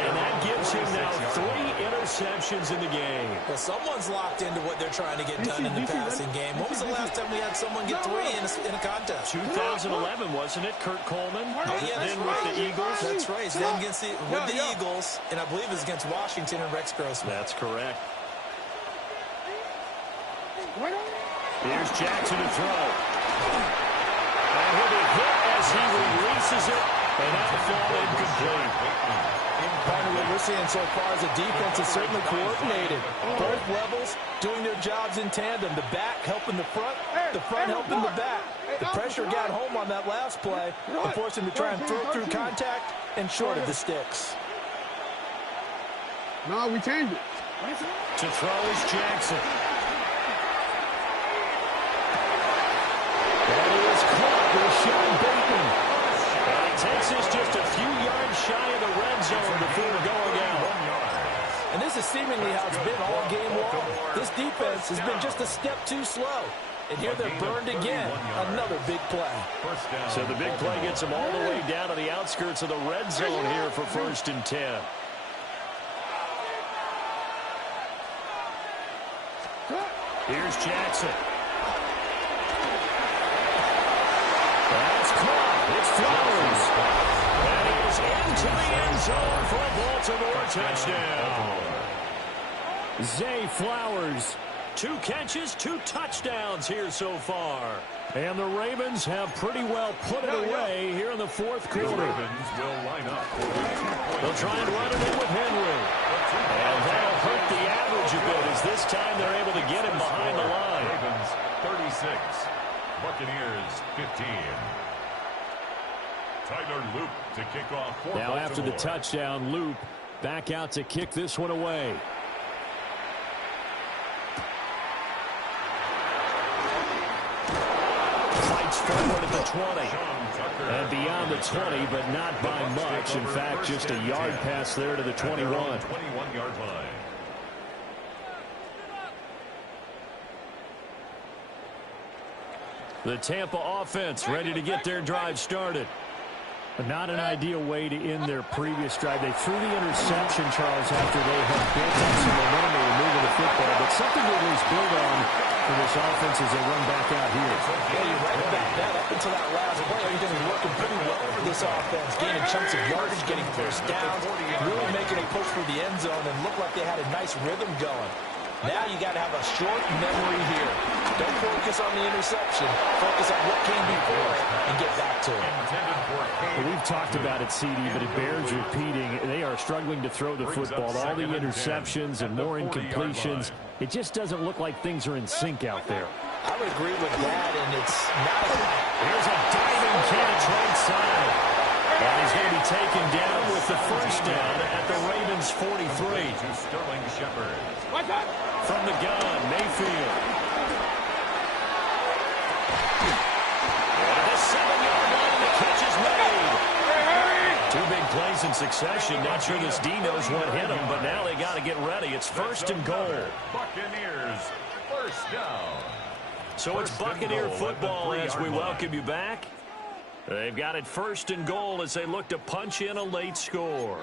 And that gives him now now 3 interceptions in the game. Well, someone's locked into what they're trying to get done in the passing game. When was the last time we had someone get 3 in a contest? 2011, wasn't it, Kurt Coleman? Oh, yeah, that's then right. with the Eagles. That's right. He's then against with the Eagles, and I believe it's against Washington and Rex Grossman. That's correct. Here's Jackson to throw. And he'll be hit as he releases it, and that'll fall incomplete. Partner, what we're seeing so far is the defense is certainly coordinated. Both levels doing their jobs in tandem. The back helping the front helping the back. The pressure got home on that last play and forced him to try and throw through contact and short of the sticks. No, we changed it. To throw is Jackson. That is caught with Sean Bateman. And he takes us just a few yards shy of the red zone before going out. And this is seemingly how it's been all game long. This defense has been just a step too slow. And here they're burned again. Another big play. So the big play gets them all the way down to the outskirts of the red zone here for 1st and 10. Here's Jackson. That's caught. It's Flowers. And he is into the end zone for a Baltimore touchdown. Zay Flowers. 2 catches, 2 touchdowns here so far. And the Ravens have pretty well put it away here in the 4th quarter. The Ravens will line up for the 2-point. They'll try and run it in with Henry. And that'll hurt the average a bit as this time they're able to get him behind the line. Ravens 36, Buccaneers 15. Tyler Loop to kick off for Now Baltimore. after the touchdown, Loop back out to kick this one away. Fights forward at the 20. And beyond the 20, but not by much. In fact, just a yard pass there to the 21. 21-yard line. The Tampa offense ready to get their drive started. But not an ideal way to end their previous drive. They threw the interception, Charles, after they had built up some momentum and moving the football. But something to at least build on for this offense as they run back out here. Yeah, you're right about that. Up until that last play, everything was working pretty well for this offense. Gaining chunks of yardage, getting first downs, really making a push for the end zone, and looked like they had a nice rhythm going. Now you got to have a short memory here. Don't focus on the interception. Focus on what came before it and get back to it. Well, we've talked about it, CD, but it bears repeating. They are struggling to throw the football. All the interceptions and more incompletions. It just doesn't look like things are in sync out there. I would agree with that, and it's not a... Here's a diving catch right side. And he's going to be taken down with the first down at the Ravens 43. To Sterling Shepard. From the gun, Mayfield. At the 7-yard line, the catch is made. 2 big plays in succession. Not sure this D knows what hit him, but now they got to get ready. It's 1st and goal. Buccaneers, first down. So it's Buccaneer football as we welcome you back. They've got it 1st and goal as they look to punch in a late score.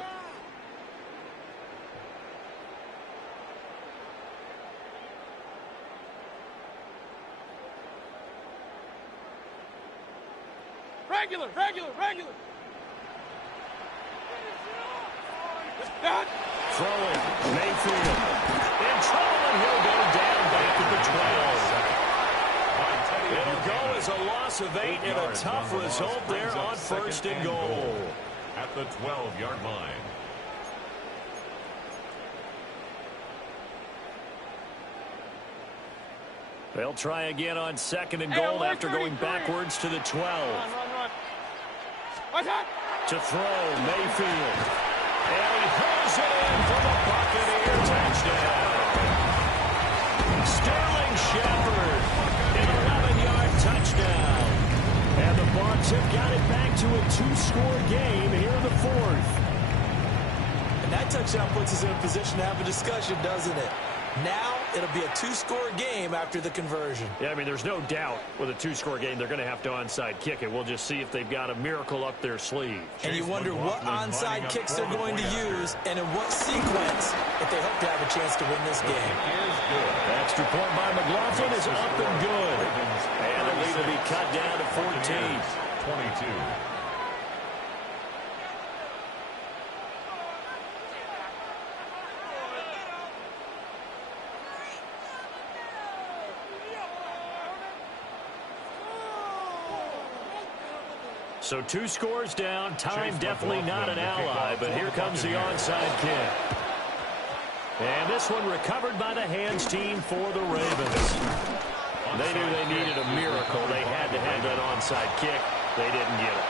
Regular. Throwing, Mayfield. In trouble, and he'll go down back at the 12. It'll go as a loss of 8 and a tough result there on 1st and goal. At the 12-yard line. They'll try again on 2nd and goal after going backwards to the 12. Run. To throw, Mayfield. And he hurls it in for the Buccaneer touchdown. Sterling Shepard, an 11-yard touchdown. And the Bucs have got it back to a 2-score game here in the 4th. And that touchdown puts us in a position to have a discussion, doesn't it? Now it'll be a two-score game after the conversion. Yeah, I mean, there's no doubt with a two-score game they're going to have to onside kick it. We'll just see if they've got a miracle up their sleeve. And you wonder what onside kicks they're going to use and in what sequence if they hope to have a chance to win this game. Extra point by McLaughlin is up and good. And the lead will be cut down to 14. 22. So 2 scores down. Time definitely not an ally, but here comes the onside kick. And this one recovered by the hands team for the Ravens. They knew they needed a miracle. They had to have that onside kick. They didn't get it.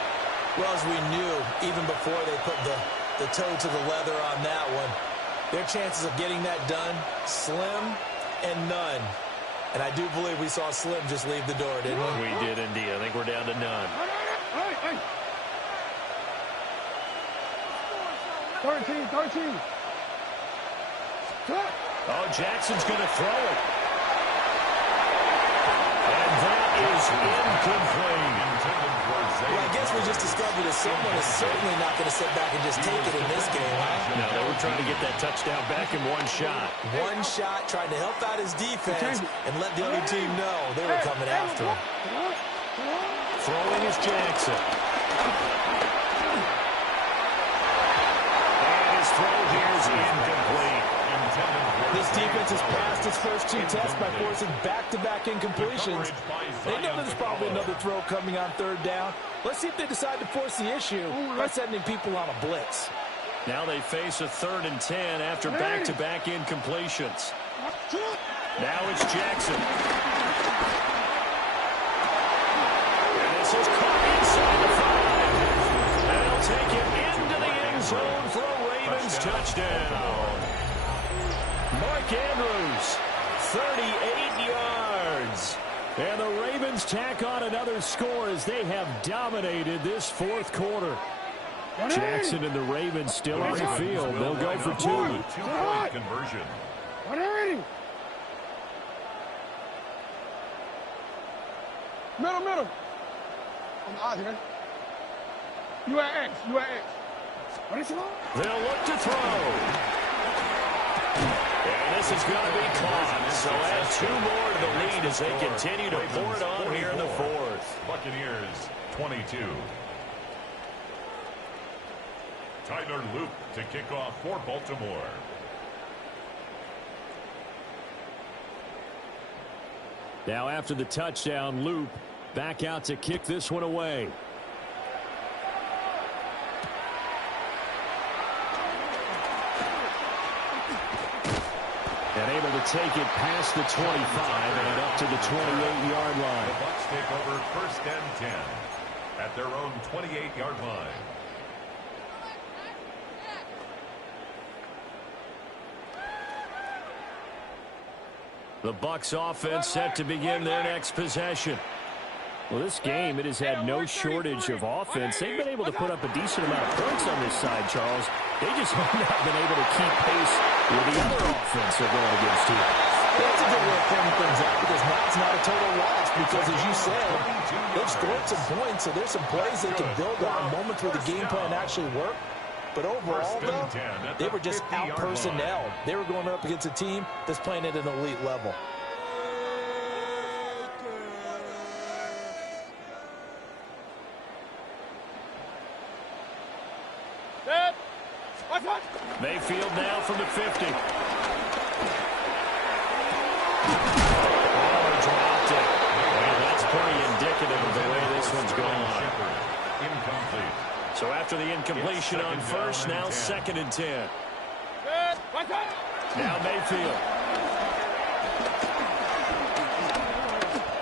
Well, as we knew, even before they put the toe to the leather on that one, their chances of getting that done, slim and none. And I do believe we saw Slim just leave the door, didn't we? We did indeed. I think we're down to none. 13. Oh, Jackson's going to throw it. And that is incomplete. Well, I guess we just discovered that someone is certainly not going to sit back and just take it in this game, huh? No, they were trying to get that touchdown back in one shot. One shot, trying to help out his defense and let the other team know they were coming after him. Throwing is Jackson. And his throw here is incomplete. This defense has passed its first 2 tests by forcing back-to-back incompletions. They know there's probably another throw coming on 3rd down. Let's see if they decide to force the issue by sending people on a blitz. Now they face a 3rd and 10 after back-to-back incompletions. Now it's Jackson. And this is caught inside the 5. And they'll take it into the end zone for a Ravens touchdown. Mark Andrews, 38 yards. And the Ravens tack on another score as they have dominated this 4th quarter. Jackson and the Ravens still on the field. They'll go for 2. 2-point conversion. Middle. On the odds, man. You at X. What is it on? They'll look to throw. And this is going to be caught. So add 2 more to the lead as they continue to pour it on here in the 4th. Buccaneers 22. Tyler Loop to kick off for Baltimore. Now after the touchdown, Loop back out to kick this one away. And able to take it past the 25 and up to the 28-yard line. The Bucs take over 1st and 10 at their own 28-yard line. The Bucs offense set to begin their next possession. Well, this game, it has had no shortage of offense. They've been able to put up a decent amount of points on this side, Charles. They just have not been able to keep pace with the other offense they're going against here. That's a good way of pointing things out because now it's not a total loss because, as you said, they've scored some points, so there's some plays they can build on, moments where the game plan actually worked. But overall, though, they were just out-personnel. They were going up against a team that's playing at an elite level. Mayfield now from the 50. Oh, dropped it. Well, that's pretty indicative of the way this one's going. Incomplete. So after the incompletion on 1st, now 2nd and 10. Now Mayfield.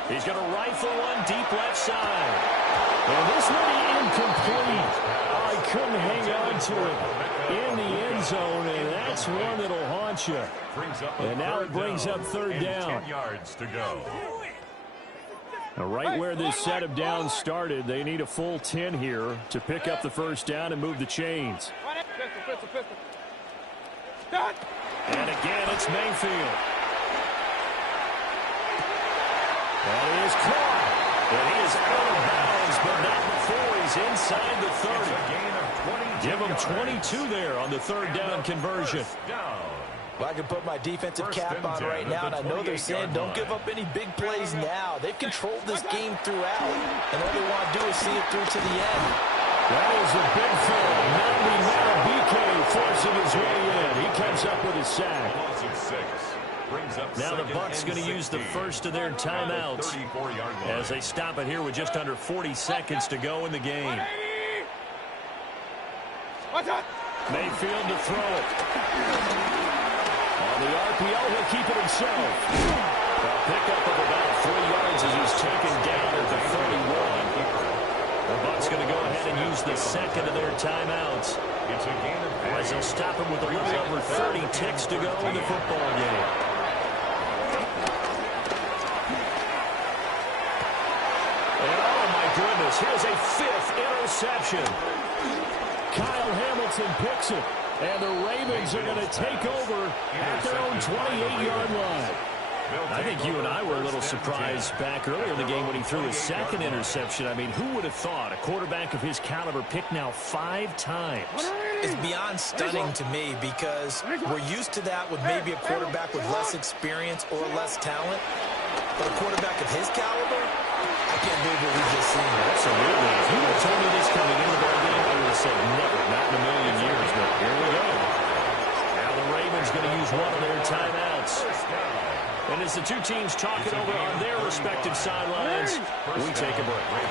He's going to rifle one deep left side. And this one incomplete. Oh, he couldn't hang on to it in the end zone, and that's one that'll haunt you. And now it brings up 3rd down. 10 yards to go. Now, right where this set of downs started, they need a full 10 here to pick up the 1st down and move the chains. Pistol. And again, it's Mayfield. And he is caught. And he is out of bounds, but not before he's inside the 30. Give him 22 there on the third down conversion. Well, I can put my defensive cap on right now, and I know they're saying don't give up any big plays now. They've controlled this game throughout, and all they want to do is see it through to the end. That is a big throw. Now BK forcing his way in. He comes up with a sack. Now the Bucs going to use the first of their timeouts as they stop it here with just under 40 seconds to go in the game. Mayfield to throw it. On the RPO, he'll keep it himself. A pickup of about 3 yards as he's taken down at the 31. The Bucs going to go ahead and use the second of their timeouts as they'll stop him with a little over 30 ticks to go in the football game. And oh my goodness, here's a 5th interception. Kyle Hamilton picks it, and the Ravens are going to take over at their own 28-yard line. I think you and I were a little surprised back earlier in the game when he threw his second interception. I mean, who would have thought a quarterback of his caliber picked now 5 times? It's beyond stunning to me because we're used to that with maybe a quarterback with less experience or less talent. But a quarterback of his caliber, I can't believe what we've just seen. Absolutely. If you would have told me this coming into the ball game, I would have said never, not in a million years. But here we go. Now the Ravens going to use one of their timeouts. And as the two teams talk it over on their respective sidelines, we take a break.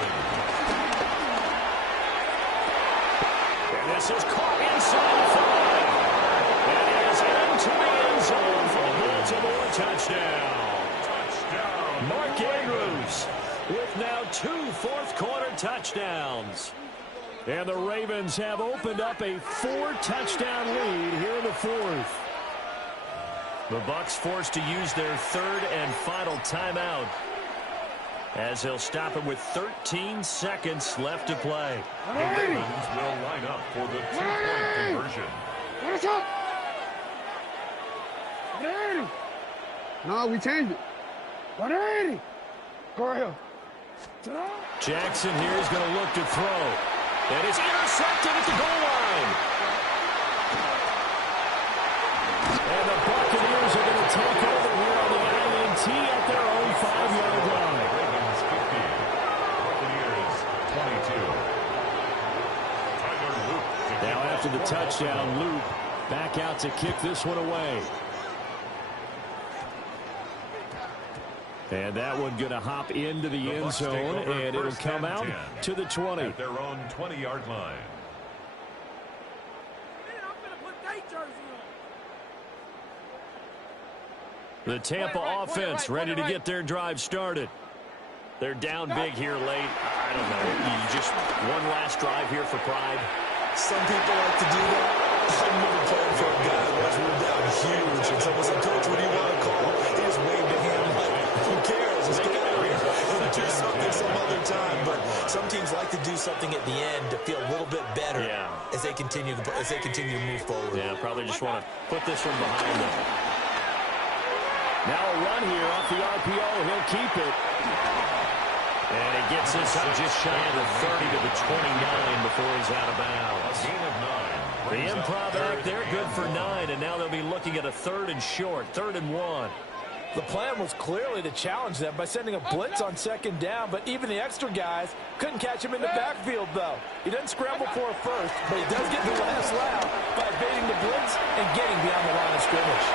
And this is caught inside the 5. And it is into the end zone for a Baltimore touchdown. Mark Andrews with now 2 fourth-quarter touchdowns. And the Ravens have opened up a 4-touchdown lead here in the 4th. The Bucs forced to use their 3rd and final timeout as they'll stop it with 13 seconds left to play. The Ravens will line up for the 2-point conversion. No, we changed it. 180. Go right here. Jackson here is going to look to throw. And it's intercepted at the goal line. And the Buccaneers are going to take over here on the INT at their own 5-yard line. Ravens 50. Buccaneers 22. Now after the touchdown, Loop back out to kick this one away. And that one going to hop into the end zone, and it'll come out to the 20. At their own 20-yard line. The Tampa offense ready to get their drive started. They're down big here late. I don't know. You just one last drive here for pride. Some people like to do that. I remember playing for a guy once we were down huge, and someone said, "Coach, what do you want to call?" He just waved a hand like, who cares? Let's get out of here. We'll do something some other time. But some teams like to do something at the end to feel a little bit better as they continue to move forward. Yeah, probably just want to put this one behind them. Now a run here off the RPO. He'll keep it. And he gets this up just shy of the 30 to the 29 before he's out of bounds. Gain of 9. The improv act, they're good for 9, and now they'll be looking at a 3rd and short, 3rd and 1. The plan was clearly to challenge them by sending a blitz on 2nd down, but even the extra guys couldn't catch him in the backfield, though. He doesn't scramble for a first, but he does get the last lap by evading the blitz and getting beyond the line of scrimmage.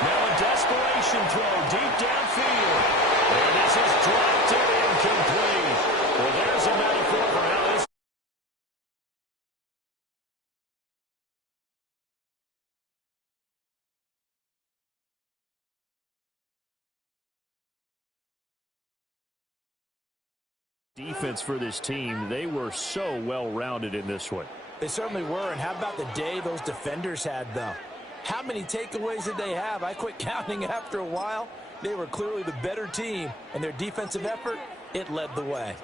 Now a desperation throw deep downfield. And this is dropped and incomplete. Well, there's a metaphor for how this defense for this team. They were so well-rounded in this one. They certainly were, and how about the day those defenders had, though? How many takeaways did they have? I quit counting after a while. They were clearly the better team, and their defensive effort, it led the way.